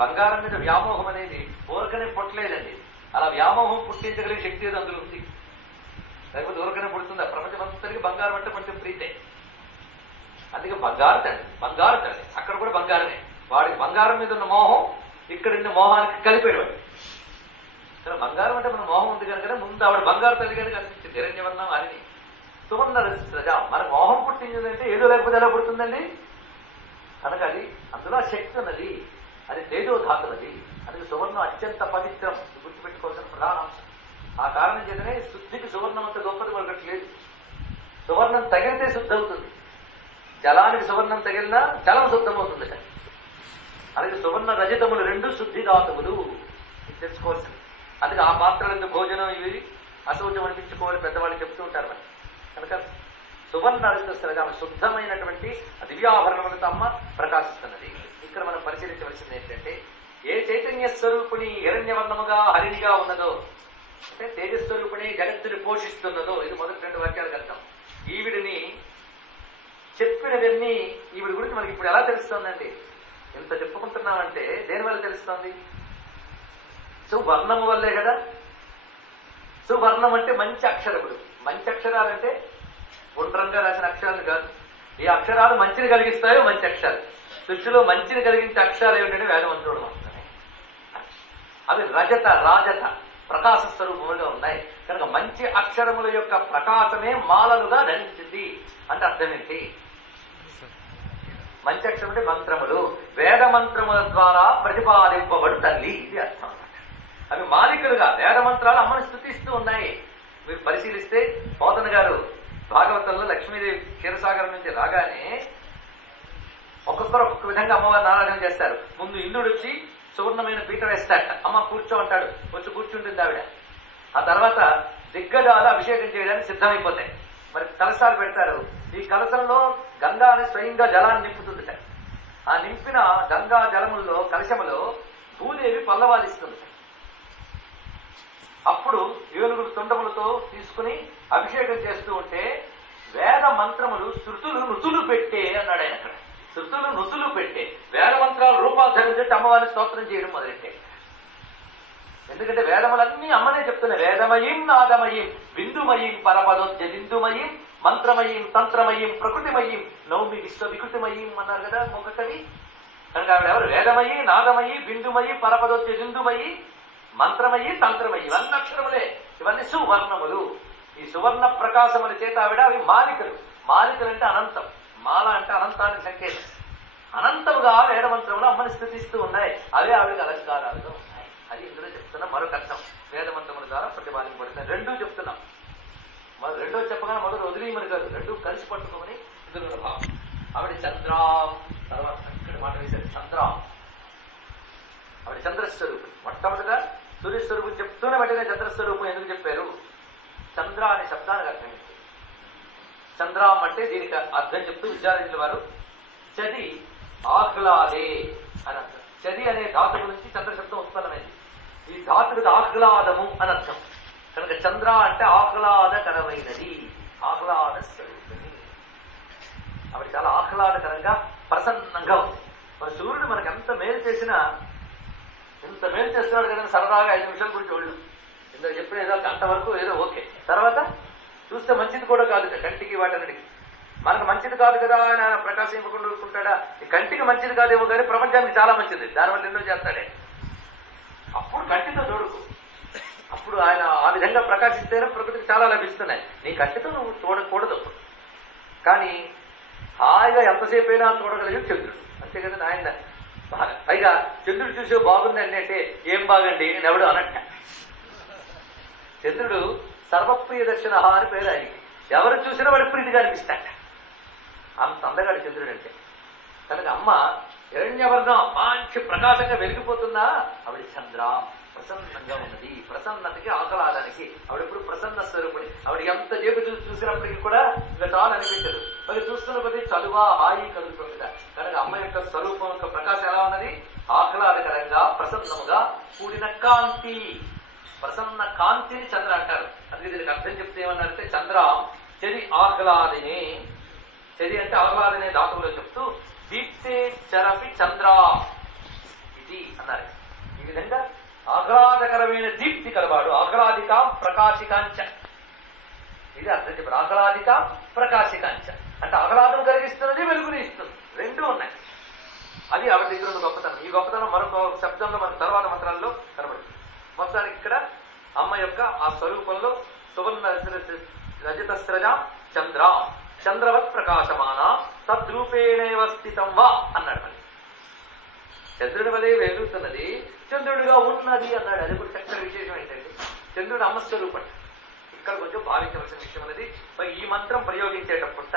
బంగారం మీద వ్యామోహం అనేది ఊరకనే పుట్టలేదండి. అలా వ్యామోహం పుట్టించగలిగే శక్తి ఏదో అందులో ఉంది. లేకపోతే ఊరకనే పుడుతుందా? ప్రపంచమంతటికి బంగారం అంటే కొంచెం ప్రీతే. అందుకే బంగారు తల్లి, బంగారు తల్లి. అక్కడ కూడా బంగారమే. వాడికి బంగారం మీద ఉన్న మోహం ఇక్కడ ఉన్న మోహానికి కలిపాడు వాడు. సరే, బంగారం అంటే మన మోహం ఉంది కనుక ముందు ఆవిడ బంగారు తల్లి కనుక అనిపించింది. హిరణ్యవర్ణం అని సువర్ణ రజత. మన మోహం పుట్టించిందంటే ఏదో లేకపోతే ఎలా పుడుతుందండి? కనుక అది అందులో శక్తి ఉన్నది. అది తేజోధాతులది. అది సువర్ణం అత్యంత పవిత్రం. గుర్తుపెట్టుకోవాల్సిన ప్రధాన అంశం. ఆ కారణం చేతనే శుద్ధికి సువర్ణం అంత గొప్పది మరొకటి లేదు. సువర్ణం తగిలితే శుద్ధి అవుతుంది. జలానికి సువర్ణం తగిలినా జలం శుద్ధమవుతుంది. అలాగే సువర్ణ రజతములు రెండు శుద్ధి ధాతువులు తెలుసుకోవాల్సింది. అందుకే ఆ పాత్రలందు భోజనం ఇవి అశౌచం అనిపించుకోవాలి పెద్దవాళ్ళు చెప్తూ ఉంటారు. మరి కనుక సువర్ణ రజత శుద్ధమైనటువంటి దివ్యాభరణములతో అమ్మ ప్రకాశిస్తున్నది. ఇక్కడ మనం పరిశీలించవలసింది ఏంటంటే, ఏ చైతన్య స్వరూపిణి హిరణ్యవర్ణముగా హరిణిగా ఉన్నదో, అంటే తేజస్వరూపిణి జగత్తుని పోషిస్తున్నదో, ఇది మొదటి రెండు వాక్యాలకు అర్థం. ఈవిడిని చెప్పినవన్నీ ఈవిడి గురించి మనకి ఇప్పుడు ఎలా తెలుస్తోందండి? ఎంత చెప్పుకుంటున్నామంటే దేనివల్ల తెలుస్తోంది? సువర్ణము వల్లే కదా. సువర్ణం అంటే మంచి అక్షరములు. మంచి అక్షరాలంటే గుండ్రంగా రాసిన అక్షరాలు కాదు. ఈ అక్షరాలు మంచిని కలిగిస్తాయో మంచి అక్షరాలు. సృష్టిలో మంచిని కలిగించే అక్షరాలు ఏమిటంటే వేదమంత్రుడు మాత్రమే. అవి రజత రాజత ప్రకాశ స్వరూపములుగా ఉన్నాయి. కనుక మంచి అక్షరముల యొక్క ప్రకాశమే మాలలుగా ధరించింది అంటే అర్థం ఏంటి? మంచి అక్షరం అంటే మంత్రములు, వేద మంత్రముల ద్వారా ప్రతిపాదింపబడు తల్లి, ఇది అర్థం అన్నమాట. అవి మాలికలుగా వేద మంత్రాలు అమ్మని స్తుతిస్తూ ఉన్నాయి. మీరు పరిశీలిస్తే పోతన గారు భాగవతంలో లక్ష్మీదేవి క్షీరసాగరం నుంచి రాగానే ఒక్కొక్కరు ఒక్కొక్క విధంగా అమ్మవారిని ఆరాధన చేస్తారు. ముందు ఇంద్రుడు వచ్చి సువర్ణమైన పీట వేస్తాడట. అమ్మ కూర్చో అంటాడు. వచ్చి కూర్చుంటుంది ఆవిడ. ఆ తర్వాత దిగ్గజాలు అభిషేకం చేయడానికి సిద్ధమైపోతాయి. మరి కలశాలు పెడతారు. ఈ కలశంలో గంగా అనే స్వయంగా జలాన్ని నింపుతుందిట. ఆ నింపిన గంగా జలముల్లో కలశములో భూదేవి పల్లవాలిస్తుంది. అప్పుడు ఏనుగులు తొండములతో తీసుకుని అభిషేకం చేస్తూ ఉంటే వేద మంత్రములు శృతులు నుతులు పెట్టే అన్నాడు ఆయన అక్కడ. శృతులు నుతులు పెట్టే వేద మంత్రాలు రూపాలు ధరించి అమ్మవారిని స్తోత్రం చేయడం మొదలెట్టే. ఎందుకంటే వేదములన్నీ అమ్మనే చెప్తున్నాయి. వేదమయీం నాదమయీం బిందుమయీం పరపదోద్య బిందుమయీం మంత్రమయీం తంత్రమయీం ప్రకృతిమయీం నౌమి విశ్వ వికృతిమయీం అన్నారు కదా మొక్కవి. కనుక ఆవిడ ఎవరు? వేదమయీ నాదమయీ బిందుమయీ పరపదోద్య బిందుమయీ మంత్రమయీ తంత్రమయీ. ఇవన్నీ అక్షరములే, ఇవన్నీ సువర్ణములు. ఈ సువర్ణ ప్రకాశముల చేత ఆవిడ అవి మాలికలు. మాలికలు అంటే అనంతం, మాల అంటే అనంతానికి సంకేతం. అనంతముగా వేదమంత్రములు అమ్మని స్థుతిస్తూ ఉన్నాయి. అవే ఆవిడకి అలంకారాలుగా ఉన్నాయి. అది ఇందులో చెప్తున్నాం. మరొక అర్థం వేదమంత్రముల ద్వారా ప్రతిపాదింపబడుతుంది. రెండూ చెప్తున్నాం. మరి రెండో చెప్పగానే మొదలు వదిలేయమని కాదు, రెండూ కలిసి పట్టుకోమని ఇందులో భావం. ఆవిడ చంద్రాం, తర్వాత ఇక్కడ మాట వేశారు చంద్రాం. ఆవిడ చంద్రస్వరూపం. మొట్టమొదటిగా సూర్యస్వరూపం చెప్తూనే వెంటనే చంద్రస్వరూపం ఎందుకు చెప్పారు? చంద్ర అనే శబ్దానికి అర్థం ఏంటి? చంద్రాం అంటే దీనికి అర్థం చెప్తూ విద్యార్థుల వారు చది ఆహ్లాదే అని అర్థం. చది అనే ధాతువు నుంచి చంద్ర శబ్దం ఉత్పన్నమైంది. ఈ ధాతువుకి ఆహ్లాదము అని అర్థం. కనుక చంద్ర అంటే ఆహ్లాదకరమైనది, ఆహ్లాద స్వరూపిణి. ఆవిడ చాలా ఆహ్లాదకరంగా ప్రసన్నంగా ఉంది. మన సూర్యుడు మనకి ఎంత మేలు చేసినా, ఎంత మేలు చేస్తున్నాడు కదా సరదాగా 5 నిమిషాల గురించి ఒళ్ళు ఇందులో చెప్పిన ఏదో గంట వరకు ఏదో ఓకే, తర్వాత చూస్తే మంచిది కూడా కాదు కంటికి వాటన్నిటికి. మనకు మంచిది కాదు కదా ఆయన ప్రకాశింపకుండా ఊరుకుంటాడా? ఈ కంటికి మంచిది కాదేమో కానీ ప్రపంచానికి చాలా మంచిది, దానివల్ల ఎన్నో చేస్తాడే. అప్పుడు కంటితో చూడకు, అప్పుడు ఆయన ఆ విధంగా ప్రకాశిస్తేనే ప్రకృతికి చాలా లభిస్తున్నాయి. నీ కంటితో నువ్వు చూడకూడదు. కానీ హాయిగా ఎంతసేపు అయినా చూడగలిగే చంద్రుడు అంతే కదా ఆయన. పైగా చంద్రుడు చూసే బాగుంది అంటే ఏం బాగండి నేను ఎవడు అన్నట్ట. చంద్రుడు సర్వప్రియ దర్శన అని పేరు ఆయనకి. ఎవరు చూసినా వాడి ప్రీతిగా అనిపిస్తాట. అంత అందగాడు చంద్రుడు అంటే. కనుక అమ్మ హిరణ్యవర్ణం మంచి ప్రకాశంగా వెలిగిపోతున్నా ఆవిడ చంద్ర ప్రసన్నంగా ఉన్నది. ప్రసన్నతకి ఆహ్లాదానికి ఆవిడ ఎప్పుడు ప్రసన్న స్వరూపుడి. ఆవిడ ఎంత చేపు చూసినప్పటికీ కూడా ఇక చాలా అనిపించదు. మరి చూస్తున్న కొద్ది చదువా హాయి కలుగుతుంది. కనుక అమ్మ యొక్క స్వరూపం యొక్క ప్రకాశం ఎలా ఉన్నది? ఆహ్లాదకరంగా ప్రసన్నముగా కూడిన కాంతి. ప్రసన్న కాంతిని చంద్ర అంటారు. అందుకే దీనికి అర్థం చెప్తే ఏమన్నారంటే చంద్ర చది ఆహ్లాదిని. చది అంటే ఆహ్లాదనే ధాతువులో చెప్తూ దీప్తే చరపి చంద్ర ఇది అన్నారు. ఈ విధంగా ఆహ్లాదకరమైన దీప్తి కలవాడు. ఆహ్లాదిక ప్రకాశికాంచ, ఇది అర్థం చెప్పారు. ఆహ్లాదిక ప్రకాశికాంచ అంటే ఆహ్లాదం కలిగిస్తున్నది, వెలుగుని ఇస్తుంది, రెండూ ఉన్నాయి. అది ఆవిడ దగ్గర ఉన్న గొప్పతనం. ఈ గొప్పతనం మరొక శబ్దంలో మన తర్వాత మంత్రాల్లో కనబడుతుంది. మొత్తానికి ఇక్కడ అమ్మ యొక్క ఆ స్వరూపంలో సువర్ణ రజతస్రజ చంద్ర చంద్రవత్ ప్రకాశమాన తద్రూపేణేవ స్థితం వా అన్నాడు. మరి చంద్రుడి వలె వెలుగుతున్నది, చంద్రుడిగా ఉన్నది అన్నాడు. అది కూడా చక్కని విశేషం ఏంటంటే చంద్రుడు అమ్మస్వరూపం. ఇక్కడ కొంచెం భావించవలసిన విషయం అనేది. మరి ఈ మంత్రం ప్రయోగించేటప్పుట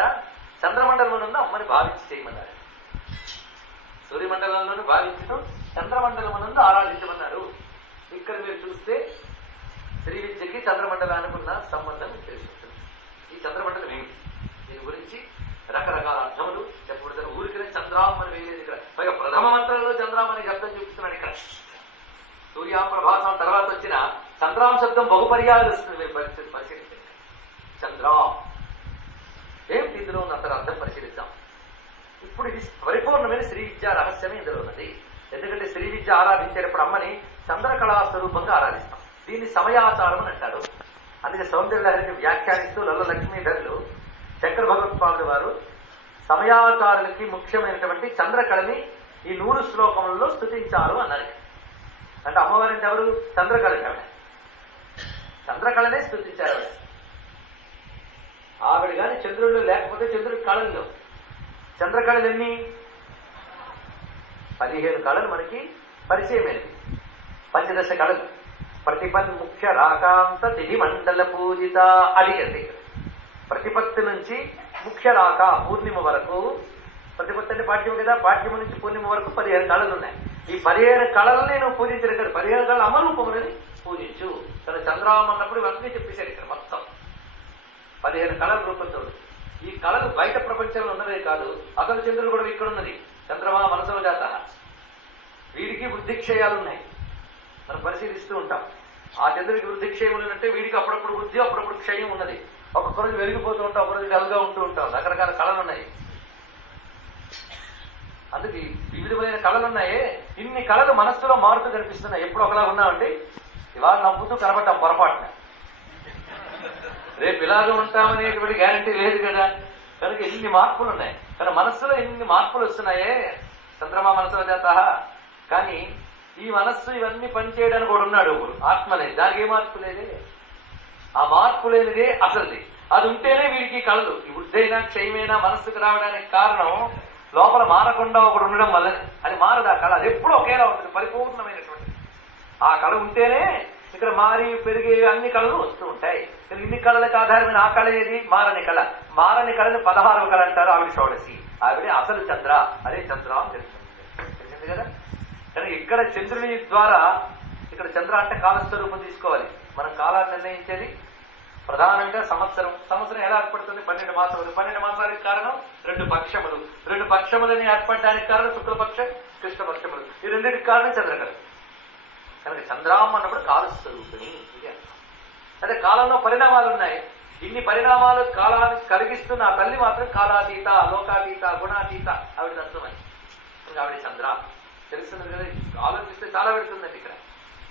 చంద్రమండలంలో అమ్మని భావించి చేయమన్నారు. సూర్యమండలంలోనూ భావించడం, చంద్రమండలమునందు ఆరాధించమన్నారు. ఇక్కడ మీరు చూస్తే శ్రీ విద్యకి చంద్రమండలానికి ఉన్న సంబంధం తెలుస్తుంది. ఈ చంద్రమండలం ఏమిటి? దీని గురించి రకరకాల అర్థములు చెప్పబడుతున్న. ఊరికనే చంద్రామని వేయలేదు ఇక్కడ. పైగా ప్రథమ మంత్రంలో చంద్రామని శబ్దం చూపిస్తున్నాడు ఇక్కడ. సూర్యాప్రభాసం తర్వాత వచ్చిన చంద్రాం శబ్దం బహుపర్యాలు వస్తుంది. మీరు పరిశీలించండి. చంద్రా ఏమిటి ఇందులో ఉన్న అంతర అర్థం పరిశీలిద్దాం. ఇప్పుడు ఇది పరిపూర్ణమైన శ్రీ విద్యా రహస్యమే ఇందులో ఉన్నది. ఎందుకంటే శ్రీ విద్య ఆరాధించేటప్పుడు అమ్మని చంద్రకళా స్వరూపంగా ఆరాధిస్తాం. దీన్ని సమయాచారం అని అంటారు. అందుకే సౌందర్యలహరిని వ్యాఖ్యానిస్తూ లల్ల లక్ష్మీధరులు శంకర భగవత్పాదుల వారు సమయాచారులకి ముఖ్యమైనటువంటి చంద్రకళని ఈ 100 శ్లోకములలో స్తుతించారు అన్నారు. అంటే అమ్మవారింటి ఎవరు? చంద్రకళని. ఆవిడ చంద్రకళనే స్తుతించారు. ఆవిడ కానీ చంద్రుడు లేకపోతే చంద్రుడి కళల్లో చంద్రకళలు ఎన్ని? 15 కళలు మనకి పరిచయమైనవి. పంచదశ కళలు. ప్రతిపన్ ముఖ్య రాకాంత తిథి మండల పూజిత అడిగింది. ప్రతిపత్తి నుంచి ముఖ్య రాక పూర్ణిమ వరకు, ప్రతిపత్తి అంటే పాఠ్యం కదా, పాఠ్యం నుంచి పూర్ణిమ వరకు 15 కళలు ఉన్నాయి. ఈ 15 కళలని నువ్వు పూజించరు ఇక్కడ. 15 కళలు అమరూపములని పూజించు. తన చంద్రామం అన్నప్పుడు ఇవన్నీ చెప్పేశారు ఇక్కడ మొత్తం. 15 కళల రూపంతో. ఈ కళలు బయట ప్రపంచంలో ఉన్నదే కాదు, అసలు చంద్రుడు కూడా ఇక్కడ ఉన్నది. చంద్రమా మనసులో జాత. వీడికి వృద్ధిక్షయాలు ఉన్నాయి, మనం పరిశీలిస్తూ ఉంటాం. ఆ చంద్రుడికి వృద్ధిక్షయములు అంటే వీడికి అప్పుడప్పుడు వృద్ధి అప్పుడప్పుడు క్షయం ఉన్నది. ఒక్కొక్క రోజు వెలిగిపోతూ ఉంటాం, ఒక రోజు డల్గా ఉంటూ ఉంటాం. రకరకాల కళలు ఉన్నాయి. అందుకే వివిధమైన కళలు ఉన్నాయే, ఇన్ని కళలు మనస్సులో మారుతూ కనిపిస్తున్నాయి. ఎప్పుడు ఒకలా ఉన్నామండి, ఇవాళ నవ్వుతూ కనబడ్డాం పొరపాటున, రేపు ఇలాగే ఉంటామనేటువంటి గ్యారంటీ లేదు కదా. కనుక ఇన్ని మార్పులు ఉన్నాయి. కానీ మనస్సులో ఇన్ని మార్పులు వస్తున్నాయే, చంద్రమా మనసు చేత. కానీ ఈ మనస్సు ఇవన్నీ పనిచేయడానికి కూడా ఉన్నాడు ఒకడు, ఆత్మ అనేది. దానికి ఏ మార్పు లేదే. ఆ మార్పు లేనిదే అసలుది. అది ఉంటేనే వీడికి కళలు. ఈ వృద్ధైనా క్షయమైనా మనస్సుకు రావడానికి కారణం లోపల మారకుండా ఒకడు ఉండడం వల్లనే. అది మారదు ఆ కళ, అది ఎప్పుడూ ఒకేలా ఉంటుంది, పరిపూర్ణమైనటువంటి. ఆ కళ ఉంటేనే ఇక్కడ మారి పెరిగే అన్ని కళలు వస్తూ ఉంటాయి. ఇన్ని కళలకు ఆధారమైన ఆ కళ ఏది? మారని కళ. మారని కళని 16వ కళ అంటారు. ఆవిడ షోడశి, ఆవిడే అసలు చంద్ర. అదే చంద్ర అని తెలిసింది కదా. కానీ ఇక్కడ చంద్రుని ద్వారా, ఇక్కడ చంద్ర అంటే కాలస్వరూపం తీసుకోవాలి. మనం కాలాన్ని నిర్ణయించేది ప్రధానంగా సంవత్సరం. సంవత్సరం ఎలా ఏర్పడుతుంది? 12 మాసాలు. 12 మాసాలకు కారణం 2 పక్షములు. 2 పక్షములని ఏర్పడడానికి కారణం శుక్లపక్షం, కృష్ణపక్షములు. ఈ రెండింటికి కారణం చంద్రకళ. కనుక చంద్రాం అన్నప్పుడు కాలస్వరూపిణి ఇది అర్థం. అదే కాలంలో పరిణామాలు ఉన్నాయి. ఇన్ని పరిణామాలు కాలానికి కలిగిస్తున్న ఆ తల్లి మాత్రం కాలాతీత, లోకాతీత, గుణాతీత. ఆవిడ తత్వమని. ఇంకా ఆవిడ చంద్ర తెలుస్తుంది కదా. ఆలోచిస్తే చాలా పెడుతుందండి ఇక్కడ.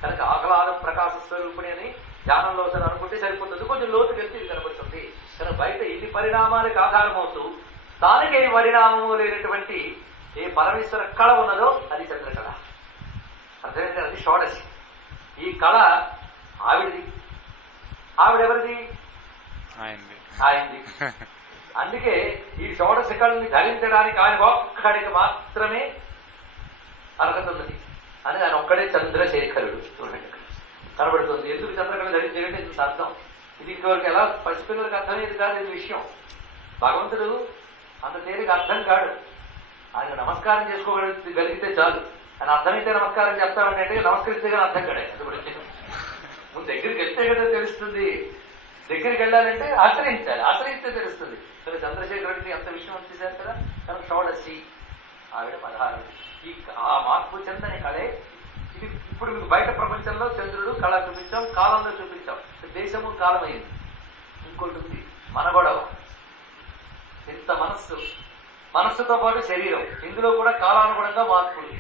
కనుక ఆహ్లాద ప్రకాశ స్వరూపిణి అని ధ్యానంలో అనుకుంటే సరిపోతుంది. కొంచెం లోతుకి వెళ్తే ఇది కనబడుతుంది. కనుక బయట ఇన్ని పరిణామాలకు ఆధారమవుతూ తానికి ఏ పరిణామము లేనటువంటి ఏ పరమేశ్వర కళ ఉన్నదో అది చంద్రకళ. అర్థమైతే అది షోడశి. ఈ కళ ఆవిడది. ఆవిడెవరిది? ఆయనది. అందుకే ఈ షోడశి కళని ధరించడానికి ఆయన ఒక్కడికి మాత్రమే అర్హత ఉన్నది. అని ఆయన ఒక్కడే చంద్రశేఖరుడు. చూడండి కనబడుతుంది. ఎందుకు చంద్రకళ ధరించేయంటే ఇంత అర్థం. ఇది ఇంతవరకు ఎలా పసిపిల్లలకు అర్థమయ్యేది కాదు ఈ విషయం. భగవంతుడు అంత తేలిక అర్థం కాడు. ఆయన నమస్కారం చేసుకోగలిగితే చాలు. ఆయన అర్థమైతే నమస్కారం చెప్తామంటే నమస్కరిస్తే కానీ అర్థం కాడే. ముందు దగ్గరికి వెళ్తే కదా తెలుస్తుంది. దగ్గరికి వెళ్ళాలంటే ఆశ్రయించాలి, ఆశ్రయిస్తే తెలుస్తుంది. కానీ చంద్రశేఖరుడికి అంత విషయం వచ్చేసారు కదా. కనుక షోడశి ఆవిడ 16. ఈ ఆ మార్పు చెందని కళే ఇది. ఇప్పుడు మీకు బయట ప్రపంచంలో చంద్రుడు కళ చూపించాం, కాలంలో చూపించాం. దేశము కాలమైంది. ఇంకోటి ఉంది మన గొడవ. ఇంత మనస్సుతో పాటు శరీరం, ఇందులో కూడా కాలానుగుణంగా మార్పులు.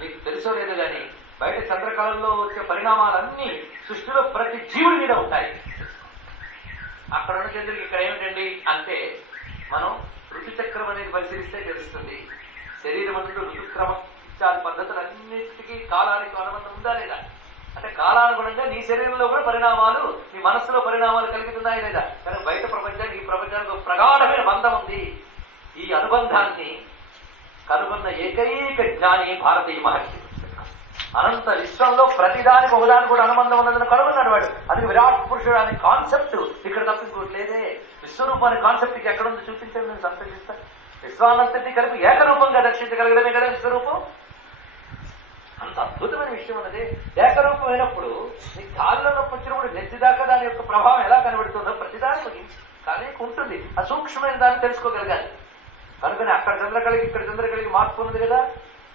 మీకు తెలుసో లేదు కానీ బయట చంద్రకళల్లో వచ్చే పరిణామాలన్నీ సృష్టిలో ప్రతి జీవుడి మీద ఉంటాయి. అక్కడ ఉన్న చంద్రుడికి ఇక్కడ ఏమిటండి అంటే, మనం ఋతుచక్రం అనేది పరిశీలిస్తే తెలుస్తుంది. శరీరం అందు ఋతుక్రమం ఇత్యాది పద్ధతులన్నిటికీ కాలానికి అనుబంధం ఉందా లేదా? అంటే కాలానుగుణంగా నీ శరీరంలో కూడా పరిణామాలు, నీ మనస్సులో పరిణామాలు కలుగుతున్నాయి లేదా? కానీ బయట ప్రపంచానికి, ఈ ప్రపంచానికి ఒక ప్రగాఢమైన బంధం ఉంది. ఈ అనుబంధాన్ని కనుగొన్న ఏకైక జ్ఞాని భారతీయ మహర్షి. అనంత విశ్వంలో ప్రతిదానికి ఒకదానికి కూడా అనుబంధం ఉన్నదని కనుగొన్నాడు వాడు. అది విరాట్ పురుషుడు అనే కాన్సెప్ట్ ఇక్కడ తప్ప ఇంకోటి లేదే. విశ్వరూపం అనే కాన్సెప్ట్కి ఎక్కడుంది చూపించండి, నేను సంతరిస్తాను. విశ్వానంతటి కలిపి ఏకరూపంగా దర్శించగలగడమే కదా విశ్వరూపం. అంత అద్భుతమైన విషయం ఉన్నది. ఏకరూపం అయినప్పుడు నీ కాళ్ళలో నొప్పి వచ్చినప్పుడు నెత్తి దాకా దాని యొక్క ప్రభావం ఎలా కనబడుతుందో ప్రతిదానికి కానీ ఉంటుంది. ఆ సూక్ష్మమైన దాన్ని తెలుసుకోగలగాలి. కనుకనే అక్కడ చంద్రకళకి ఇక్కడ చంద్రకళకి మార్పు ఉన్నది కదా.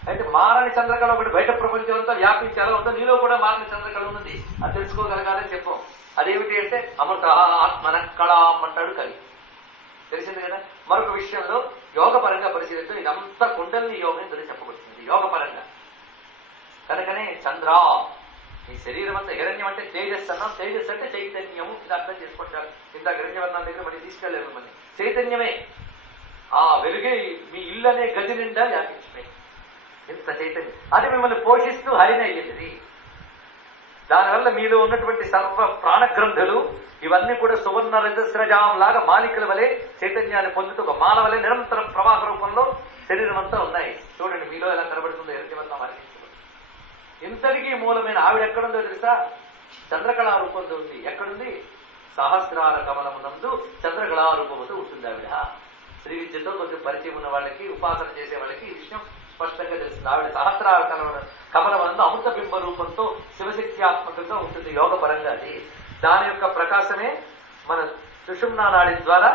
అయితే మారని చంద్రకళ ఒకటి బయట ప్రపంచం అంతా వ్యాపించి ఎలా ఉందో నీలో కూడా మారని చంద్రకళ ఉన్నది. అది తెలుసుకోగలగాలని చెప్పాం. అదేమిటి అంటే అమృత ఆత్మన కళాం అంటాడు కవి. తెలిసింది కదా. మరొక విషయంలో యోగ పరంగా పరిశీలిస్తే ఇదంతా కుండలిని యోగం అని చెప్పబడుతుంది యోగ పరంగా. కనుకనే చంద్ర ఈ శరీరం అంతా హిరణ్యం అంటే తేజస్సు అన్నాం. తేజస్సు అంటే చైతన్యము. ఇది అర్థం చేసుకుంటారు. ఇంత హిరణ్యవర్ణాల దగ్గర మళ్ళీ తీసుకెళ్ళలేదు. మళ్ళీ చైతన్యమే. ఆ వెలుగే మీ ఇల్లు అనే గది నిండా వ్యాపించినాయి. ఇంత చైతన్యం అది మిమ్మల్ని పోషిస్తూ హరినయ్యేది. దానివల్ల మీలో ఉన్నటువంటి సర్వ ప్రాణగ్రంథులు ఇవన్నీ కూడా సువర్ణ రజస్రజాం లాగా మాలికల వలె చైతన్యాన్ని పొందుతూ ఒక మాల వలె నిరంతరం ప్రవాహ రూపంలో శరీరం అంతా ఉన్నాయి. చూడండి మీలో ఎలా కనబడుతుందో ఎరటివన్నా వర్ణించబడి. ఇంతటికీ మూలమైన ఆవిడ ఎక్కడుందో తెలుసా? చంద్రకళా రూపంతో ఉంది. ఎక్కడుంది? సహస్రార కమలమునందు చంద్రకళా రూపంతో ఉంటుంది ఆవిడ. శ్రీ విద్యతో కొంచెం పరిచయం ఉన్న వాళ్ళకి, ఉపాసన చేసే వాళ్ళకి ఈ విషయం స్పష్టంగా తెలుస్తుంది. ఆవిడ సహస్రార కమలమునందు అమృత బింబ రూపంతో శివశక్త్యాత్మకంగా ఉంటుంది యోగ పరంగా. అది దాని యొక్క ప్రకాశమే మన సుషుమ్నా నాడి ద్వారా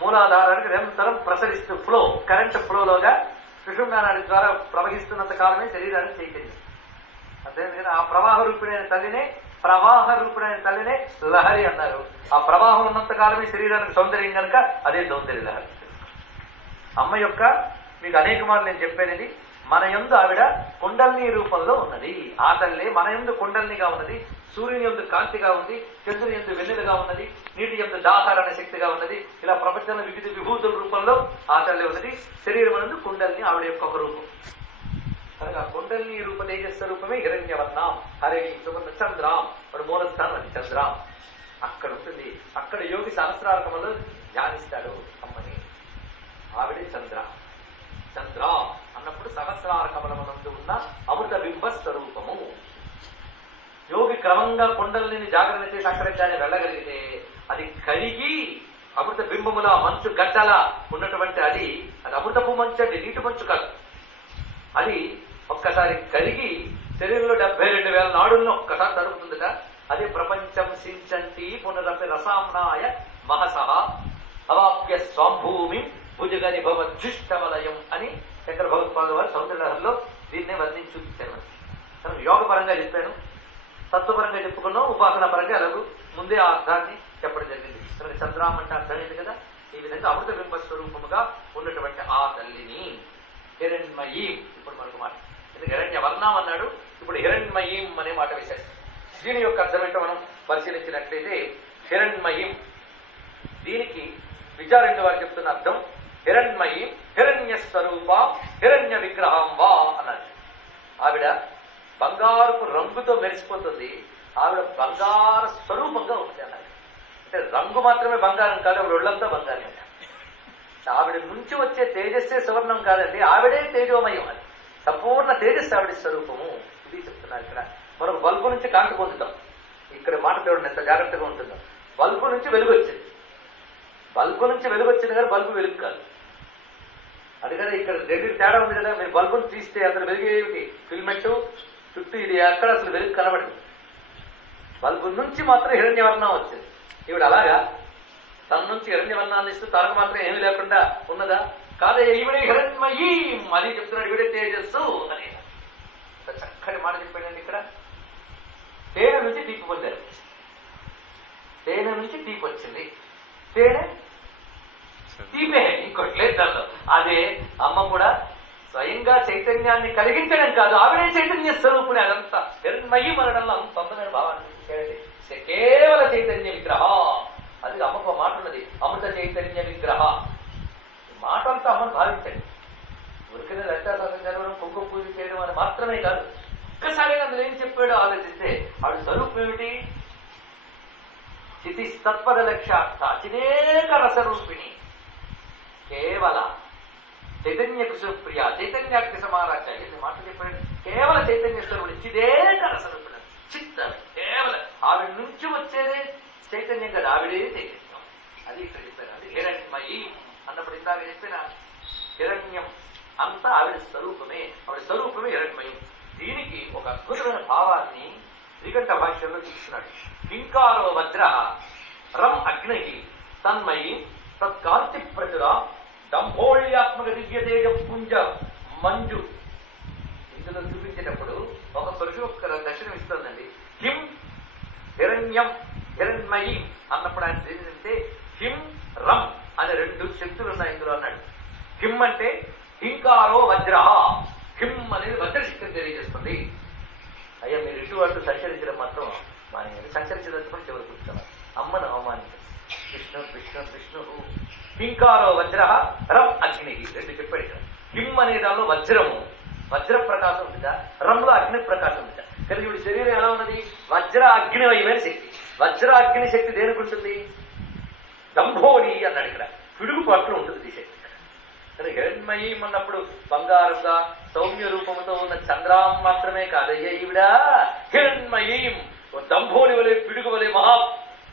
మూలాధారానికి నిరంతరం ప్రసరిస్తూ ఫ్లో, కరెంట్ ఫ్లోలోగా సుషుమ్నా నాడి ద్వారా ప్రవహిస్తున్నంత కాలమే శరీరానికి చైతన్యం. అదే ఆ ప్రవాహ రూపిణైన తల్లినే ప్రవాహ రూపుడైన తల్లినే లహరి అన్నారు. ఆ ప్రవాహం ఉన్నంత కాలమే శరీరానికి సౌందర్యం కనుక అదే సౌందర్య లహరి. అమ్మ యొక్క మీకు అనేక మార్లు నేను చెప్పేది, మన యందు ఆవిడ కుండల్ని రూపంలో ఉన్నది. ఆ తల్లి మన యందు కుండల్నిగా ఉన్నది, సూర్యుని యందు కాంతిగా ఉంది, చంద్రుని యందు వెన్నెలుగా ఉన్నది, నీటి యందు దాహారణ శక్తిగా ఉన్నది. ఇలా ప్రపంచంలో వివిధ విభూతుల రూపంలో ఆ తల్లి ఉన్నది. శరీరం నందు కుండల్ని ఆవిడ యొక్క ఒక రూపం కనుక కుండల్ని రూప తేజస్వ రూపమే హిరణ్యవర్ణం హరి సువర్ణ చంద్రాం. వాడు మూలస్థానం అది చంద్రాం. అక్కడ ఉంటుంది. అక్కడ యోగి సహస్రారకములో ధ్యానిస్తాడు అమ్మని. ఆవిడే చంద్ర. చంద్ర అన్నప్పుడు సహస్రారకములనందు ఉన్న అమృత బింబ స్వరూపము. యోగి క్రమంగా కుండలిని జాగ్రత్త చేసి అక్కడికి దాన్ని వెళ్ళగలిగితే అది కరిగి అమృత బింబముల మంచు గడ్డల ఉన్నటువంటి అది అమృతపు మంచు అంటే నీటి మంచు కాదు. అది ఒక్కసారి కరిగి శరీరంలో 72,000 నాడులను ఒక్కసారి తడుపుతుందిట. అదే ప్రపంచం సించంతి పునరపి రసామ్నాయ మహసహ అవాప్య స్వాంభూమి భుజగని భవద్యుష్టవలయం అని శంకర భగవత్పాదుల వారు సౌందర్యలహరిలో దీన్నే వర్ణించి చూపించారు. మనం యోగ పరంగా చెప్పాను, తత్వపరంగా చెప్పుకున్నాం, ఉపాసన పరంగా ఎలాగూ ముందే ఆ అర్థాన్ని చెప్పడం జరిగింది. కనుక చంద్రాం అంటే అర్థం ఏంటి కదా. ఈ విధంగా అమృత బింబ స్వరూపముగా ఉన్నటువంటి ఆ తల్లిని హిరణ్మయీం. ఇప్పుడు మనకు మాట ఎందుకు హిరణ్య వర్ణం అన్నాడు, ఇప్పుడు హిరణ్మయీం అనే మాట వేశాడు. దీని యొక్క అర్థం ఏంటో మనం పరిశీలించినట్లయితే హిరణ్మయీం, దీనికి విచారించే వారు చెప్తున్న అర్థం హిరణ్మయీం హిరణ్య స్వరూప హిరణ్య విగ్రహం వా అన్నది. ఆవిడ బంగారుపు రంగుతో మెరిసిపోతుంది. ఆవిడ బంగారు స్వరూపంగా ఉంటుంది అన్నది. అంటే రంగు మాత్రమే బంగారం కాదు, ఆవిడ ఒళ్ళంతా బంగారం. ఆవిడ నుంచి వచ్చే తేజస్సే సువర్ణం కాదండి, ఆవిడే తేజోమయం. అది సంపూర్ణ తేజస్సు ఆవిడ స్వరూపము. ఇది చెప్తున్నారు ఇక్కడ. మనం బల్బు నుంచి కాంతి పొందుతాం. ఇక్కడ మాట చూడండి ఎంత జాగ్రత్తగా ఉంటుందో. బల్బు నుంచి వెలుగు వచ్చింది, బల్బు నుంచి వెలుగు వచ్చింది కానీ బల్బు వెలుగు కాదు. అది కదా ఇక్కడ రెండింటి తేడా ఉంది కదా. మీరు బల్బును తీస్తే అందులో వెలుగు ఏమిటి? ఫిల్మెంట్ చుట్టూ ఇది అక్కడ అసలు వెలుగు కనబడదు. బల్బు నుంచి మాత్రం హిరణ్యవర్ణం వచ్చింది. ఈవిడ అలాగా తన నుంచి హిరణ్యవర్ణాన్ని ఇస్తూ తనకు మాత్రం ఏమీ లేకుండా ఉన్నదా? కాదే, ఈవిడే హిరణ్మయీం అది చెప్తున్నాడు. ఈవిడే తేజస్సు అని చక్కటి మాట చెప్పాడండి ఇక్కడ. తేనె నుంచి తీపి పొందారు. తేనె నుంచి తీపి వచ్చింది. తేనె తీపే, ఇంకోటి లేదు దాంట్లో. అదే అమ్మ కూడా స్వయంగా చైతన్యాన్ని కలిగించడం కాదు, ఆవిడే చైతన్య స్వరూపుని. అదంతా హిరణ్మయీం అనడంలో అంత అందమైన భావాన్ని కేవల చైతన్య విగ్రహ. అది అమ్మకు మాట ఉన్నది, అమృత చైతన్య విగ్రహ. మాట అంతా అమ్మను భావించండి. ఉరికిన లలితాశాస్త్రం చదవడం, కుంకుమ పూజ చేయడం అని మాత్రమే కాదు. ఒక్కసారి అందులో ఏం చెప్పాడో ఆలోచిస్తే ఆవిడ స్వరూపం ఏమిటి? చితి తత్పద లక్ష్యార్థ చినేక రసరూపిణి కేవల చైతన్య కుశప్రియ చైతన్యాక్షి సమారాచ. ఇది మాట చెప్పాడు. కేవల చైతన్య స్వరూపుడు చిదేక రసరూపిణి. చిత్త కేవల ఆవిడ నుంచి వచ్చేదే చైతన్యం కదా, ఆవిడే చైతన్యం. అది ఇక్కడ చెప్పారు. అది హిరణ్మయీ అన్నప్పుడు ఇందాక చెప్పిన హిరణ్యం అంతా ఆవిడ స్వరూపమే. ఆవిడ స్వరూపమే హిరణ్మయం. దీనికి ఒక అద్భుతమైన భావాన్ని శ్రీకంఠ భాష్యంలో చూస్తున్నాడు. కింకారో వజ్ర రం అగ్ని తన్మయి తత్కాంతి ప్రచుర దంభోళ్యాత్మక దివ్యతేజ పుంజ మంజు. ఇందులో చూపించేటప్పుడు ఒక పురుషు దర్శనం ఇస్తుందండి. హిం హిరణ్యం హిరణ్మయి అన్నప్పుడు ఆయన ఏంటంటే హిం రం అనే 2 శక్తులు ఉన్నాయి ఇందులో అన్నాడు. హిం అంటే హింకారో వజ్ర. హిం అనేది వజ్రశక్తిని తెలియజేస్తుంది. అయ్యా మీరు ఇటు అటు సంచరించడం మాత్రం మానేయాలి. సంచరించదలుచుకొని చివరికి కూర్చున్నారు. అమ్మను అవమానించారు. విష్ణు విష్ణు విష్ణు. హింకారో వజ్ర రం అగ్ని 2 చెప్పాడు ఇక్కడ. హిం అనే దానిలో వజ్రము, వజ్ర ప్రకాశం ఉంటుందా, రంలో అగ్ని ప్రకాశం ఉంటుందా. కానీ ఇప్పుడు శరీరం ఎలా ఉన్నది? వజ్ర అగ్నిమయమైన శక్తి. వజ్ర అగ్ని శక్తి దేనికి ఉంటుంది? దంభోళి అన్నాడు ఇక్కడ. పిడుగు పట్ల ఉంటుంది ఈ శక్తి. కానీ హిరణ్మయీం అన్నప్పుడు బంగారుగా సౌమ్య రూపంతో ఉన్న చంద్రాం మాత్రమే కాదయ్యా, ఈవిడ హిరణ్మయీం దంభోళి వలె పిడుగు వలె మహా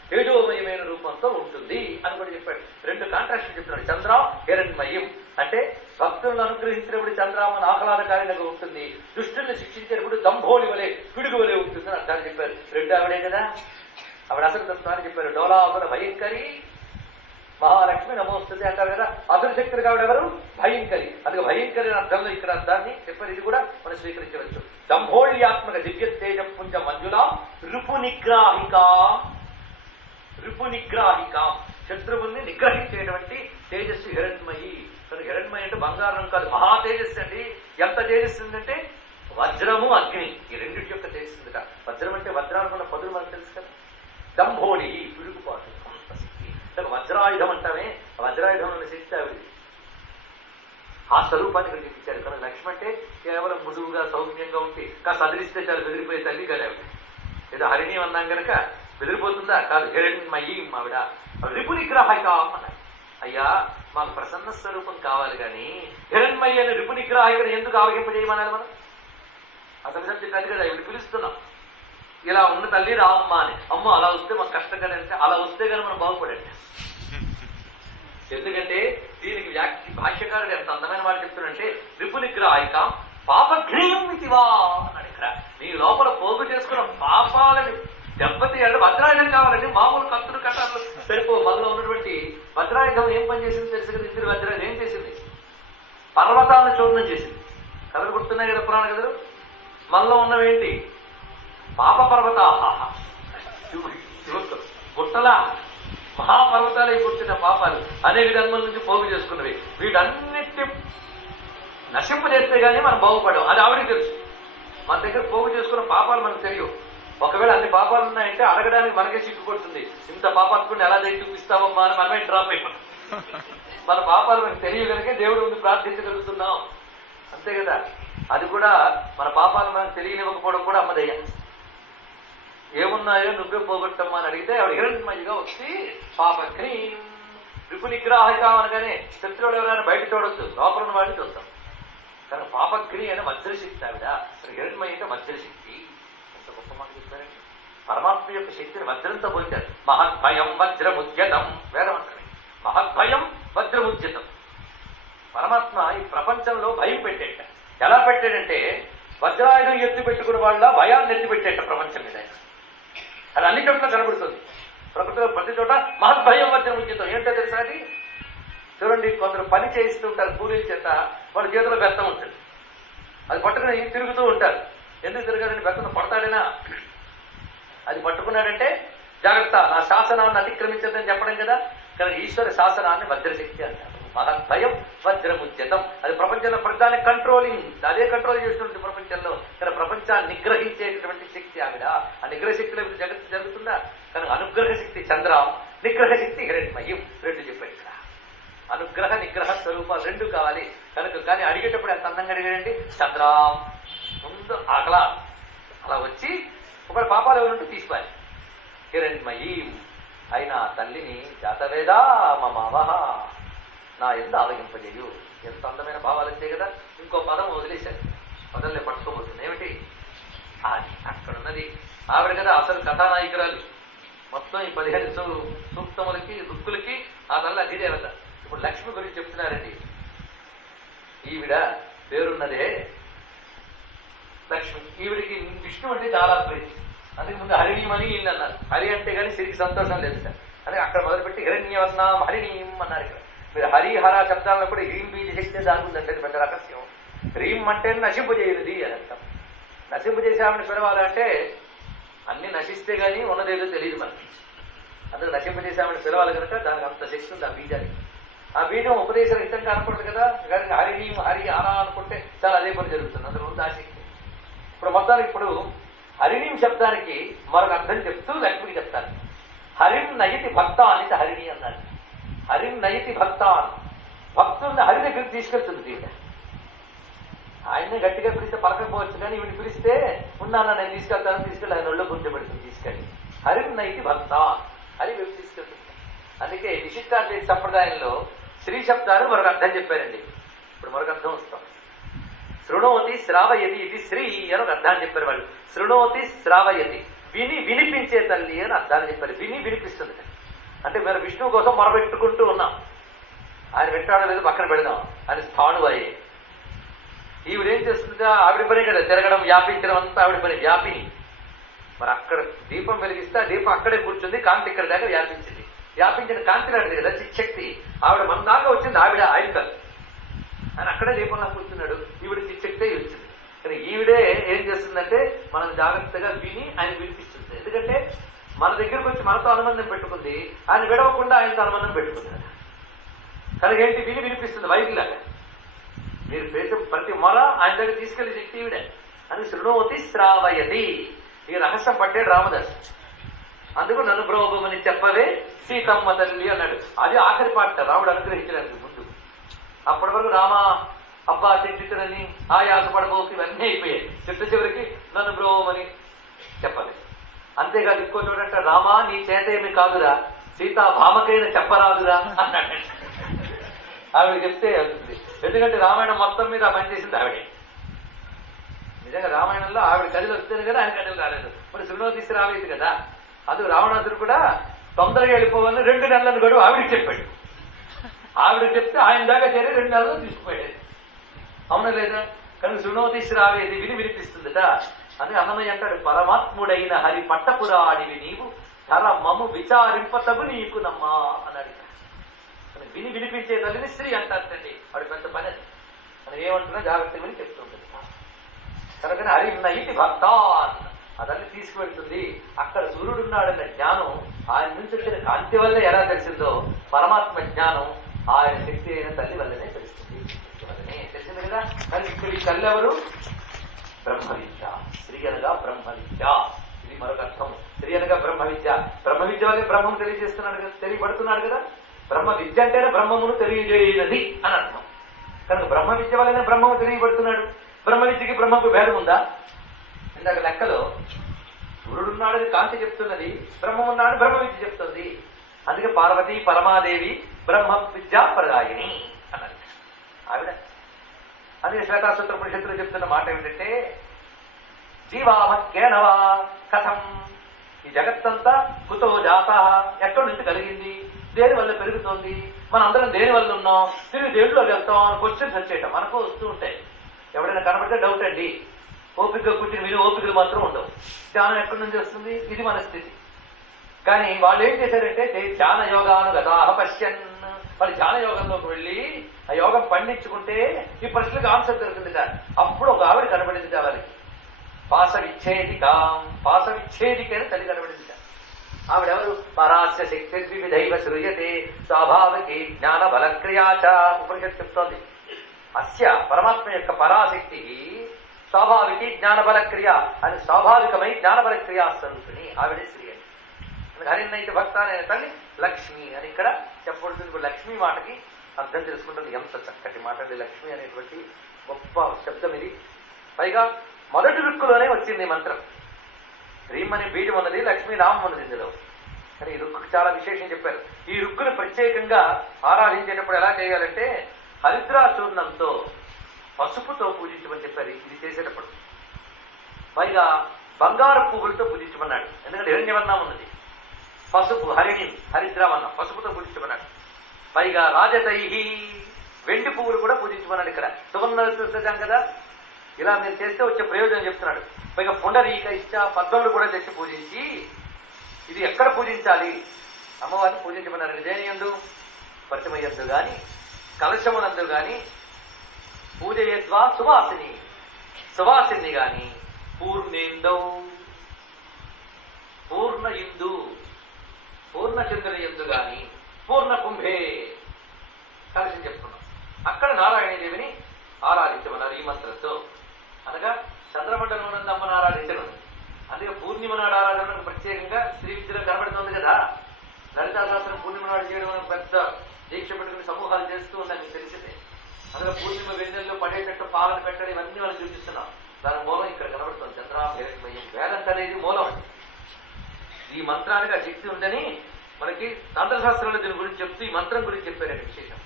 తేజోమయమైన రూపంతో ఉంటుంది అని కూడా చెప్పాడు. 2 కాంట్రాక్ట్ చెప్తున్నాడు. చంద్రాం హిరణ్మయీం అంటే భక్తులను అనుగ్రహించినప్పుడు చంద్రామని ఆహ్లాదకారిగా ఉంటుంది, దుష్టుల్ని శిక్షించేటప్పుడు దంభోళి వలె పిడుగు వలె ఉంటుంది అని అర్థాన్ని చెప్పారు. 2 ఆవిడే కదా. ఆవిడ అసలు తత్వాన్ని చెప్పారు. డోలాసుర భయంకరి మహాలక్ష్మి నమోస్తుంది అంటారు కదా. అదృశక్తులు కావడం ఎవరు? భయంకరి. అందుకే భయంకరి అర్థంలో ఇక్కడ అర్థాన్ని చెప్పారు. ఇది కూడా మనం స్వీకరించవచ్చు. దంభోళ్యాత్మక దివ్య తేజ పుంజ మంజులా రుపు నిగ్రాహికా. రుపు నిగ్రాహికా శత్రువుల్ని నిగ్రహించేటువంటి తేజస్సు హిరణ్మయి. కానీ హిరణ్మయి అంటే బంగారం కాదు, మహా తేజస్సు అండి. ఎంత తేజస్సు అంటే వజ్రము అగ్ని ఈ రెండింటి యొక్క తేజస్సుందిట. వజ్రం అంటే వజ్రానుకున్న పదులు మనకు తెలుసు కదా. దంభోళి పిడుగుపాటు అంత శక్తి. వజ్రాయుధం అంటామే, వజ్రాయుధం అనే శక్తి ఆవిడ. ఆ స్వరూపాన్ని ఇక్కడ చూపించారు. కానీ లక్ష్మి అంటే కేవలం మృదువుగా సౌమ్యంగా ఉంటే కాస్త అదిరిస్తే చాలు బెదిరిపోయే తల్లి కాదు ఆవిడ. ఏదో హరిణి అన్నాం కనుక బెదిరిపోతుందా? కాదు. హిరణ్మయీ ఆవిడ. రిపు నిగ్రహిక అన్నారు. అయ్యా మాకు ప్రసన్న స్వరూపం కావాలి కానీ హిరణ్మయి అనే రిపు నిగ్రహికను ఎందుకు ఆవగింపజేయమనాలి మనం? అసలు సబ్జెక్ట్ అది కదా. ఇప్పుడు పిలుస్తున్నాం ఇలా ఉన్న తల్లి రామ్మ అని. అమ్మ అలా వస్తే మాకు కష్టంగా అంటే అలా వస్తే కానీ మనం బాగుపడండి. ఎందుకంటే దీనికి భాష్యకారుడు ఎంత అందమైన వాడు చెప్తున్నాడంటే రిపు నిగ్రహిక పాపఘ్నీయం ఇతివా అన్నాడు. ఇక్కడ నీ లోపల పోగు చేసుకున్న పాపాలని దెబ్బతీయాలి. వజ్రాయుధం కావాలండి. మామూలు కత్తులు కట్టాలు సరిపో. మనలో ఉన్నటువంటి వజ్రాయుధం ఏం పని చేసింది తెలుసు కదా. ఇద్దరు వజ్రాయుధం ఏం చేసింది? పర్వతాలను చూర్ణం చేసింది. కథలు గుర్తున్నాయి కదా పురాణ కథలు. మనలో ఉన్నవేంటి? పాప పర్వతాహ గుట్టలా మహాపర్వతాలే పుట్టిన పాపాలు అనేక జన్మల నుంచి పోగు చేసుకున్నవి. వీటన్నిటి నశింపజేస్తే గానీ మనం బాగుపడడం. అది ఆవిడికి తెలుసు. మన దగ్గర పోగు చేసుకున్న పాపాలు మనకు తెలియవు. ఒకవేళ అన్ని పాపాలు ఉన్నాయంటే అడగడానికి మనకే సిగ్గుపడుతుంది. ఇంత పాపాత్ముడిని ఎలా దయ చూపిస్తావమ్మా అని మనమే డ్రాప్ అయిపోతాం. మన పాపాలు మనకు తెలియ కనుక దేవుడు ముందు ప్రార్థించగలుగుతున్నాం. అంతే కదా. అది కూడా మన పాపాలు మనకు తెలియనివ్వకపోవడం కూడా అమ్మదయ్య. ఏమున్నాయో నువ్వే పోగొట్టమ్మా అని అడిగితే ఆవిడ హిరణ్మయిగా వచ్చి పాపక్ని రిపు నిగ్రహిక అనగానే శత్రువులు ఎవరైనా బయట చూడొచ్చు, లోపల ఉన్న వాడిని చూస్తాం. కానీ పాపక్ని అనే వజ్రశక్తి ఆవిడ. హిరణ్మయి అంటే వజ్రశక్తి. ఎంత గొప్ప మాట చెప్పారండి. పరమాత్మ యొక్క శక్తిని వజ్రంతో పోల్చారు. మహద్భయం వజ్రముద్యతం వేదం అంటారు. మహద్భయం వజ్రముద్యతం. పరమాత్మ ఈ ప్రపంచంలో భయం పెట్టేట. ఎలా పెట్టాడంటే వజ్రాయుధం ఎత్తి పెట్టుకున్న వాళ్ళ భయాన్ని ఎత్తి పెట్టేట ప్రపంచం మీద. అది అన్ని చోట్ల కనబడుతుంది. ప్రకృతిలో ప్రతి చోట మహద్భయం వజ్రముద్యతం. ఏంటో తెలుసా? అది చూడండి, కొందరు పని చేయిస్తుంటారు కూలీల చేత. వాళ్ళ చేతిలో బెత్తం ఉంటుంది. అది పట్టుకుని తిరుగుతూ ఉంటారు. ఎందుకు తిరగాలని? బెత్తం పడతాడేనా? అది పట్టుకున్నాడంటే జాగ్రత్త, నా శాసనాన్ని అతిక్రమించదని చెప్పడం కదా. కానీ ఈశ్వర శాసనాన్ని వజ్రశక్తి అంటారు. మహద్భయం వజ్రముద్యతం. అది ప్రపంచంలో ప్రధాన కంట్రోలింగ్. అదే కంట్రోల్ చేస్తుంది ప్రపంచంలో. కానీ ప్రపంచాన్ని నిగ్రహించేటటువంటి శక్తి ఆవిడ. ఆ నిగ్రహ శక్తిలో జగత్తు జరుగుతుందా? కానీ అనుగ్రహ శక్తి చంద్రం, నిగ్రహ శక్తి హిరణ్మయం. రెండు చెప్పాడు ఇక్కడ. అనుగ్రహ నిగ్రహ స్వరూపాలు రెండు కావాలి కనుక. కానీ అడిగేటప్పుడు ఎంత అందంగా అడిగాడండి. చంద్రం ముందు ఆకలా అలా వచ్చి ఒకవేళ పాపాలు ఎవరుంటే తీసుకోవాలి. హిరణ్మయీ అయినా తల్లిని జాతవేదా మమావహ నా ఎందు ఆవగింపజేయు. ఎంత అందమైన భావాలు వచ్చాయి కదా. ఇంకో పదం వదిలేశారు. పదల్లే పట్టుకోబోతుంది. ఏమిటి? అది అక్కడున్నది ఆవిడ కదా అసలు కథానాయకురాలు. మొత్తం ఈ 15 సూక్తములకి దుక్కులకి ఆ తల్లి అధిదేవత. ఇప్పుడు లక్ష్మి గురించి చెప్తున్నారండి. ఈవిడ పేరున్నదే లక్ష్మి. ఈవిడికి విష్ణు అంటే చాలా ప్రీతి. అందుకు ముందు హరిణీమని ఈయన అన్నారు. హరి అంటే కానీ సిరికి సంతోషం లేదు సార్. అని అక్కడ మొదలుపెట్టి హిరణ్యవర్ణం హరిణీం అన్నారు. ఇక్కడ మీరు హరిహర శబ్దాలను కూడా హ్రీం బీజ శక్తి దాని ఉందంటే పెద్ద రహస్యం. హ్రీం అంటే నశింపజేయనిది అని అర్థం. నశింపజేసామని పిలవాలంటే అన్ని నశిస్తే గానీ ఉన్నదేదో తెలియదు మనకి. అందుకు నశింపజేసామని పిలవాలి కనుక దానికి అంత శక్తి ఉంది ఆ బీజానికి. ఆ బీజం ఉపదేశరహితంగా అనకూడదు కదా. కానీ హరిణీం హరి అలా అనుకుంటే చాలా అదే పని జరుగుతుంది. అందులో ఉంది ఆ శక్తి. ఇప్పుడు మొత్తానికి ఇప్పుడు హరిణీం శబ్దానికి మరొక అర్థం చెప్తూ లక్ష్మికి చెప్తాను. హరిం నయతి భక్తాని హరిణి అన్నాడు. హరిం నయతి భక్తాన్, భక్తుల్ని హరి దగ్గరికి తీసుకెళ్తుంది దీవిడ. ఆయన్ని గట్టిగా పిలిస్తే పలకపోవచ్చు కానీ ఈవిని పిలిస్తే ఉన్నాను నేను తీసుకెళ్తాను ఆయన ఒళ్ళో కూర్చోబెడుతుంది తీసుకెళ్ళి. హరిం నయతి భక్తాన్, హరి వైపు తీసుకెళ్తుంది. అందుకే విశిష్టాద్వైత సంప్రదాయంలో శ్రీ శబ్దాలు మరొక అర్థం చెప్పారండి. ఇప్పుడు మరొక అర్థం వస్తాం. శృణోతి శ్రావయతి ఇది శ్రీ అని ఒక అర్థాన్ని చెప్పారు వాళ్ళు. శృణోతి శ్రావయతి వినిపించే తల్లి అని అర్థాన్ని చెప్పారు. వినిపిస్తుంది. అంటే మీరు విష్ణువు కోసం మొరబెట్టుకుంటూ ఉన్నాం. ఆయన వెంటాడో లేదు పక్కన పెడదాం అని స్థాణువు అయ్యే. ఈవిడేం చేస్తుందా? ఆవిడ పని కదా తిరగడం, వ్యాపించడం అంతా ఆవిడ పని. వ్యాపిని. మరి అక్కడ దీపం వెలిగిస్తే ఆ దీపం అక్కడే కూర్చుంది, కాంతి ఇక్కడ దాకా వ్యాపించింది. వ్యాపించిన కాంతి లాంటిది కదా చిచ్చక్తి. ఆవిడ మన దాకా వచ్చింది, ఆవిడ ఆయన కాదు. ఆయన అక్కడే దీపంలా కూర్చున్నాడు, ఈవిడ చిచ్చక్తే వచ్చింది. కానీ ఈవిడే ఏం చేస్తుందంటే మనం జాగ్రత్తగా విని ఆయన వినిపిస్తుంది. ఎందుకంటే మన దగ్గరకు వచ్చి మనతో అనుబంధం పెట్టుకుంది, ఆయన విడవకుండా ఆయనతో అనుబంధం పెట్టుకున్నాడు. కనుక ఏంటి, విని వినిపిస్తుంది వైద్యులాగా. మీరు ప్రతి మొర ఆయన దగ్గర తీసుకెళ్లి శక్తి ఈవిడే అని శృణోతి శ్రావయతి. ఈ రహస్యం పట్టాడు రామదాసు. అందుకు నన్ను బ్రోభమని చెప్పవే సీతమ్మ తల్లి అన్నాడు. అది ఆఖరి పాట రాముడు అనుగ్రహించడానికి ముందు. అప్పటి వరకు రామ అబ్బా తిట్టునని ఆయాసపడబోకి ఇవన్నీ అయిపోయాయి. చివరికి నన్ను బ్రోభమని చెప్పలేదు. అంతేకాదు ఇంకో చూడంటే రామా నీ చేత ఏమి కాదురా, సీతా భామకైనా చెప్పరాదురా అన్నాడు. ఆవిడ చెప్తే అవుతుంది. ఎందుకంటే రామాయణం మొత్తం మీద పనిచేసింది ఆవిడే. నిజంగా రామాయణంలో ఆవిడ కథలు వస్తేనే కదా ఆయన కథలు రాలేదు. మరి శృణోతి శ్రావయతి కదా. అందుకు రావణాసుడు కూడా తొందరగా వెళ్ళిపోవాలని 2 నెలలను గడువు ఆవిడికి చెప్పాడు. ఆవిడ చెప్తే ఆయన దాకా చేరి 2 నెలలు తీసుకుపోయాడు. అవునా లేదా? కనుక శృణోతి శ్రావయతి విని వినిపిస్తుందట. అని అన్నమయ్య అంటాడు, పరమాత్ముడైన హరి పట్టపురాడివి నీవు ధర మము విచారింపతగు నీకు నమ్మా అన్నాడు. విని వినిపించే తల్లిని స్త్రీ అంటారండి. వాడు పెద్ద పని అది. మనం ఏమంటున్నా జాగ్రత్తగా విని చెప్తుంటుంది. కనుక హరి నైతి భక్తాన్ అదన్ని తీసుకువెళ్తుంది. అక్కడ సూర్యుడున్నాడన్న జ్ఞానం ఆయన నుంచి వచ్చిన కాంతి వల్ల ఎలా తెలిసిందో పరమాత్మ జ్ఞానం ఆయన శక్తి అయిన తల్లి వల్లనే తెలుస్తుంది. వల్లనే తెలిసింది కదా. కానీ ఇక్కడ ఈ తల్లి ఎవరు? బ్రహ్మ విద్య. స్త్రీ అనగా బ్రహ్మ విద్య. ఇది మరొక అర్థం. స్త్రీ అనగా బ్రహ్మ విద్య. బ్రహ్మ విద్య వల్లే బ్రహ్మం తెలియజేస్తున్నాడు కదా, తెలియబడుతున్నాడు కదా. బ్రహ్మ విద్య అంటేనే బ్రహ్మమును తెలియజేయనది అని అర్థం. కనుక బ్రహ్మ విద్య వల్లనే బ్రహ్మము తెలియబడుతున్నాడు. బ్రహ్మ విద్యకి బ్రహ్మకు భేదం ఉందా? ఇందాక లెక్కలో సూర్యుడున్నాడని కాంతి చెప్తున్నది, బ్రహ్మమున్నాడు బ్రహ్మ విద్య చెప్తుంది. అందుకే పార్వతీ పరమాదేవి బ్రహ్మ విద్యా ప్రదాయిని అన్నది ఆవిడ. అదే శ్వేతాసూత్ర పరిషత్తులో చెప్తున్న మాట ఏమిటంటే, జీవామత్యేనవా కథం, ఈ జగత్తంతా కుతో జాత, ఎక్కడి నుంచి కలిగింది, దేని వల్ల పెరుగుతోంది, మన అందరం దేని వల్ల ఉన్నాం, తిరిగి దేంట్లోకి వెళ్తాం అని క్వశ్చన్స్ వచ్చేయటం మనకు వస్తూ ఉంటాయి. ఎవడైనా కనబడితే డౌట్ అండి. ఓపికగా కూర్చుని విని ఓపికలు మాత్రం ఉండవు. ధ్యానం ఎక్కడి నుంచి వస్తుంది? ఇది మన స్థితి. కానీ వాళ్ళు ఏం చేశారంటే ధ్యాన యోగాను గతాహ పశ్యన్, వాళ్ళు ధ్యాన యోగంలోకి వెళ్ళి ఆ యోగం పండించుకుంటే ఈ ప్రశ్నలకు ఆన్సర్ దొరుకుతుంది. అప్పుడు ఒక ఆవిడ కనబడింది వాళ్ళకి. పాస విచ్ఛేదిక అని తల్లి కనబడింది. ఆవిడెవరు? పరాస్య శక్తి వివిధైవ సృజతే స్వాభావికి జ్ఞాన బలక్రియాచ. ఉపనిషత్తు చెప్తోంది అస్య పరమాత్మ యొక్క పరాశక్తి స్వాభావికి జ్ఞానబల క్రియ అని స్వాభావికమై జ్ఞానబల క్రియా స్వరూపిణి ఆవిడే స్త్రీ అని. హరిన్నైతే భక్త అనే తల్లి లక్ష్మి అని ఇక్కడ చెప్పబడుతుంది. ఇప్పుడు లక్ష్మి మాటకి అర్థం తెలుసుకుంటుంది. ఎంత చక్కటి మాట అండి లక్ష్మి అనేటువంటి గొప్ప శబ్దం ఇది. పైగా మొదటి రుక్కులోనే వచ్చింది మంత్రం. హ్రీం అనే బీజం ఉన్నది, లక్ష్మీ నామం ఉన్నది ఇందులో. కానీ ఈ రుక్కు చాలా విశేషం చెప్పారు. ఈ రుక్కును ప్రత్యేకంగా ఆరాధించేటప్పుడు ఎలా చేయాలంటే హరిద్రా చూర్ణంతో పసుపుతో పూజించమని చెప్పారు. ఇది చేసేటప్పుడు పైగా బంగారు పువ్వులతో పూజించమన్నాడు. ఎందుకంటే హిరణ్యవర్ణం ఉన్నది, పసుపు హరిద్రావన్నం పసుపుతో పూజించమన్నాడు. పైగా రాజతైహి వెండి పువ్వులు కూడా పూజించమన్నాడు. ఇక్కడ సువర్ణ చూస్తాం కదా, ఇలా మీరు చేస్తే వచ్చే ప్రయోజనం చెప్తున్నాడు. పైగా పుండరీక ఇష్ట పద్మములు కూడా తెచ్చి పూజించి, ఇది ఎక్కడ పూజించాలి? అమ్మవారిని పూజించమన్నారు. దేని యందు? ప్రతిమయందు గాని కలశమునందు గాని పూజయద్వా సువాసిని గాని పూర్ణేందౌ పూర్ణ ఇందు పూర్ణచంద్రుని ఎందు గాని పూర్ణ కుంభే కలశం చెప్తున్నాం. అక్కడ నారాయణదేవిని ఆరాధించమన్నారు ఈ మంత్రంతో. అనగా చంద్రమండలం అమ్మను ఆరాధించడం. అందుకే పూర్ణిమ నాడు ఆరాధన ప్రత్యేకంగా శ్రీ విద్యలో కనబడుతుంది కదా. లలితా శాస్త్రం పూర్ణిమ నాడు చేయడం మనం పెద్ద దీక్ష పెట్టుకుని సమూహాలు చేస్తూ ఉందని మీకు తెలిసిందే. అందులో పూర్ణిమ వెన్నెల్లో పడేటట్టు పాలన పెట్టడం ఇవన్నీ వాళ్ళు చూపిస్తున్నాం. దాని మూలం ఇక్కడ కనబడుతుంది. చంద్రాభేరమయం వేదంత అనేది మూలం అండి. ఈ మంత్రానికి ఆ శక్తి ఉందని మనకి తంత్రశాస్త్రంలో దీని గురించి చెప్తూ ఈ మంత్రం గురించి చెప్పారండి విశేషం.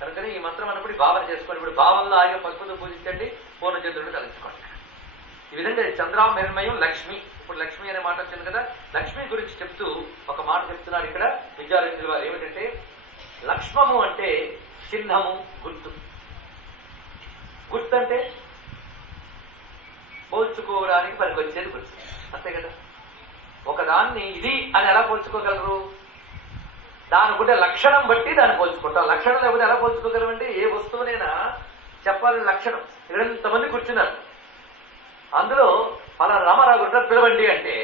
కనుకనే ఈ మంత్రం అన్నప్పుడు భావన చేసుకోండి. ఇప్పుడు భావనలో ఆగే పసుపుతో పూజించండి, పూర్ణచంద్రుడిని తలంచుకోండి. ఈ విధంగా చంద్రామహిర్మయం లక్ష్మి. ఇప్పుడు లక్ష్మి అనే మాట వచ్చింది కదా, లక్ష్మి గురించి చెప్తూ ఒక మాట చెప్తున్నారు ఇక్కడ విద్యార్థులు వారు. ఏమిటంటే లక్ష్మము అంటే చిహ్నము, గుర్తు. గుర్తు అంటే పోల్చుకోవడానికి పనికొచ్చేది గుర్తు, అంతే కదా. ఒకదాన్ని ఇది అని ఎలా పోల్చుకోగలరు? దానికుంటే లక్షణం బట్టి దాన్ని పోల్చుకుంటాం. లక్షణం లేకపోతే ఎలా పోల్చుకోగలమంటే ఏ వస్తువునైనా చెప్పాలని లక్షణం. ఇంతమంది కూర్చున్నారు, అందులో అలా రామారావు ఉంటారు, పిలవండి అంటే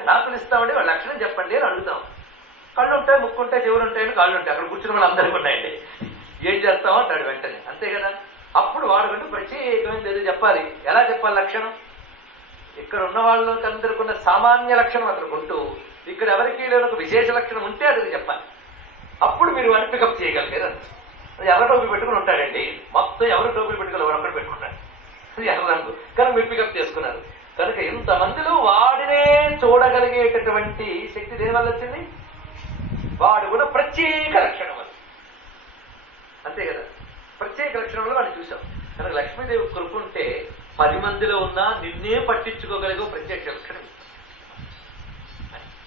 ఎలా పిలుస్తామండి, వాళ్ళ లక్షణం చెప్పండి అని అడుగుతాం. కళ్ళు ఉంటాయి, ముక్కు ఉంటాయి, చెవులు ఉంటాయని కాళ్ళు ఉంటాయి, అక్కడ కూర్చున్న వాళ్ళు అందరికీ ఉన్నాయండి, ఏం చేస్తామో అంటాడు వెంటనే, అంతే కదా. అప్పుడు వాడుకుంటూ ప్రత్యేకమైనది ఏదో చెప్పాలి. ఎలా చెప్పాలి లక్షణం? ఇక్కడ ఉన్న వాళ్ళకి అందరికీ ఉన్న సామాన్య లక్షణం అతనికి ఉంటూ ఇక్కడ ఎవరికి లేని ఒక విశేష లక్షణం ఉంటే అతనికి చెప్పాలి. అప్పుడు మీరు వాడిని పికప్ చేయగలిగారు. అది ఎర్ర టోపీ పెట్టుకుని ఉంటాడండి, మొత్తం ఎవరు టోపీ పెట్టుకోవాలి, వాడు ఒక్కడు పెట్టుకుంటాడు, అది ఎర్ర రంగు, కానీ మీరు పికప్ చేసుకున్నారు. కనుక ఇంతమందిలో వాడినే చూడగలిగేటటువంటి శక్తి దేనివల్ల వచ్చింది? వాడు కూడా ప్రత్యేక లక్షణం అది, అంతే కదా. ప్రత్యేక లక్షణంలో వాడిని చూసాం. కనుక లక్ష్మీదేవి కృపుంటే 10 మందిలో ఉన్నా నిన్నే పట్టించుకోగలిగే ప్రత్యేక లక్షణం.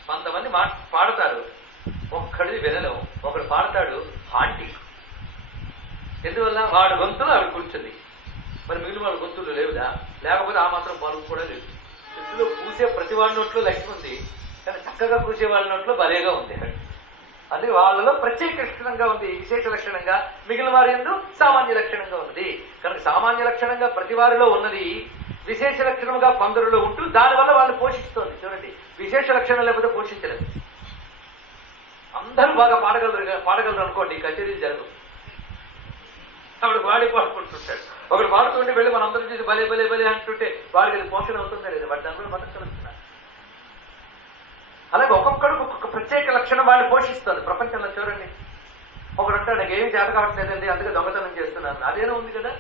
కొంతమంది పాడతారు, ఒక్కడిది వినలేము, ఒకడు పాడతాడు హాంటి, ఎందువల్ల వాడు గొంతులు ఆవిడ కూర్చుంది, మరి మిగిలిన వాడు గొంతులు లేవుదా? లేకపోతే ఆ మాత్రం పలుకు కూడా లేదు. చెట్టులో పూసే ప్రతి వాడి నోట్లో లక్ష్మి ఉంది, కానీ చక్కగా పూసే వాళ్ళ నోట్లో భలేగా ఉంది. అది వాళ్ళలో ప్రత్యేక లక్షణంగా ఉంది, విశేష లక్షణంగా. మిగిలిన వారి యందు సామాన్య లక్షణంగా ఉంది. కనుక సామాన్య లక్షణంగా ప్రతి వారిలో ఉన్నది విశేష లక్షణంగా కొందరిలో ఉంటూ దానివల్ల వాళ్ళు పోషిస్తోంది. చూడండి, విశేష లక్షణం లేకపోతే పోషించలేదు. అందరూ బాగా పాడగలరు అనుకోండి, కచేరీలు జరగవు. ఆవిడ వాడి పాడుకుంటుంటాడు, ఒకడు పాడుతుంటే వెళ్ళి మనం అందరం చూసి భలే భలే భలే అంటుంటే వాడికి అది పోషణ అవుతుందా లేదా? వాటి దాని మనం కలుగుతున్నారు. అలాగే ఒక్కొక్కడు ఒక్కొక్క ప్రత్యేక లక్షణం వాడిని పోషిస్తుంది. ప్రపంచంలో చూడండి, ఒకడు అంటాడు నాకు ఏమీ చేత కావట్లేదండి, అందుకే దొంగతనం చేస్తున్నాను, అదేనో ఉంది కదా,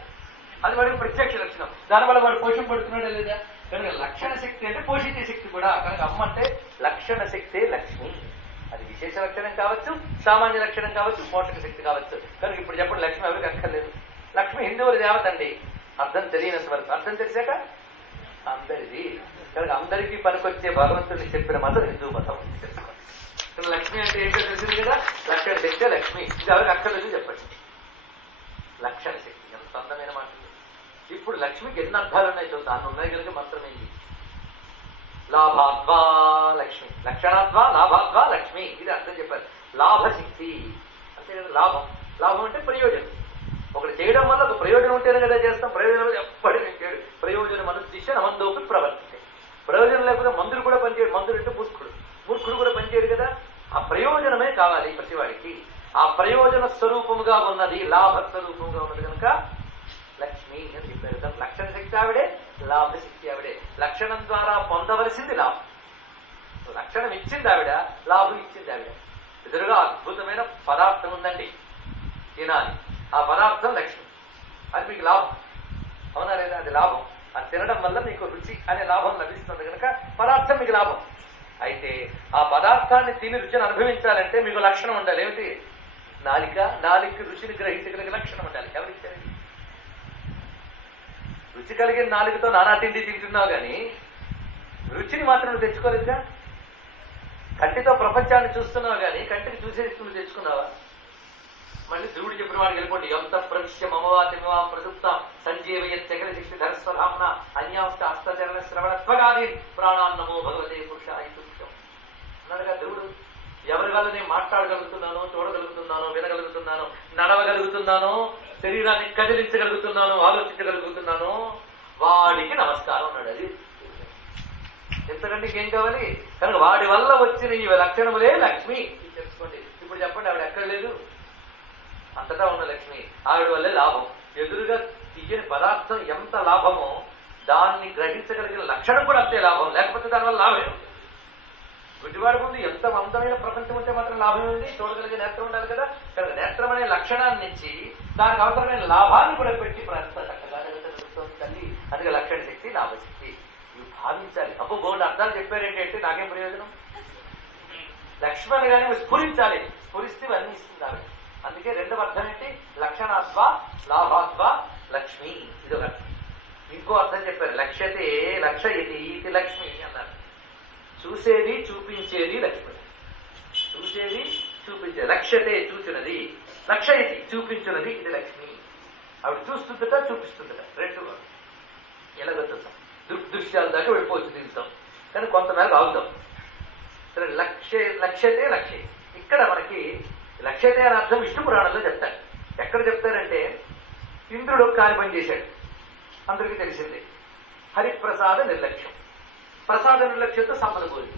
అది వాడికి ప్రత్యక్ష లక్షణం. దానివల్ల వాడు పోషింపడుతున్నాడా లేదా? కనుక లక్షణ శక్తి అంటే పోషించే శక్తి కూడా. కనుక అమ్మ అంటే లక్షణ శక్తే లక్ష్మి. అది విశేష లక్షణం కావచ్చు, సామాన్య లక్షణం కావచ్చు, పోషక శక్తి కావచ్చు. కనుక ఇప్పుడు చెప్పండి, లక్ష్మి ఎవరికి అక్కర్లేదు. లక్ష్మి హిందువుల దేవత అండి, అర్థం తెలియనంత వరకు. అర్థం తెలిసాక అందరిది. కనుక అందరికీ పనికొచ్చే భగవంతుడిని చెప్పిన మతం హిందూ మతం. లక్ష్మి అంటే ఏంటో తెలిసింది కదా, లక్షణ శక్తే లక్ష్మి. ఇది ఎవరికి అక్కర్లేదు చెప్పండి. లక్షణ శక్తి ఎంత అందమైన మాట. ఇప్పుడు లక్ష్మికి ఎన్ని అర్థాలు ఉన్నాయి చూద్దాం. అన్ని ఉన్నాయి కనుక మంత్రం ఏంటి? లాభాద్వా లక్ష్మి, లక్షణాద్వా లాభాద్వా లక్ష్మి, ఇది అర్థం చెప్పారు. లాభశక్తి అంతే కదా. లాభం, లాభం అంటే ప్రయోజనం. ఒకటి చేయడం వల్ల ఒక ప్రయోజనం ఉంటేనే కదా చేస్తాం. ప్రయోజనం ఎప్పటికీ చేయడు. ప్రయోజనం అనుద్దిశ్య నమందోపి ప్రవర్తితే. ప్రయోజనం లేకపోతే మందులు కూడా పనిచేయడు. మందులు అంటే మూర్ఖుడు, మూర్ఖుడు కూడా పనిచేయడు కదా. ఆ ప్రయోజనమే కావాలి ప్రతివాడికి. ఆ ప్రయోజన స్వరూపముగా ఉన్నది, లాభ స్వరూపంగా ఉన్నది కనుక లక్ష్మి అని చెప్పారు. లక్షణ శక్తి ఆవిడే, లాభశక్తి ఆవిడే. లక్షణం ద్వారా పొందవలసింది లాభం. లక్షణం ఇచ్చింది ఆవిడ, లాభం ఇచ్చింది ఆవిడ. ఎదురుగా అద్భుతమైన పదార్థం ఉందండి, తినాలి. ఆ పదార్థం లక్ష్మి, అది మీకు లాభం. అవునా లేదా? అది లాభం. అది తినడం వల్ల మీకు రుచి అనే లాభం లభిస్తుంది కనుక పదార్థం మీకు లాభం. అయితే ఆ పదార్థాన్ని తిని రుచిని అనుభవించాలంటే మీకు లక్షణం ఉండాలి. ఏమిటి? నాలిక. నాలిక రుచిని గ్రహించగలిగే లక్షణం ఉండాలి. ఎవరిచ్చారండి? రుచి కలిగిన నాలుగుతో నానా తిండి తింటున్నావు కానీ రుచిని మాత్రం నువ్వు తెచ్చుకోలేదుగా. కంటితో ప్రపంచాన్ని చూస్తున్నావు కానీ కంటికి చూసేసి నువ్వు తెచ్చుకున్నావా? మళ్ళీ ధ్రువుడు చెప్పిన వాడికి వెళ్ళిపోండి. ఎంత ప్రవిశ్య మమవాతిమా ప్రసుప్తాం సంజీవయ చకల శక్తి ధరస్వధామ్న అన్యాంశ హస్తచరణ శ్రవణత్వగాది ప్రాణాన్నమో భగవతే పురుషాయ తుష్యం అన్నాడుగా ధ్రువుడు. ఎవరి వల్ల నేను మాట్లాడగలుగుతున్నాను, చూడగలుగుతున్నాను, వినగలుగుతున్నాను, నడవగలుగుతున్నాను, శరీరాన్ని కదిలించగలుగుతున్నాను, ఆలోచించగలుగుతున్నాను, వాడికి నమస్కారం అన్నాడు. అది ఎంతకంటే ఏం కావాలి? కనుక వాడి వల్ల వచ్చిన ఈ లక్షణములే లక్ష్మి తెలుసుకోండి. ఇప్పుడు చెప్పండి, ఆవిడ ఎక్కడ లేదు, అంతటా ఉన్న లక్ష్మి. ఆవిడ వల్లే లాభం. ఎదురుగా తీయని పదార్థం ఎంత లాభమో దాన్ని గ్రహించగలిగిన లక్షణం కూడా అంతే లాభం. లేకపోతే దానివల్ల లాభమే ఉంది. గుడ్డివాడి ముందు ఎంత అందమైన ప్రపంచం ఉంటే మాత్రం లాభమే ఉంది. చూడగలిగే నేత్రం ఉండాలి కదా. కనుక నేత్రం అనే లక్షణాన్ని ఇచ్చి దానికి అవసరమైన లాభాన్ని కూడా పెట్టి ప్రస్తుతం చక్కగా జరుగుతుంది తల్లి. అందుకే లక్షణ శక్తి, లాభశక్తి ఇవి భావించాలి. అబ్బో బోర్డు అర్థాలు చెప్పారేంటి అంటే నాకేం ప్రయోజనం? లక్ష్మి అనగానే స్ఫురించాలి. స్ఫురిస్తే ఇవన్నీ ఇస్తుంది ఆవిడ. అందుకే రెండవ అర్థం ఏంటి? లక్షణాత్వ లాభాత్వ లక్ష్మి, ఇదొక అర్థం. ఇంకో అర్థం చెప్పారు, లక్ష్యతే లక్షయతి ఇది లక్ష్మి అన్నారు. చూసేది చూపించేది లక్ష్మి. చూసేది చూపించేది, లక్ష్యతే చూచినది, లక్షయతి చూపించున్నది, ఇది లక్ష్మి. ఆవిడ చూస్తుందట, చూపిస్తుందట, రెండుగా ఎలాగొద్దాం. దృగ్దృశ్యాల దాకా వెళ్ళిపోవచ్చు దీంతో. కానీ కొంతమేరకు ఆగుతాం. సరే, లక్ష్యతే లక్ష్య. ఇక్కడ మనకి లక్ష్యతే అని అర్థం విష్ణు పురాణంలో చెప్తారు. ఎక్కడ చెప్తారంటే ఇంద్రుడు కాని పని చేశాడు, అందరికీ తెలిసిందే. హరిప్రసాద నిర్లక్ష్యం, ప్రసాద నిర్లక్ష్యంతో సంపద పోయింది.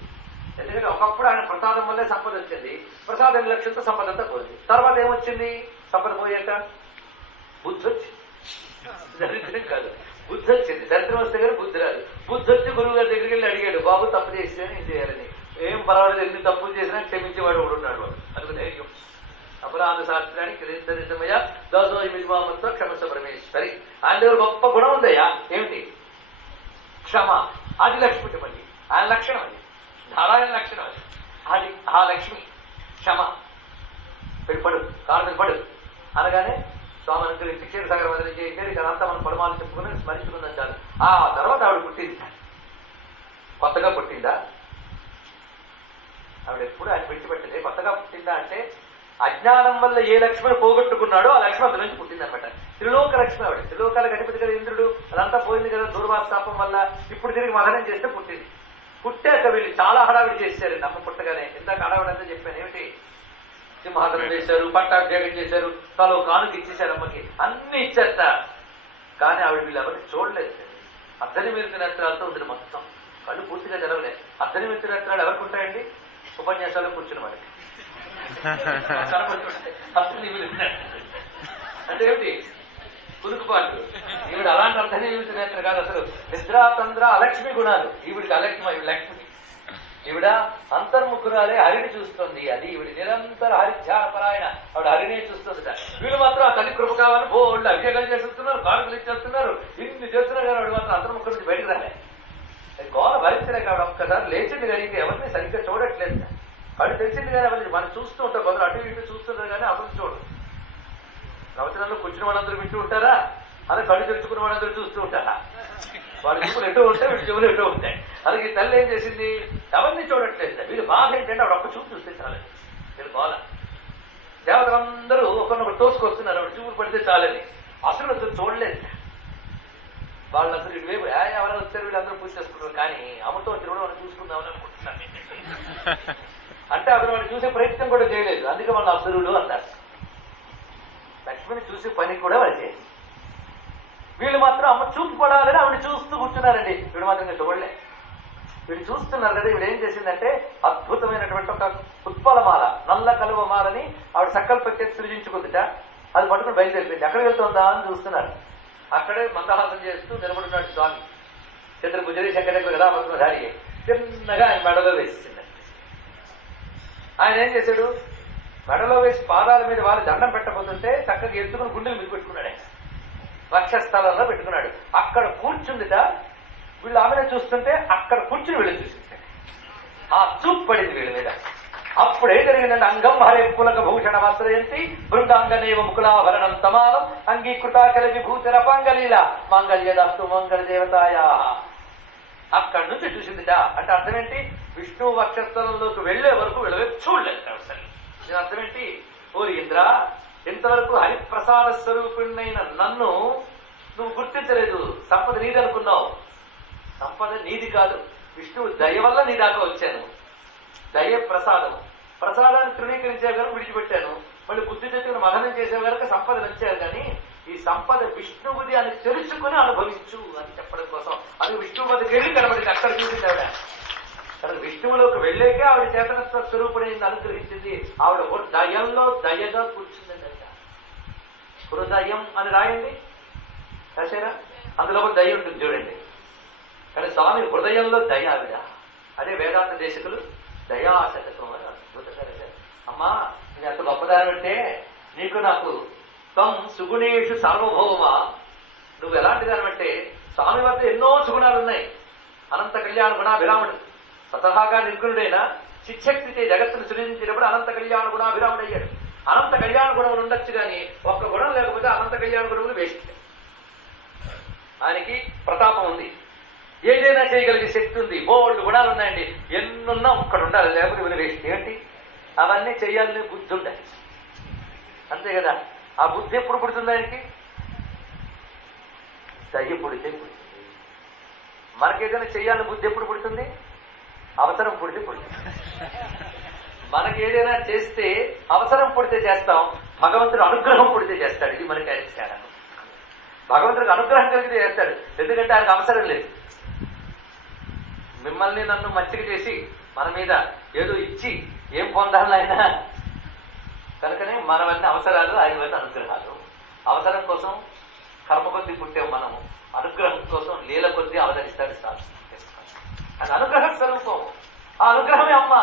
ఎందుకంటే ఒకప్పుడు ఆయన ప్రసాదం వల్లే సంపద వచ్చింది, ప్రసాద నిర్లక్ష్యంతో సంపద అంతా పోయింది. తర్వాత ఏమొచ్చింది? సంపద పోయాక బుద్ధి వచ్చింది. దరిద్రం కాదు, బుద్ధి వచ్చింది. దరిద్రం వస్తే కానీ బుద్ధి రాదు. బుద్ధి వచ్చి గురువు గారి దగ్గరికి వెళ్ళి అడిగాడు, బాబు తప్పు చేస్తే ఏం చేయాలని. ఏం పర్వాలేదు, ఎన్ని తప్పులు చేసినా క్షమించేవాడు ఒకడు ఉన్నాడు. వాడు అది ధైర్యం. అపరాధ శాస్త్రానికి నిజమయ్యా దోసో మిజమామంతో క్షమస్వ పరమేశ్వరి. ఆయన దగ్గర గొప్ప గుణం ఉందయ్యా. ఏమిటి? క్షమ. అది లక్ష్మి మళ్ళీ ఆయన లక్షణం, అది నారాయణ లక్షణం. అది ఆ లక్ష్మి క్షమ. పడు కాళ్ళ మీద పడు అనగానే స్వామి అనుగ్రహించి క్షీరసాగర వదిలి చేశారు. ఇక్కడ అంతా మనం పడమాలు చెప్పుకుని స్మరించుకుందాం చాలు. ఆ తర్వాత ఆవిడ పుట్టింది. కొత్తగా పుట్టిందా? ఆవిడ ఎప్పుడు ఆయన విడిచిపెట్టలే. కొత్తగా పుట్టిందా అంటే అజ్ఞానం వల్ల ఏ లక్ష్మిని పోగొట్టుకున్నాడో ఆ లక్ష్మి అందులో నుంచి పుట్టిందనమాట. త్రిలోక లక్ష్మి ఆవిడ. త్రిలోకాలకు అధిపతి కదా ఇంద్రుడు. అదంతా పోయింది కదా దుర్వాస్తాపం వల్ల. ఇప్పుడు తిరిగి మదనం చేస్తే పుట్టింది. పుట్టాక వీళ్ళు చాలా హడావిడి చేశారండి. అమ్మ పుట్టగానే ఇందాక హడావిడి అంతా చెప్పాను. ఏమిటి? సింహాసనం చేశారు, పట్టాభిషేకం చేశారు, తలో కానుక ఇచ్చేశారు అమ్మకి, అన్ని ఇచ్చేస్తా. కానీ ఆవిడ వీళ్ళు ఎవరిని చూడలేదు. అర్ధనిమిత్త నేత్రాలతో ఉంది మొత్తం. కళ్ళు పూర్తిగా తెరవలేదు. అర్ధనిమిత్త నేత్రాలు ఎవరికి ఉంటాయండి? ఉపన్యాసాలు కూర్చున్న వాడికి. అంటే ఏమిటి? కురుకుపాటు. ఈవిడ అలాంటి అర్ధనిమిత్త నేత్ర కాదు అసలు. నిద్రాతంద్ర అలక్ష్మి గుణాలు ఈవిడికి. అలక్ష్మి లక్ష్మి. ఈవిడ అంతర్ముఖురాలే హరిని చూస్తుంది. అది ఈవిడ నిరంతర హరిధ్యాపరాయణ. ఆవిడ హరినే చూస్తుందిట. వీళ్ళు మాత్రం ఆ తల్లి కృప కావాలని బోళ్ళు అభిషేకాలు చేస్తున్నారు, కానుకలు ఇచ్చేస్తున్నారు, ఇన్ని చేస్తున్నారు. కానీ ఆవిడ మాత్రం అంతర్ముఖుల నుంచి బయటకు రాలే. గోల భరించలేక ఆవిడ ఒక్కసారి లేచింది కానీ ఎవరిని సరిగ్గా చూడట్లేదు. ఆవిడ తెలిసింది కానీ ఎవరిని మనం చూస్తూ ఉంటాం. కొందరు అటు ఇటు చూస్తుంటారు కానీ అసలు చూడరు. ప్రవచనంలో కూర్చున్న వాళ్ళందరూ వింటూ ఉంటారా? అలా కళ్ళు తెరుచుకున్న వాళ్ళందరూ చూస్తూ ఉంటారా? వాళ్ళ చెప్పులు ఎటో ఉంటాయి, వీడి చెవులు ఎటో ఉంటాయి. అలాగే తల్లి ఏం చేసింది? ఎవరిని చూడట్లేదు. వీళ్ళు బాధ ఏంటంటే ఆవిడ ఒక్క చూపు చూస్తే చాలని. వీళ్ళు బాధ. దేవతలందరూ ఒకరినొకరు తోసుకొస్తున్నారు. ఆవిడ చూపులు పడితే చాలని. అసలు చూడలేదు వాళ్ళందరూ. ఇటువైపు ఎవరైనా వచ్చారు, వీళ్ళందరూ పూజ చేసుకుంటారు. కానీ అమ్మతో వచ్చి కూడా వాళ్ళు చూసుకుందామని అనుకుంటున్నాను. అంటే అతను వాడిని చూసే ప్రయత్నం కూడా చేయలేదు. అందుకే వాళ్ళు అసురుడు అన్నారు. లక్ష్మిని చూసే పని కూడా వాళ్ళు చేసి వీళ్ళు మాత్రం అమ్మ చూపు పడాలని ఆవిడ చూస్తూ కూర్చున్నారండి. వీడు మాత్రం చూడలే. వీడు చూస్తున్నారు కదా. వీడు ఏం చేసిందంటే అద్భుతమైనటువంటి ఒక ఉత్పలమాల, నల్ల కలువ మాలని ఆవిడ సంకల్పం చేసి సృజించుకుందిట. అది పట్టుకుని బయలుదేరిపోయింది. ఎక్కడికి వెళ్తుందా అని చూస్తున్నారు. అక్కడే మందహాసం చేస్తూ నిలబడినాడు స్వామి. చంద్రపుజరి శంకర గదాపద్మధారి చిన్నగా ఆయన మెడలో వేసింది. ఆయన ఏం చేశాడు? మెడలో వేసి పాదాల మీద వాళ్ళు దండం పెట్టబోతుంటే చక్కగా ఎత్తుకుని గుండెలు మీద పెట్టుకున్నాడు. ఆయన వక్షస్థలంలో పెట్టుకున్నాడు. అక్కడ కూర్చుందిట. వీళ్ళు ఆమెనే చూస్తుంటే అక్కడ కూర్చుని వీళ్ళు చూసింది. ఆ చూపు పడింది వీళ్ళ మీద. అప్పుడు ఏం జరిగిందంటే అంగం హరే పులక భూషణ వస్త్రయంతి బృందాంగనేవ ముకులాభరణం సమానం అంగీకృతాకల విభూతిరపాంగలీల మాంగళ్యదాస్తు మంగళ దేవతాయా. అక్కడి నుంచి చూసిందిట. అంటే అర్థం ఏంటి? విష్ణువు వక్షస్థలంలోకి వెళ్లే వరకు వీళ్ళవైపు చూడలేదు. అసలు దీని అర్థం ఏంటి? ఓ ఇంద్ర, ఇంతవరకు హరిప్రసాద స్వరూపుణ్ణైన నన్ను నువ్వు గుర్తించలేదు. సంపద నీదనుకున్నావు. సంపద నీది కాదు. విష్ణువు దయ వల్ల నీ దాకా వచ్చాను. దయ ప్రసాదం. ప్రసాదాన్ని తృణీకరించే కనుక విడిచిపెట్టాను. మళ్ళీ బుద్ధి తెచ్చుకుని మదనం చేసే కనుక సంపద వచ్చారు. కానీ ఈ సంపద విష్ణువుది అని తెలుసుకుని అనుభవించు అని చెప్పడం కోసం అది విష్ణువు వద్దకు వెళ్ళి కనబడింది. అక్కడ చూసింది ఆవిడ. కనుక విష్ణువులోకి వెళ్ళాకే ఆవిడ చేతనత్వ స్వరూపుడైంది అనుగ్రహించింది. ఆవిడ హృదయంలో దయగా కూర్చుందండి. అంట హృదయం అని రాయండి రాశారా? అందులో ఒక దయ ఉంటుంది చూడండి. కానీ స్వామి హృదయంలో దయ ఆవిడ. అదే వేదాంత దేశకులు దయాశతకం అని అద్భుతంగా రాశారు. అమ్మా నేను ఎంత గొప్పదాని అంటే నీకు నాకు తం సుగుణేషు సార్వభౌమ. నువ్వు ఎలాంటి దానివంటే స్వామి వద్ద ఎన్నో సుగుణాలు ఉన్నాయి. అనంత కళ్యాణ గుణాభిరాముడు. స్వతహాగా నిర్గుణుడైన చిచ్చక్తితే జగత్తును సృజించినప్పుడు అనంత కళ్యాణ గుణాభిరాముడు అయ్యాడు. అనంత కళ్యాణ గుణములు ఉండొచ్చు కానీ ఒక్క గుణం లేకపోతే అనంత కళ్యాణ గుణములు వేస్ట్. ఆయనకి ప్రతాపం ఉంది, ఏదైనా చేయగలిగే శక్తి ఉంది, బోల్డ్ గుణాలు ఉన్నాయండి. ఎన్నున్నా ఒక్కడ ఉండాలి, లేకపోతే ఇవన్నీ వేస్ట్. ఏంటి? అవన్నీ చేయాలని బుద్ధి ఉండాలి. అంతే కదా. ఆ బుద్ధి ఎప్పుడు పుడుతుంది ఆయనకి? దయ్య పుడితే పుడుతుంది. మనకేదైనా చేయాలని బుద్ధి ఎప్పుడు పుడుతుంది? అవసరం పుడితే పుడుతుంది. మనకి ఏదైనా చేస్తే అవసరం పుడితే చేస్తాం, భగవంతుడు అనుగ్రహం పుడితే చేస్తాడు. ఇది మనకి తేడా. భగవంతుడికి అనుగ్రహం కలిగితే చేస్తాడు, ఎందుకంటే ఆయనకు అవసరం లేదు. మిమ్మల్ని నన్ను మచ్చిక చేసి మన మీద ఏదో ఇచ్చి ఏం పొందాలి ఆయన? కనుకనే మనవన్నీ అవసరాలు, ఆయనవన్నీ అనుగ్రహాలు. అవసరం కోసం కర్మ కొద్దీ పుట్టే మనము, అనుగ్రహం కోసం లీల కొద్దీ అవతరిస్తాడు సాధన. అది అనుగ్రహ స్వరూపం. ఆ అనుగ్రహమే అమ్మ.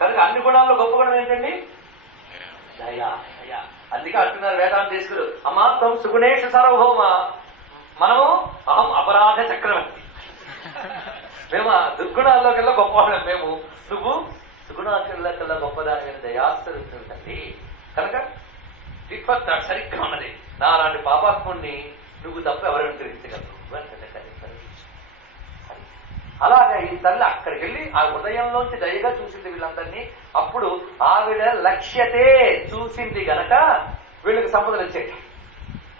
కనుక అన్ని గుణాల్లో గొప్ప గుణం ఏంటండి? దయ. దయ. అందుకే అంటున్నారు వేదాంత తీసుకురు, అమ్మా త్వం సుగుణేషు సార్వభౌమ, మనము అహం అపరాధ చక్రవర్తి. మేము ఆ దుర్గుణాల్లో కల్లా గొప్పవాళ్ళం మేము, నువ్వు సుగుణాల కల్లా గొప్పదాని దయాస్వరూపం తల్లి. కనుక విపత్తు సరిగ్గా ఉన్నది. నా అలాంటి పాపాత్ముణ్ణి నువ్వు తప్ప ఎవరు గ్రహించగలరు? అలాగే ఈ తల్లి అక్కడికి వెళ్ళి ఆ ఉదయంలోంచి దయగా చూసింది వీళ్ళందరినీ. అప్పుడు ఆవిడ లక్ష్యతే చూసింది గనక వీళ్ళకి సంపదలు వచ్చాయి.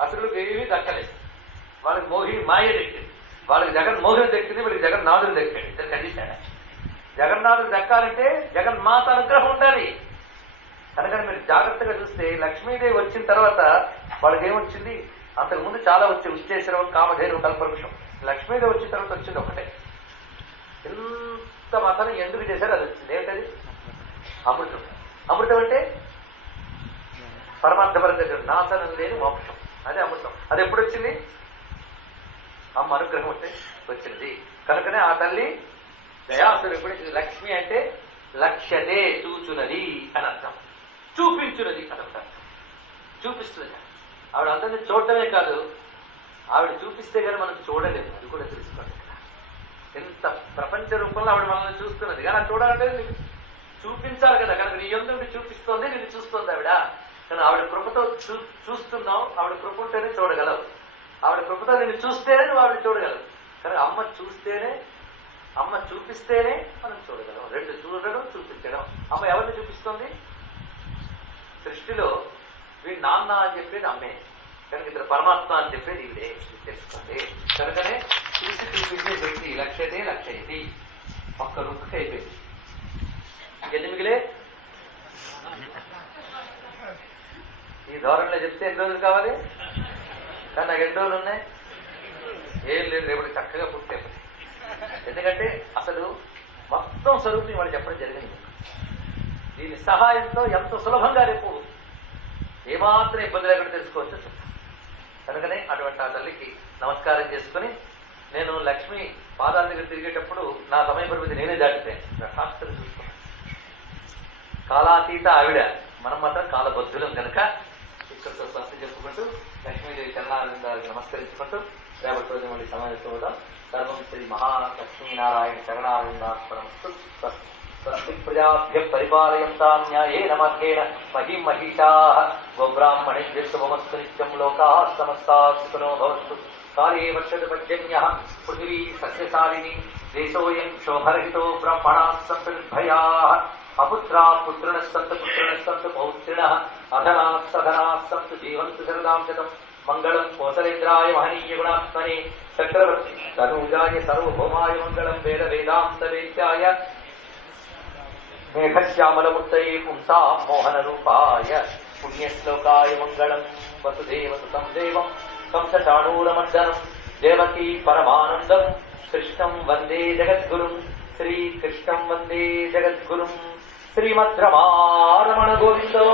అసలుకి ఏమీ దక్కలేదు. వాళ్ళకి మాయ దక్కింది, వాళ్ళకి జగన్మోహన్ దక్కింది, వీళ్ళకి జగన్నాథుడు దక్కాడు. ఇద్దరు కలిశాడు. జగన్నాథుడు దక్కాలంటే జగన్మాత అనుగ్రహం ఉండాలి. కనుక మీరు జాగ్రత్తగా చూస్తే లక్ష్మీదేవి వచ్చిన తర్వాత వాళ్ళకి ఏమొచ్చింది? అంతకుముందు చాలా వచ్చి ఉచ్చేశ్వరం, కామధేను, కల్పవృక్షం. లక్ష్మీదేవి వచ్చిన తర్వాత వచ్చింది ఒకటే. ఎంత మతనం ఎందుకు చేశారు? అది వచ్చింది. ఏమిటది? అమృతం. అమృతం అంటే పరమార్థపరంగా నాశనం లేని మోక్షం, అదే అమృతం. అది ఎప్పుడు వచ్చింది? అమ్మ అనుగ్రహం అంటే వచ్చింది. కనుకనే ఆ తల్లి దయాసుడు ఎప్పుడు లక్ష్మి అంటే లక్ష్యతే చూచున్నది అని అర్థం, చూపించున్నది అని అర్థం. చూపిస్తుంది. ఆవిడ అందరినీ చూడటమే కాదు, ఆవిడ చూపిస్తే కానీ మనం చూడలేము. అది కూడా తెలుసుకోండి. ఎంత ప్రపంచ రూపంలో ఆవిడ మనల్ని చూస్తున్నది, కానీ అది చూడాలంటే చూపించాలి కదా. కనుక నీ ఎందుకు చూపిస్తోంది, నేను చూస్తోంది ఆవిడ. కానీ ఆవిడ కృపతో చూస్తున్నావు. ఆవిడ కృప ఉంటేనే చూడగలవు. ఆవిడ కృపతో నేను చూస్తేనే నువ్వు ఆవిడ చూడగలవు. కానీ అమ్మ చూస్తేనే, అమ్మ చూపిస్తేనే మనం చూడగలం. రెండు, చూడడం, చూపించడం. అమ్మ ఎవరిని చూపిస్తోంది? సృష్టిలో వీడి నాన్న అని చెప్పేది అమ్మే, కనుక ఇద్దరు పరమాత్మ అని చెప్పేది ఈవిడే. తెలుసుకోండి. కనుకనే చూసి చూపించే వ్యక్తి లక్ష్యతే లక్ష్యతి. ఒక్క రుక్కు అయిపోయింది. ఎన్ని మిగిలే? ఈ ధోరణిలో చెప్తే ఎన్ని రోజులు కావాలి? కానీ నాకు ఎన్ని రోజులు ఉన్నాయి? ఏం లేదు, రేపు చక్కగా పుట్టే. ఎందుకంటే అసలు మొత్తం స్వరూపం వాళ్ళు చెప్పడం జరిగింది. దీని సహాయంతో ఎంత సులభంగా రేపు ఏమాత్రం ఇబ్బంది లేకుండా తెలుసుకోవచ్చో చెప్తాను. కనుకనే అటువంటి ఆ తల్లికి నమస్కారం చేసుకుని, నేను లక్ష్మి పాదాల దగ్గర తిరిగేటప్పుడు నా సమయ పరిమితి నేనే దాటిపోయాను. శాస్త్రం చూసుకున్నాను. కాలాతీత ఆవిడ, మనం మాత్రం కాలబద్ధులం కనుక ఇక్కడితో స్వస్తి చెప్పుకుంటూ లక్ష్మీదేవి చరణారంగారికి నమస్కరించుకుంటూ రేపటి రోజు మళ్ళీ సమయం చూద్దాం. సర్వం శ్రీ మహాలక్ష్మీనారాయణ చరణారంగార్పణమస్తు. స్వస్తి ప్రజాభ్య పరిపాలయంతాం న్యాయేన మార్గేణ మహిం మహిషాః గోబ్రాహ్మణేభ్యः శుభమస్తు నిత్యం. లోకాః సమస్తాః సుఖినో భవంతు. కాలే వర్షతు పర్జన్యః పృథివీ సస్యశాలినీ దేశోऽयं క్షోభరహితో బ్రాహ్మణాः సन्तు నిర్భయాः అపుత్రాः పుత్రిణः సन्तు పుత్రిణः సन्तు పౌత్రిణः అధనాः సధనాः సन्तు జీవంతు శరదాం శతం. మంగళం కోసలేంద్రాయ మహనీయ గుణాత్మనే చక్రవర్తి తనూజాయ సర్వభౌమాయ మంగళం. వేద వేదాంత వేద్యాయ మేఘశ్యామలమూర్తయే పుంసా మోహన రూపాయ పుణ్యశ్లోకాయ మంగళం. వసుదేవ సుతం దేవం కంసచాణూరమర్దనం దేవకీ పరమానందం కృష్ణం వందే జగద్గురుం. శ్రీకృష్ణం వందే జగద్గురుం. శ్రీమద్రమారమణ గోవిందో.